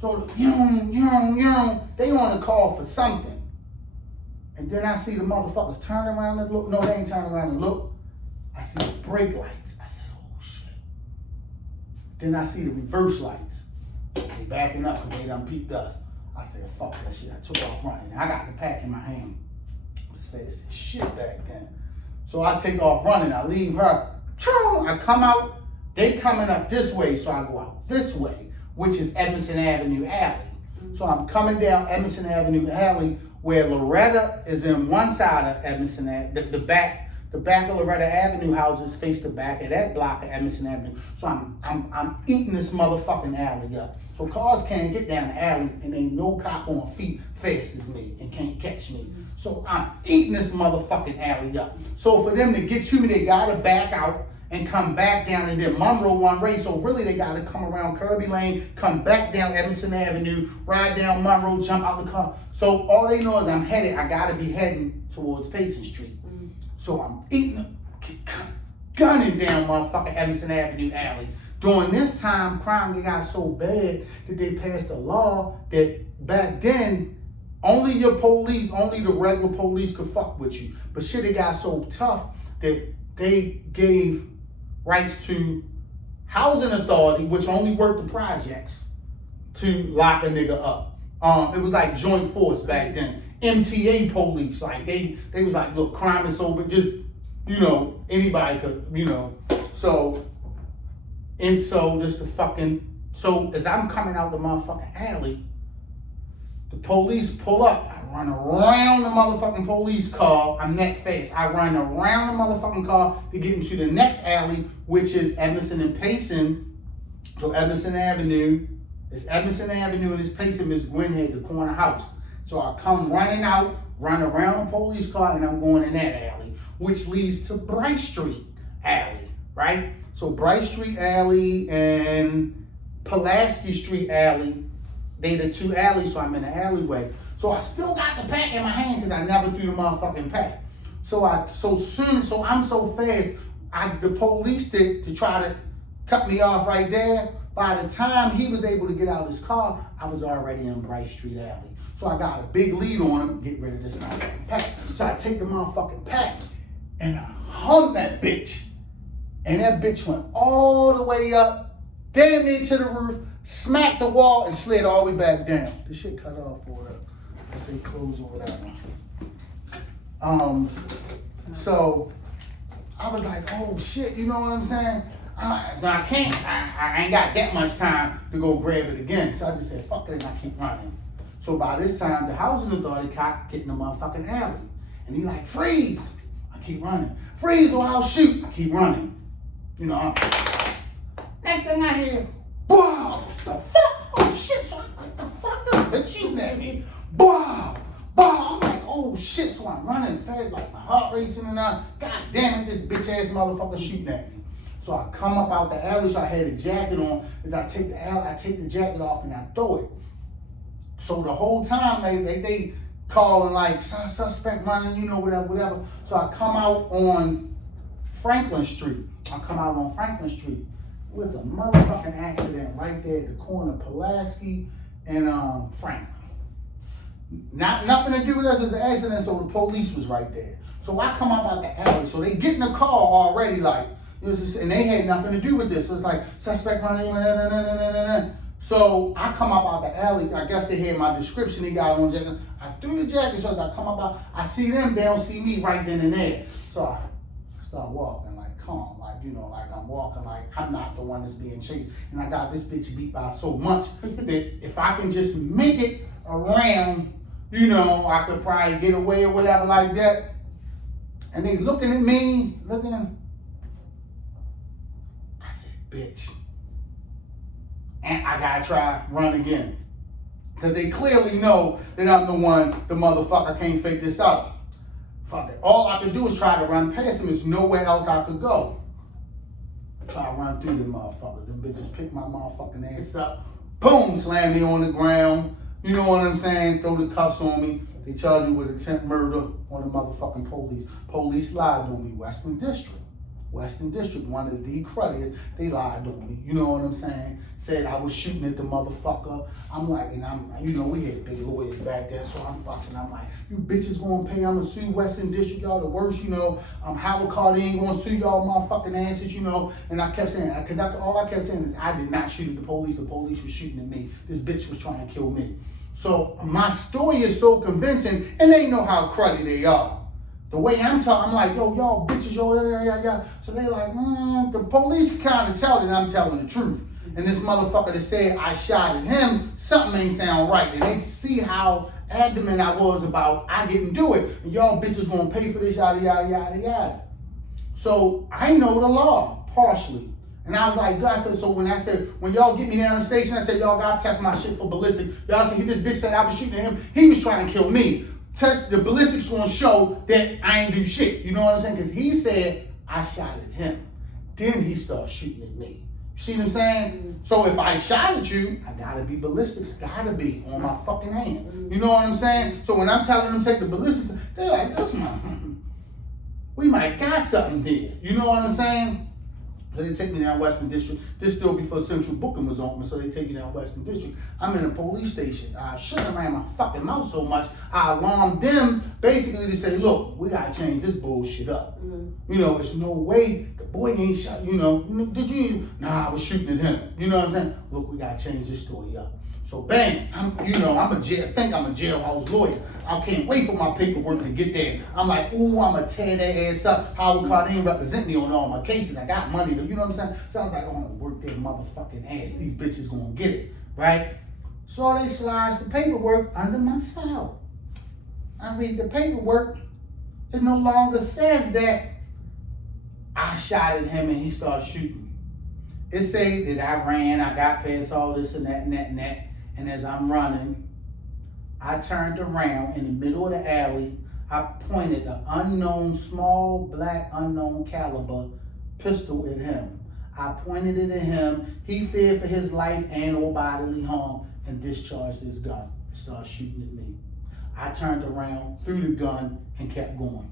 So, they on the call for something. And then I see the motherfuckers turn around and look, no, they ain't turn around and look. I see the brake lights. I said, oh shit. Then I see the reverse lights. They backing up because they done peeped us. I said, fuck that shit. I took off running. I got the pack in my hand. It was fast as shit back then. So I take off running. I leave her. I come out. They coming up this way. So I go out this way, which is Edmondson Avenue Alley. So I'm coming down Edmondson Avenue Alley where Loretta is in one side of Edmondson Avenue, the back of Loretta Avenue houses face the back of that block of Edmondson Avenue. So I'm eating this motherfucking alley up. So cars can't get down the alley, and ain't no cop on feet fast as me and can't catch me. So I'm eating this motherfucking alley up. So for them to get to me, they gotta back out and come back down and then Monroe one way. So really they gotta come around Kirby Lane, come back down Edmondson Avenue, ride down Monroe, jump out the car. So all they know is I gotta be heading towards Payson Street. So I'm gunning down motherfucking Edmondson Avenue alley. During this time, crime got so bad that they passed a law that back then, only the regular police could fuck with you. But shit, it got so tough that they gave rights to housing authority, which only worked the projects, to lock a nigga up. It was like joint force back then. MTA police, like they was like, look, crime is so, but just, anybody could, So as I'm coming out the motherfucking alley, the police pull up. I run around the motherfucking police car. I'm that fast. I run around the motherfucking car to get into the next alley, which is Edmondson and Payson. So Edmondson Avenue. It's Edmondson Avenue and it's Payson, Miss Gwynhead, the corner house. So I come running out, run around the police car, and I'm going in that alley, which leads to Bryce Street Alley, right? So Bryce Street Alley and Pulaski Street Alley, they the two alleys, so I'm in the alleyway. So I still got the pack in my hand because I never threw the motherfucking pack. So I'm so fast, the police to try to cut me off right there. By the time he was able to get out of his car, I was already in Bryce Street Alley. So I got a big lead on him, get rid of this motherfucking pack. So I take the motherfucking pack and I hung that bitch. And that bitch went all the way up, damn near to the roof, smacked the wall, and slid all the way back down. The shit cut off or whatever. I say close or whatever. So I was like, oh shit, you know what I'm saying? So I ain't got that much time to go grab it again. So I just said, fuck it, and I keep running. So by this time, the housing authority cop get in the motherfucking alley. And he like, freeze. I keep running. Freeze or I'll shoot. I keep running. Next thing I hear, wow, the fuck? Oh shit, so what the fuck? They're shooting at me. Wow, wow. I'm like, oh shit. So I'm running fast, like my heart racing and God damn it, this bitch ass motherfucker shooting at me. So I come up out the alley, so I had a jacket on. As I take the jacket off and I throw it. So the whole time they calling like suspect running, whatever. So I come out on Franklin Street. It was a motherfucking accident right there at the corner of Pulaski and Franklin. Nothing to do with us, it was an accident, so the police was right there. So I come out the alley, so they get in the car already like, and they had nothing to do with this. So it's like, suspect running, So I come up out the alley. I guess they had my description. They got on jacket. I threw the jacket, so as I come up out, I see them. They don't see me right then and there. So I start walking like calm, like I'm walking like I'm not the one that's being chased. And I got this bitch beat by so much that if I can just make it around, I could probably get away or whatever like that. And they looking at me, I said, bitch. And I gotta try run again. Because they clearly know that I'm the one, the motherfucker can't fake this out. Fuck it. All I could do is try to run past them. There's nowhere else I could go. Try to run through them motherfuckers. Them bitches pick my motherfucking ass up. Boom, slam me on the ground. You know what I'm saying? Throw the cuffs on me. They charge me with attempt murder on the motherfucking police. Police lied on me. Western District, one of the cruddiest, they lied on me. You know what I'm saying? Said I was shooting at the motherfucker. I'm like, we had big lawyers back then, so I'm fussing. I'm like, you bitches gonna pay, I'm gonna sue Western District, y'all the worst, Howard Carter ain't gonna sue y'all motherfucking asses, And I kept saying, because all I kept saying is I did not shoot at the police was shooting at me. This bitch was trying to kill me. So my story is so convincing, and they know how cruddy they are. The way I'm talking, I'm like, yo, y'all bitches, yeah. So they like, the police kind of tell that I'm telling the truth. And this motherfucker that said I shot at him, something ain't sound right. And they see how adamant I was about I didn't do it. And y'all bitches gonna pay for this, yada, yada, yada, yada. So I know the law, partially. And I was like, God, I said, so when y'all get me down the station, I said, y'all gotta test my shit for ballistic. Y'all said, this bitch said I was shooting at him. He was trying to kill me. Test the ballistics gonna show that I ain't do shit. You know what I'm saying? Because he said I shot at him. Then he started shooting at me. You see what I'm saying? So if I shot at you, I gotta be ballistics, gotta be on my fucking hand. You know what I'm saying? So when I'm telling them take the ballistics, they're like, that's we might got something there. You know what I'm saying? So they take me down Western District. This still before Central Booking was open, so they take me down Western District. I'm in a police station. I shouldn't have ran my fucking mouth so much. I alarmed them basically to say, look, we gotta change this bullshit up. You know, it's no way the boy ain't shot, you know, did you? Nah, I was shooting at him. You know what I'm saying? Look, we gotta change this story up. So bang, I think I'm a jailhouse lawyer. I can't wait for my paperwork to get there. I'm like, ooh, I'm gonna tear their ass up. Howard Cardin represent me on all my cases. I got money to, you know what I'm saying? So I was like, I'm gonna work their motherfucking ass. These bitches gonna get it, right? So they slides the paperwork under my cell. I read the paperwork. It no longer says that I shot at him and he started shooting. It says that I ran, I got past all this and that and that and that. And as I'm running, I turned around in the middle of the alley. I pointed an unknown, small, black, unknown caliber pistol at him. I pointed it at him. He feared for his life and or bodily harm and discharged his gun and started shooting at me. I turned around, threw the gun, and kept going.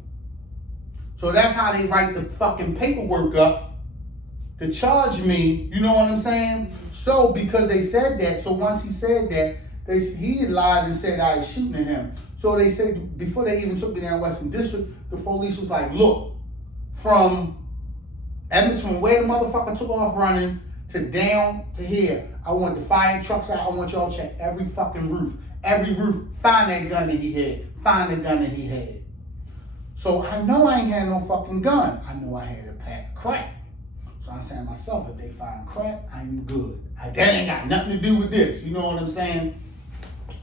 So that's how they write the fucking paperwork up to charge me, you know what I'm saying? So because they said that, so once he said that, he had lied and said I was shooting at him. So they said, before they even took me down Western District, the police was like, look, from where the motherfucker took off running to down to here, I want the fire trucks out, I want y'all to check every fucking roof. Every roof, find that gun that he had. Find the gun that he had. So I know I ain't had no fucking gun. I know I had a pack of crack. So I'm saying to myself, if they find crack, I'm good. That ain't got nothing to do with this. You know what I'm saying?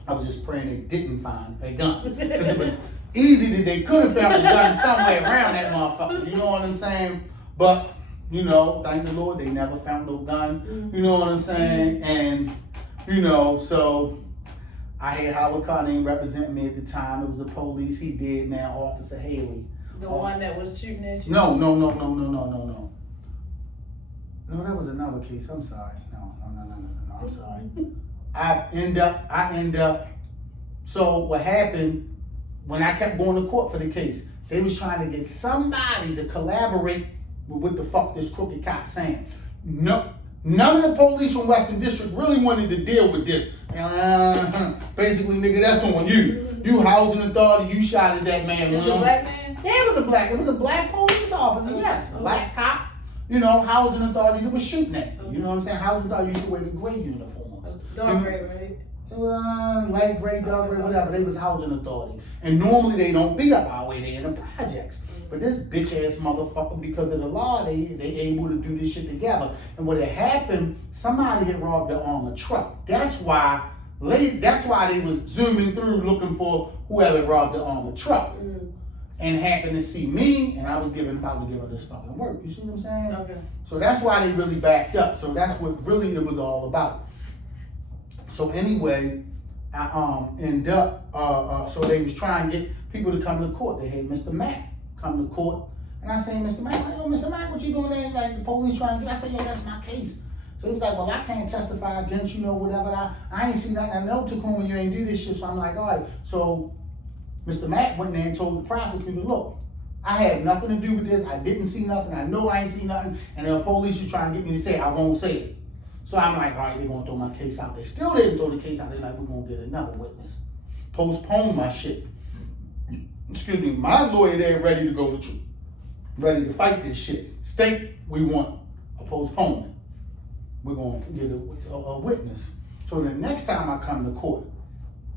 I was just praying they didn't find a gun. Because it was easy that they could have found a gun somewhere around that motherfucker. You know what I'm saying? But, you know, thank the Lord, they never found no gun. You know what I'm saying? And, you know, so I had Howard Cardin represent me at the time. It was the police. He did now, Officer Haley. The one that was shooting at you? No. No, that was another case. I'm sorry. No. I'm sorry. I end up. So what happened when I kept going to court for the case? They was trying to get somebody to collaborate with what the fuck this crooked cop saying. No, none of the police from Western District really wanted to deal with this. Basically, nigga, that's on you. You housing authority. You shot at that man. It was a black man? Yeah, it was a black police officer. Yes, black cop. You know, housing authority that was shooting at me. You know what I'm saying? Housing authority used to wear the gray uniforms. Dark gray, right? Light gray, dark gray, whatever. They was housing authority. And normally they don't be up our way. They in the projects. But this bitch ass motherfucker, because of the law, they able to do this shit together. And what had happened, somebody had robbed their armored truck. That's why they was zooming through looking for whoever robbed the armored truck. And happened to see me, and I was about to give her this fucking work. You see what I'm saying? Okay. So that's why they really backed up. So that's what really it was all about. So anyway, I end up, so they was trying to get people to come to court. They had Mr. Mack come to court. And I say, Mr. Mack, like, oh, Mr. Mack, what you doing there? Like, the police trying to get, I said, yeah, that's my case. So he was like, well, I can't testify against, whatever. I ain't seen nothing. I know, Tacoma, you ain't do this shit. So I'm like, all right. So Mr. Mack went there and told the prosecutor, look, I had nothing to do with this. I didn't see nothing. I know I ain't seen nothing. And the police was trying to get me to say it. I won't say it. So I'm like, all right, they're going to throw my case out. They still didn't throw the case out. They're like, we're going to get another witness. Postpone my shit. Excuse me. My lawyer there ready to go to trial. Ready to fight this shit. State, we want a postponement. We're going to get a witness. So the next time I come to court,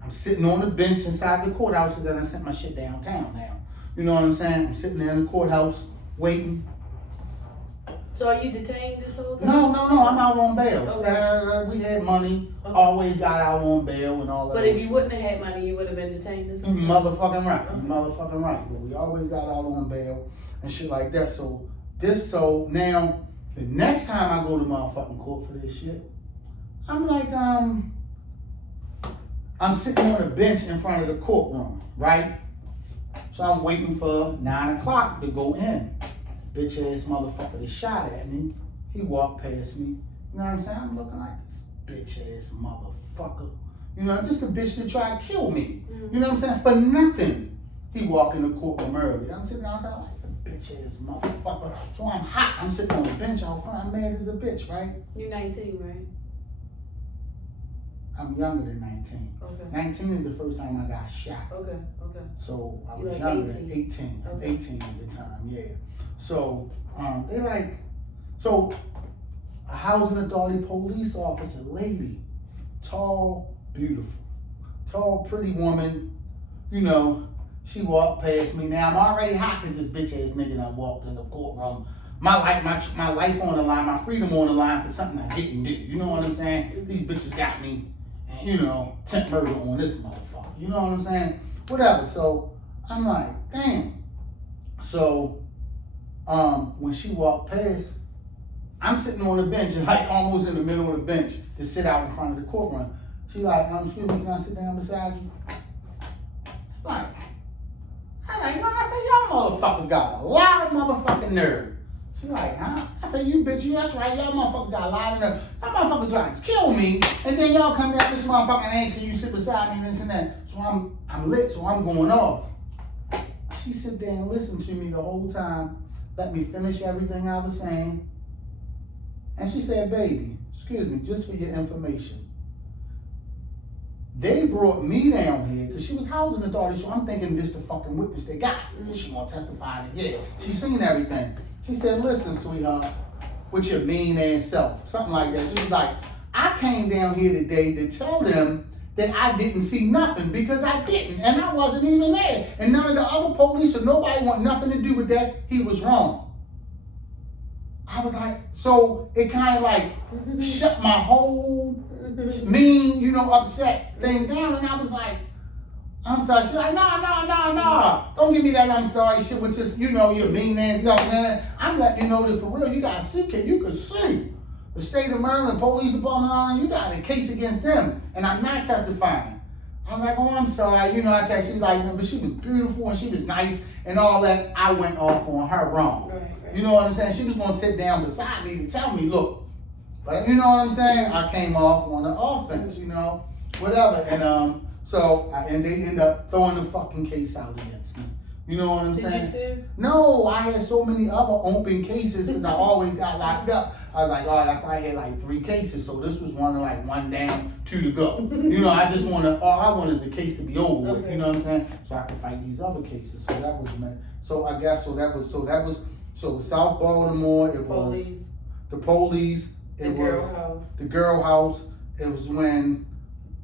I'm sitting on the bench inside the courthouse because then I sent my shit downtown now. You know what I'm saying? I'm sitting there in the courthouse waiting. So are you detained this whole time? No, I'm out on bail. Okay. We had money, Okay. always got out on bail and all that. But if you wouldn't have had money, you would have been detained this whole You time? motherfucking right. Okay. You motherfucking right. But we always got out on bail and shit like that. So now the next time I go to motherfucking court for this shit, I'm like, I'm sitting on a bench in front of the courtroom, right? So I'm waiting for 9 o'clock to go in. Bitch ass motherfucker that shot at me. He walked past me. You know what I'm saying? I'm looking like this bitch ass motherfucker. You know, just a bitch that tried to kill me. You know what I'm saying? For nothing. He walked in the courtroom early. I'm sitting outside like a bitch ass motherfucker. So I'm hot. I'm sitting on the bench out front. I'm mad as a bitch, right? You're 19, right? I'm younger than 19. Okay. 19 is the first time I got shot. Okay. So I You was like younger 18. than 18. I'm Okay. 18 at the time, yeah. So they like, so a housing authority police officer, lady, tall, beautiful, tall, pretty woman, you know, she walked past me. Now I'm already hot because this bitch ass nigga done walked in the courtroom. My life on the line, my freedom on the line for something I didn't do. You know what I'm saying? These bitches got me, you know, attempt murder on this motherfucker. You know what I'm saying? Whatever. So I'm like, damn. So when she walked past, I'm sitting on the bench and like almost in the middle of the bench to sit out in front of the courtroom. She like, excuse me, can I sit down beside you? I'm like, no, I said, y'all motherfuckers got a lot of motherfucking nerve. She like, huh? I said, you bitch, that's right, y'all motherfuckers got a lot of nerve. Y'all motherfuckers trying to kill me, and then y'all come down this motherfucking ass and you sit beside me and this and that. So I'm lit, so I'm going off. She sit there and listen to me the whole time, let me finish everything I was saying. And she said, baby, excuse me, just for your information. They brought me down here because she was housing authority, so I'm thinking this the fucking witness they got. And she gonna testify that, yeah, she seen everything. She said, listen, sweetheart, with your mean ass self, something like that. She was like, I came down here today to tell them that I didn't see nothing because I didn't, and I wasn't even there. And none of the other police or nobody want nothing to do with that. He was wrong. I was like, so it kind of like shut my whole mean, you know, upset thing down. And I was like, I'm sorry. She's like, no. Don't give me that I'm sorry shit with just, you know, your mean ass self. I'm letting you know that for real, you got a suit case. You could sue the state of Maryland Police Department. You got a case against them. And I'm not testifying. I'm like, oh, I'm sorry. You know, I said, she was like, but she was beautiful and she was nice and all that. I went off on her wrong. Right. You know what I'm saying? She was going to sit down beside me to tell me, look. But you know what I'm saying? I came off on the offense, you know, whatever. And and they end up throwing the fucking case out against me. You know what I'm saying? Did you sue? No, I had so many other open cases because I always got locked up. I was like, oh, I probably had like 3 cases, so this was one down, 2 to go. You know, I just wanted, all I want is the case to be over with. Okay. You know what I'm saying? So I could fight these other cases. So that was man. So South Baltimore. It was Police. the police. The girl house. The girl house. It was when.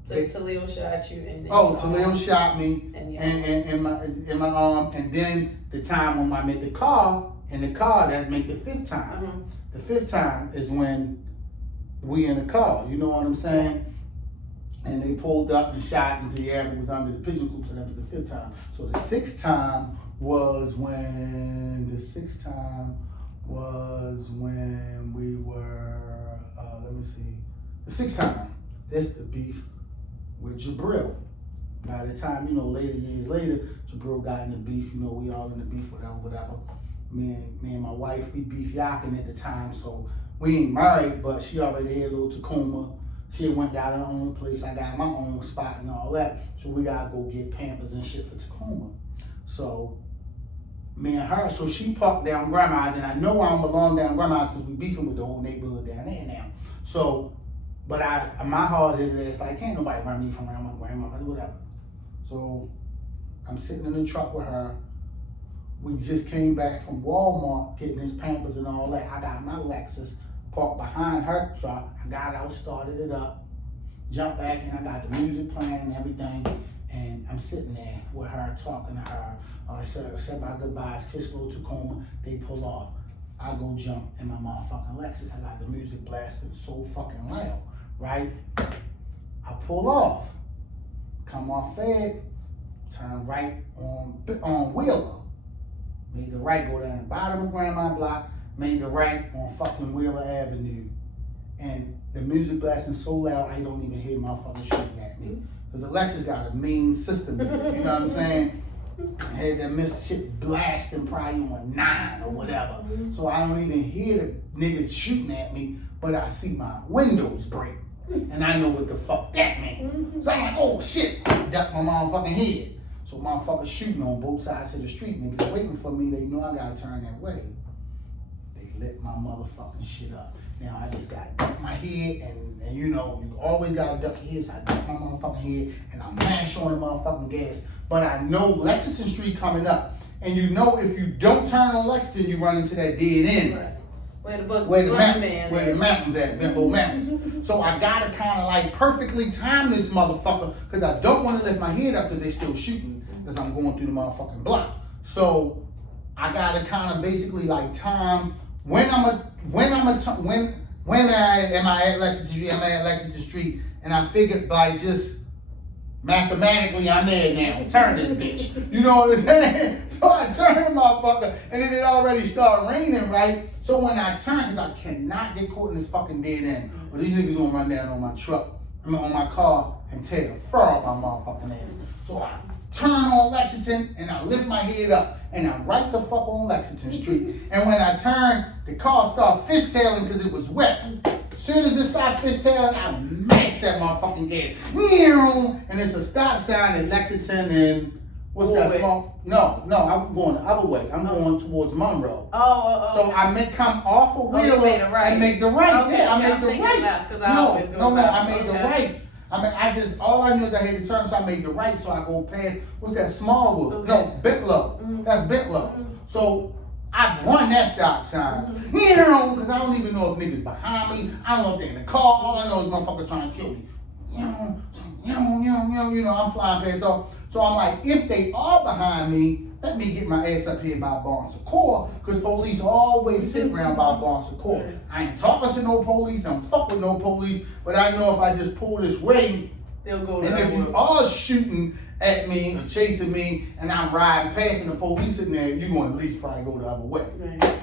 So Talil shot you and Talil shot me and in my arm, and then the time when I made the car, that made the 5th time. Uh-huh. The 5th time is when we in the car, you know what I'm saying? And they pulled up and shot into the air, it was under the pigeon coop, so that was the 5th time. So the 6th time was when we were, let me see, the 6th time, that's the beef with Jabril. By the time, you know, years later, Jabril got in the beef, you know, we all in the beef, whatever. Me and my wife, we beef yakking at the time, so we ain't married, but she already had a little Tacoma. She went got her own place, I got my own spot and all that, so we gotta go get Pampers and shit for Tacoma. So, me and her, so she parked down Grandma's, and I know I don't belong down Grandma's because we beefing with the whole neighborhood down there now. So, but my heart is like, can't nobody run me from around my grandma, whatever. So, I'm sitting in the truck with her. We just came back from Walmart getting his Pampers and all that. I got my Lexus parked behind her truck. I got out, started it up, jumped back in. I got the music playing and everything. And I'm sitting there with her, talking to her. I said my goodbyes, kissed little Tacoma. They pull off. I go jump in my motherfucking Lexus. I got the music blasting so fucking loud, right? I pull off, come off Fed, turn right on Wheeler. Made the right, go down the bottom of Grandma Block, made the right on fucking Wheeler Avenue. And the music blasting so loud, I don't even hear motherfuckers shooting at me. Because Alexis got a mean system in it, you know what I'm saying? I had that miss shit blasting probably on 9 or whatever. So I don't even hear the niggas shooting at me, but I see my windows break. And I know what the fuck that means. So I'm like, oh shit, duck my motherfucking head. So motherfuckers shooting on both sides of the street. Niggas waiting for me, they know I gotta turn that way. They lit my motherfucking shit up. Now I just gotta duck my head and you know, you always gotta duck your head, so I duck my motherfucking head and I mash on the motherfucking gas. But I know Lexington Street coming up. And you know if you don't turn on Lexington, you run into that dead end. Right. Where the mountains at, Bimbo Mountains. So I gotta kinda like perfectly time this motherfucker, cause I don't wanna lift my head up cause they still shooting, cause I'm going through the motherfucking block. So I gotta kinda basically like time when am I at Lexington Street, am I at Lexington Street, and I figured like just mathematically I'm there now, turn this bitch. You know what I'm saying? So I turn the motherfucker and then it already started raining, right? So when I turn, cause I cannot get caught in this fucking dead end, but these niggas gonna run down on my truck, on my car and tear the fur off my motherfucking ass. So I turn on Lexington and I lift my head up and I'm right the fuck on Lexington Street. And when I turn, the car started fishtailing cause it was wet. As soon as it started fishtailing, I mashed that motherfucking gas. And it's a stop sign at Lexington and what's that small? No, I'm going the other way. I'm going towards Monroe. So I may come off of Wheeler and make the right. Okay, Yeah, I make the right. I made the right. All I knew is I had to turn, so I made the right, so I go past, what's that, Smallwood? Okay. No, Bentlow. That's Bentlow. So I run that stop sign, because I don't even know if niggas behind me. I don't know if they're in the car. All I know is motherfuckers trying to kill me. You know, I'm flying past all. So I'm like, if they are behind me, let me get my ass up here by Barnes Court, because police always sit around by Barnes Court. I ain't talking to no police, I'm fuck with no police, but I know if I just pull this way, they'll go and if you are shooting at me or chasing me, and I'm riding past and the police sitting there, you're going to at least probably go the other way. Right.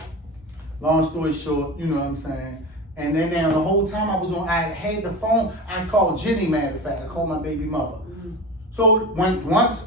Long story short, you know what I'm saying? And then now the whole time I had the phone, I called Jenny, matter of fact, I called my baby mother. So once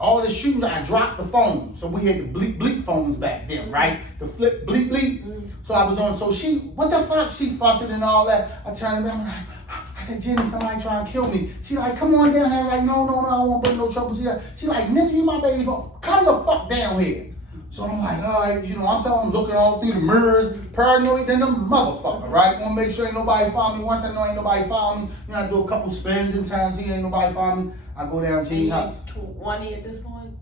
all the shooting, I dropped the phone. So we had the bleep phones back then, right? The flip bleep. So I was on, so she, what the fuck? She fussing and all that. I turned around, I said, Jenny, somebody trying to kill me. She like, come on down here. Like, no, I don't want to put no trouble to you. She like, nigga, you my baby phone. Come the fuck down here. So I'm like, all right, you know, I'm looking all through the mirrors, paranoid than the motherfucker, right? Want to make sure ain't nobody follow me. Once I know ain't nobody follow me, you know, I do a couple spins in time, see ain't nobody follow me. I go down Jenny's house. 20 at this point?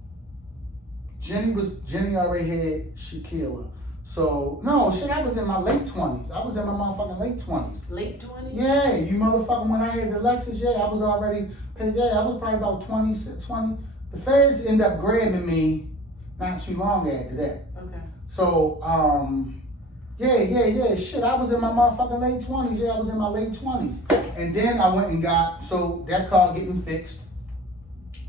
Jenny already had Shaquilla. So, no, shit, I was in my late 20s. I was in my motherfucking late 20s. Late 20s? Yeah, you motherfucking, when I had the Lexus, I was already, I was probably about 20. The feds ended up grabbing me not too long after that. Okay. So, shit, I was in my motherfucking late 20s. Yeah, I was in my late 20s. And then I went and got, so that car getting fixed.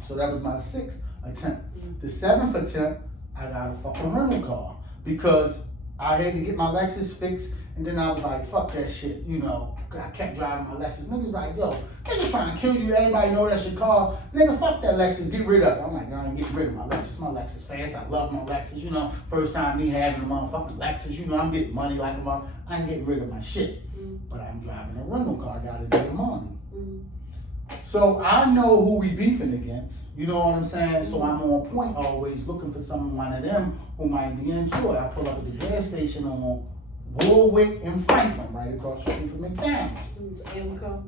So that was my 6th attempt. The 7th attempt, I got a fucking rental car because I had to get my Lexus fixed, and then I was like, fuck that shit, you know. I kept driving my Lexus. Niggas like, yo, niggas trying to kill you. Everybody know that's your car. Nigga, fuck that Lexus. Get rid of it. I'm like, I ain't getting rid of my Lexus. My Lexus fast. I love my Lexus. You know, first time me having a motherfucking Lexus. You know, I'm getting money like a motherfucker. I ain't getting rid of my shit. But I'm driving a rental car. I got to do the money. So I know who we beefing against. You know what I'm saying? So I'm on point always looking for one of them who might be into it. I pull up at the gas station on Warwick and Franklin, right across the street from McDonald's. It's Amoco.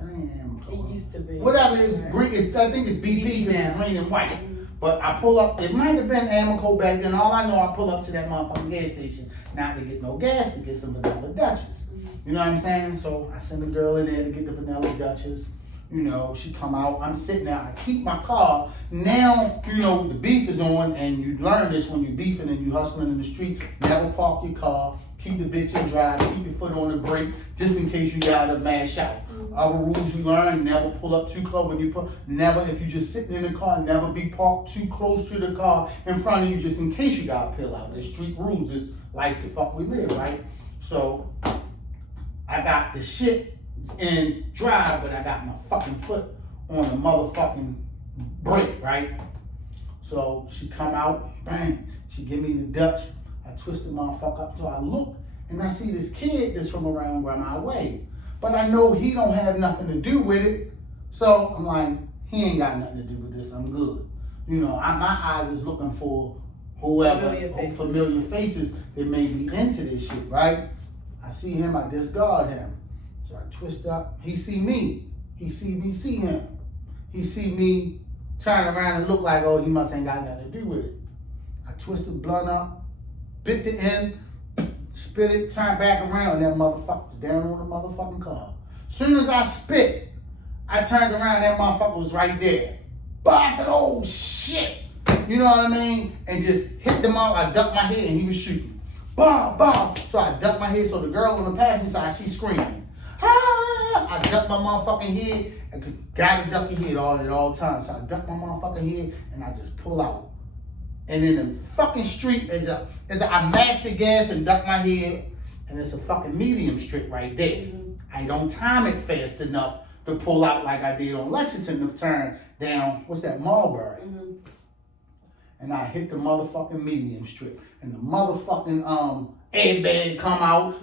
Damn. It used to be. Whatever, it's green. I think it's BP because it's green and white. But I pull up. It might have been Amoco back then. All I know, I pull up to that motherfucking gas station, not to get no gas, to get some vanilla Dutchess. You know what I'm saying? So I send a girl in there to get the vanilla Dutchess. You know, she come out, I'm sitting there, I keep my car. Now, you know, the beef is on, and you learn this when you're beefing and you hustling in the street. Never park your car, keep the bitch in drive, keep your foot on the brake, just in case you gotta mash out. Other rules you learn, never pull up too close when you never, if you just sitting in the car, never be parked too close to the car in front of you just in case you gotta peel out. There's street rules, it's life the fuck we live, right? So, I got the shit in drive, but I got my fucking foot on the motherfucking brake, right? So, she come out, bang, she give me the Dutch, I twist the motherfucker up, so I look, and I see this kid that's from around where my way. But I know he don't have nothing to do with it. So I'm like, he ain't got nothing to do with this, I'm good. You know, my eyes is looking for whoever, familiar faces that may be into this shit, right? I see him, I discard him. So I twist up, he see me. He see me see him. He see me turn around and look like, oh, he must ain't got nothing to do with it. I twist the blunt up, bit the end, spit it, turn back around, and that motherfucker was down on the motherfucking car. Soon as I spit, I turned around, that motherfucker was right there. But I said, oh shit. You know what I mean? And just hit them all. I ducked my head and he was shooting. Boom, boom. So I ducked my head, so the girl on the passenger side, she's screaming. Ah! I ducked my motherfucking head, and gotta duck your head at all times. So I ducked my motherfucking head and I just pull out. And in the fucking street I mashed the gas and ducked my head, and it's a fucking medium strip right there. I don't time it fast enough to pull out like I did on Lexington to turn down, what's that, Marlboro. And I hit the motherfucking medium strip, and the motherfucking airbag come out.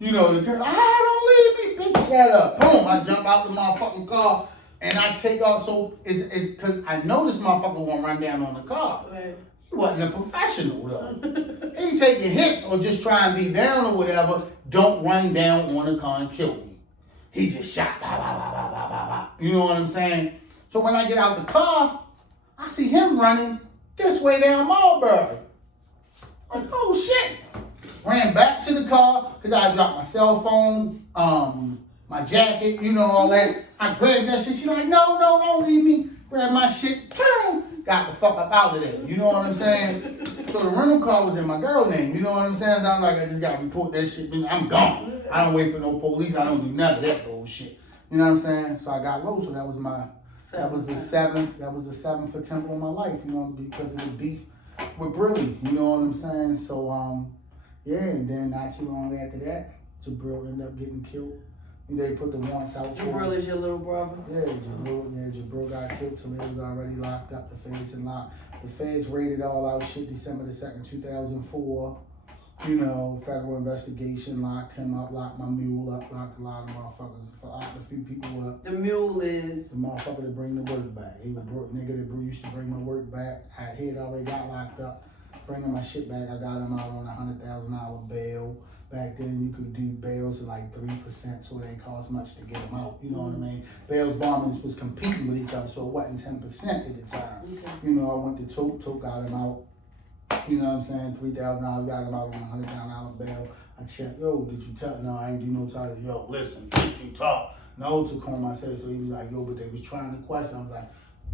You know, the girl, don't leave me, bitch, shut up. Boom, I jump out the motherfucking car, and I take off. So it's because I know this motherfucker won't run down on the car. Right. He wasn't a professional though. He taking hits or just try and be down or whatever. Don't run down on the car and kill me. He just shot, bah, bah, bah, bah, bah, bah, bah. You know what I'm saying? So when I get out the car, I see him running this way down Marlboro. Like, oh shit. Ran back to the car because I dropped my cell phone, my jacket, you know, all that. I grabbed that shit. She's like, no, don't leave me. Grab my shit, got the fuck up out of there. You know what I'm saying? So the rental car was in my girl's name. You know what I'm saying? It's not like I just got to report that shit. I'm gone. I don't wait for no police. I don't do none of that bullshit. You know what I'm saying? So I got low. So that was the seventh attempt on my life. You know, because of the beef with Brilly. You know what I'm saying? So yeah, and then not too long after that, Jabril ended up getting killed. They put the warrants out for Jabril is your little brother? Yeah, Jabril got killed till he was already locked up. The feds and locked. The feds raided all out shit December the 2nd, 2004. You know, federal investigation, locked him up, locked my mule up, locked a lot of motherfuckers, locked a few people up. The mule is? The motherfucker that bring the work back. He was a broke nigga that used to bring my work back. He had already got locked up. Bringing my shit back, I got him out on a $100,000 bail. Back then, you could do bails at like 3%, so it ain't cost much to get them out. You know what I mean? Bails bombings was competing with each other, so it wasn't 10% at the time. Okay. You know, I went to Toke got him out. You know what I'm saying? $3,000, got him out on a $100,000 bail. I checked, yo, did you tell? No, I ain't do no charges. Yo, listen, did you talk? No, Tacoma, I said, so he was like, yo, but they was trying to question. I was like,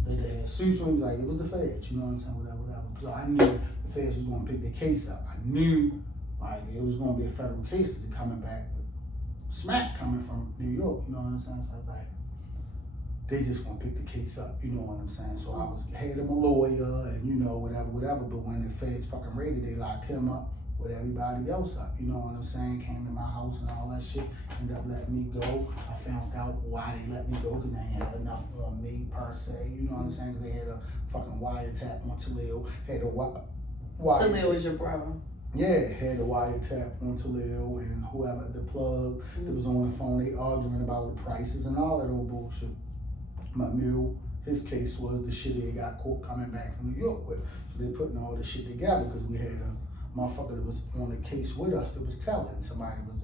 they had suits, so he was like, it was the feds. You know what I'm saying? Whatever. So I knew the feds was going to pick the case up. I knew like it was going to be a federal case because it's coming back with smack coming from New York, you know what I'm saying? So I was like, they just want to pick the case up, you know what I'm saying? So I had him a lawyer and, you know, whatever. But when the feds fucking raided, they locked him up with everybody else up, you know what I'm saying? Came to my house and all that shit, ended up letting me go. I found out why they let me go because they ain't have enough on me per se, you know what I'm saying? Because they had a fucking wiretap on Talil, had a Talil is your brother? Yeah, had a wiretap on Talil and whoever, the plug that was on the phone, they arguing about the prices and all that old bullshit. My mule, his case was the shit they got caught coming back from New York with. So they putting all this shit together because we had a motherfucker that was on the case with us that was telling. Somebody was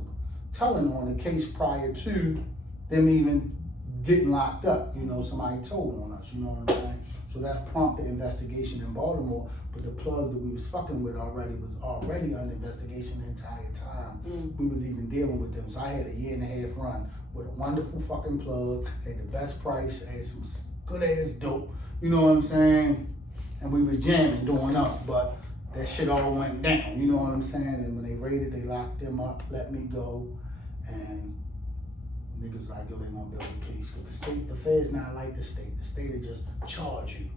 telling on the case prior to them even getting locked up. You know, somebody told on us, you know what I'm saying? So that prompted investigation in Baltimore, but the plug that we was fucking with already was already under investigation the entire time. We was even dealing with them. So I had a 1.5 year run with a wonderful fucking plug. They the best price, had some good ass dope. You know what I'm saying? And we was jamming, doing us, but that shit all went down. You know what I'm saying? And when they raided, they locked them up, let me go, and niggas like, yo, they gonna build a case. Cause the feds not like the state. The state will just charge you.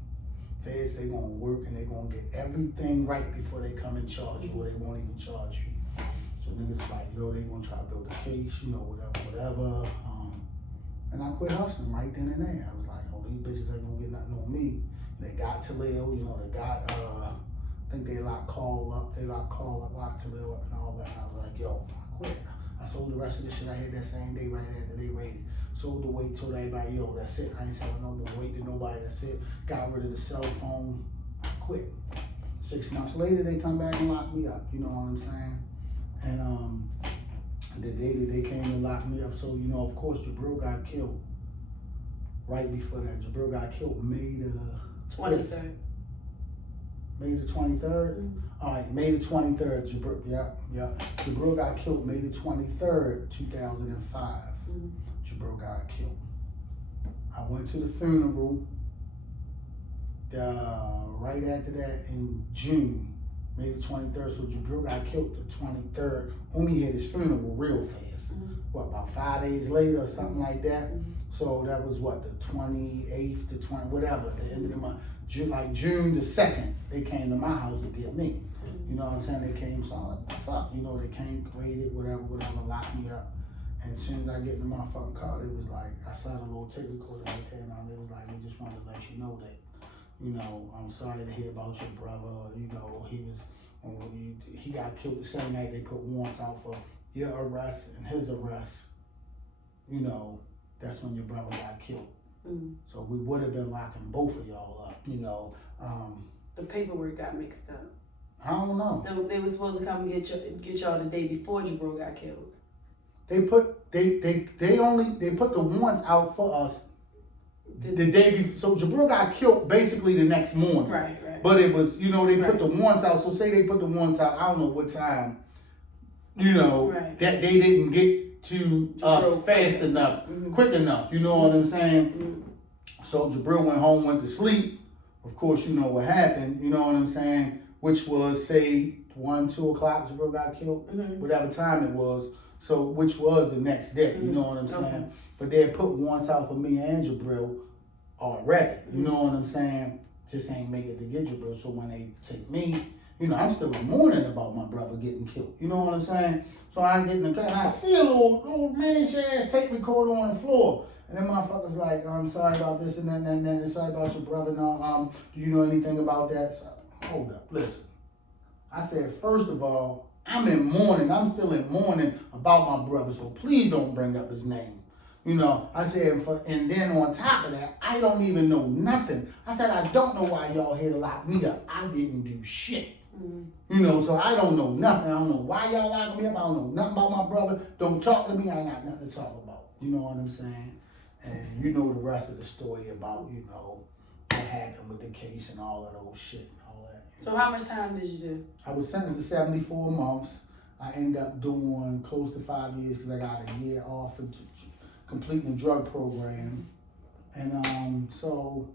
Feds, they gonna work and they gonna get everything right before they come and charge you, or they won't even charge you. So niggas like, yo, they gonna try to build a case, you know, whatever. And I quit hustling right then and there. I was like, oh, these bitches ain't gonna get nothing on me. They got Talil, you know, they got, I think they locked Carl up, locked Talil up and all that. And I was like, yo, I quit. I sold the rest of the shit I had that same day right after they raided. Sold the weight, told everybody, yo, that's it. I ain't selling no more weight to nobody, that's it. Got rid of the cell phone, quit. 6 months later, they come back and lock me up, you know what I'm saying? And the day that they came and locked me up, so, you know, of course, Jabril got killed. Right before that, Jabril got killed May the 23rd. May the 23rd? Mm-hmm. All right, May the 23rd, Jabril, yeah. Jabril got killed May the 23rd, 2005. Mm-hmm. Jabril got killed. I went to the funeral right after that in June, May the 23rd. So Jabril got killed the 23rd. Umi had his funeral real fast. Mm-hmm. What, about 5 days later or something like that? Mm-hmm. So that was what, the 28th, the 20, whatever, the end of the month. Like June the 2nd, they came to my house to get me. You know what I'm saying? They came, so I'm like, fuck, you know, they came, raided, whatever, locked me up. And as soon as I get in the motherfucking car, they was like, I saw the little tape recorder right there, and they was like, we just wanted to let you know that, you know, I'm sorry to hear about your brother. You know, he got killed the same night they put warrants out for your arrest and his arrest. You know, that's when your brother got killed. Mm-hmm. So we would have been locking both of y'all up, you know. The paperwork got mixed up. I don't know. They were supposed to come get y'all the day before Jabril got killed. They put the warrants out for us the day before. So Jabril got killed basically the next morning. Right. But it was, you know, they Right. put the warrants out. So say they put the warrants out, I don't know what time, you know, Right. that they didn't get to us Jabril fast quick. enough, Mm-hmm. quick enough. You know what I'm saying? Mm-hmm. So Jabril went home, went to sleep. Of course, you know what happened. You know what I'm saying? Which was, say, 1, 2 o'clock, Jabril got killed, Mm-hmm. whatever time it was. So, which was the next day, you know what I'm saying? Okay. But they had put warrants out for me and Jabril already, you know what I'm saying? Just ain't make it to get Jabril. So when they take me, you know, I'm still in mourning about my brother getting killed, you know what I'm saying? So I get in the car and I see a little man's ass tape recorder on the floor. And then motherfuckers like, I'm sorry about this and that and that, sorry about your brother. No, do you know anything about that? So, hold up, listen. I said, first of all, I'm in mourning. I'm still in mourning about my brother, so please don't bring up his name. You know, I said, and then on top of that, I don't even know nothing. I said, I don't know why y'all here to lock me up. I didn't do shit. Mm-hmm. You know, so I don't know nothing. I don't know why y'all locking me up. I don't know nothing about my brother. Don't talk to me. I ain't got nothing to talk about. You know what I'm saying? And you know the rest of the story about, you know, what happened with the case and all that old shit and all that. So how much time did you do? I was sentenced to 74 months. I ended up doing close to 5 years because I got a year off for completing the drug program. And so,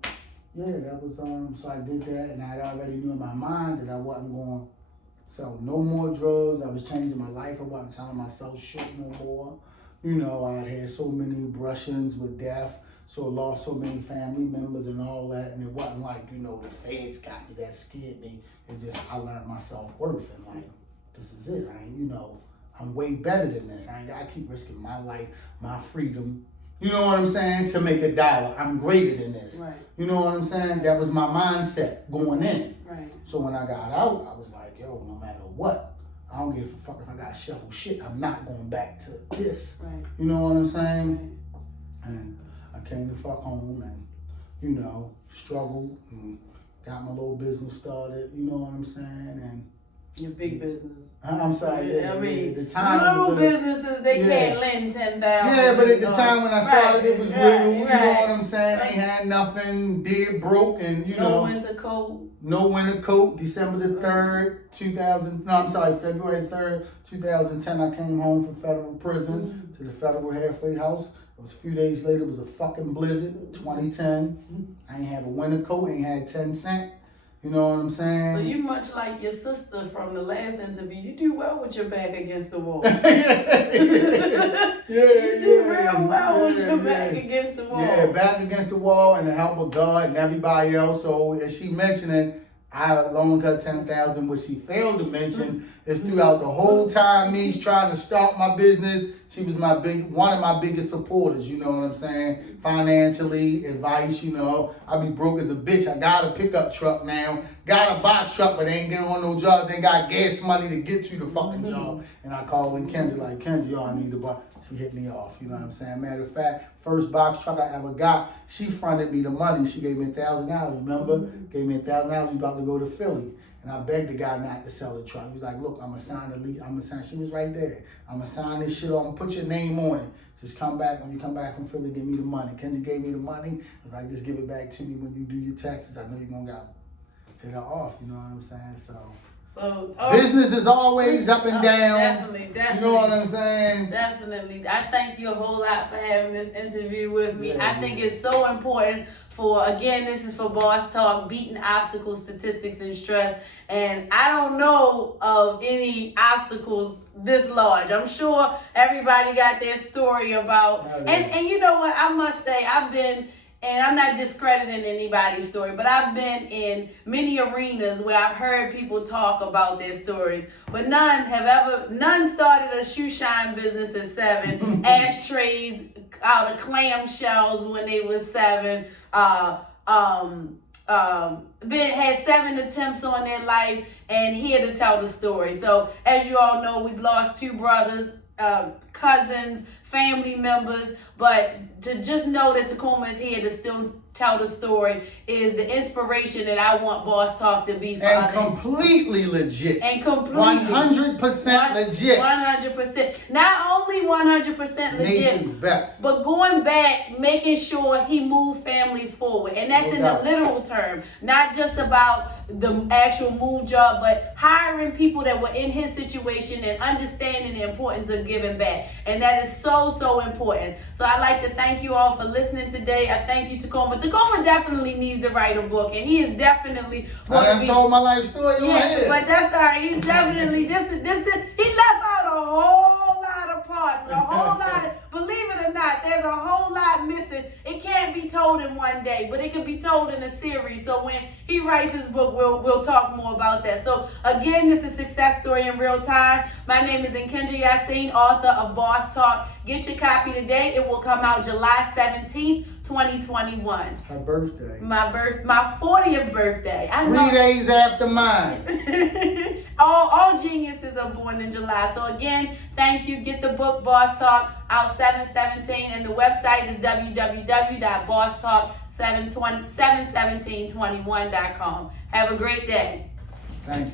yeah, that was, so I did that, and I already knew in my mind that I wasn't going to sell no more drugs. I was changing my life. I wasn't selling myself shit no more. You know, I had so many brush-ins with death, so I lost so many family members and all that, and it wasn't like, you know, the feds got me, that scared me. It just, I learned my self-worth, and like, this is it. You know, I'm way better than this. I ain't gotta keep risking my life, my freedom, you know what I'm saying, to make $1. I'm greater than this. Right. You know what I'm saying? That was my mindset going in. Right. So when I got out, I was like, yo, no matter what, I don't give a fuck if I gotta shovel shit. I'm not going back to this. Right. You know what I'm saying? Right. And I came to fuck home and, you know, struggled and got my little business started. You know what I'm saying? And Your big business. I'm sorry. Yeah, I mean, the time little was, businesses they yeah. can't lend 10,000. yeah, but at the time when I started, it was little. You know right. what I'm saying? Ain't had nothing, dead broke, and you No know. winter coat. No winter coat. December the 3rd, 2000. No, I'm sorry, February 3rd, 2010. I came home from federal prison to the federal halfway house. It was a few days later. It was a fucking blizzard. 2010. I ain't have a winter coat. Ain't had 10 cents. You know what I'm saying? So you much like your sister from the last interview. You do well with your back against the wall. yeah, You do real well with your back yeah. against the wall. Yeah, back against the wall and the help of God and everybody else. So as she mentioning, I loaned her 10,000. What she failed to mention is throughout the whole time me's trying to start my business, she was one of my biggest supporters. You know what I'm saying? Financially, advice. You know, I be broke as a bitch. I got a pickup truck now. Got a box truck, but ain't getting on no jobs. Ain't got gas money to get to the fucking job. And I called in Kenzie like, Kenzie, y'all need a box. She hit me off. You know what I'm saying? Matter of fact, first box truck I ever got, she fronted me the money. She gave me $1,000. Remember? Gave me $1,000. We about to go to Philly. And I begged the guy not to sell the truck. He was like, look, I'm going to sign the lease. I'm going to sign. She was right there. I'm going to sign this shit on. I'm going to put your name on it. Just come back. When you come back from Philly, give me the money. Kenzie gave me the money. I was like, just give it back to me when you do your taxes. I know you're going to hit her off. You know what I'm saying? So business is always up and down. Definitely. You know what I'm saying? Definitely. I thank you a whole lot for having this interview with me. Yeah, I think it's so important this is for Boss Talk, beating obstacles, statistics, and stress. And I don't know of any obstacles this large. I'm sure everybody got their story about, and you know what, I must say, and I'm not discrediting anybody's story, but I've been in many arenas where I've heard people talk about their stories, but none started a shoe shine business at 7, ashtrays out of clamshells when they was 7, had 7 attempts on their life, and here to tell the story. So as you all know, we've lost 2 brothers, cousins, family members, but to just know that Tacoma is here to still tell the story is the inspiration that I want Boss Talk to be for and others. Completely legit. And completely 100% legit. 100%. Not only 100% legit, Nation's best. but going back, making sure he moved families forward. And that's in the literal term. Not just about the actual move job, but hiring people that were in his situation and understanding the importance of giving back. And that is so, so important. So I'd like to thank you all for listening today. I thank you, Tacoma. Tacoma definitely needs to write a book, and he is definitely going to be... told my life story. Yeah, but that's all right. He's definitely, he left out a whole lot of parts, a whole lot of, believe it or not, there's a whole lot missing. It can't be told in one day, but it can be told in a series. So when he writes his book, we'll talk more about that. So again, this is Success Story in Real Time. My name is Nkendra Yassine, author of Boss Talk. Get your copy today. It will come out July 17th, 2021. Her birthday. My 40th birthday. I know. 3 days after mine. all geniuses are born in July. So again, thank you. Get the book Boss Talk out 7/17, and the website is www.bosstalk71721.com. Have a great day. Thank you.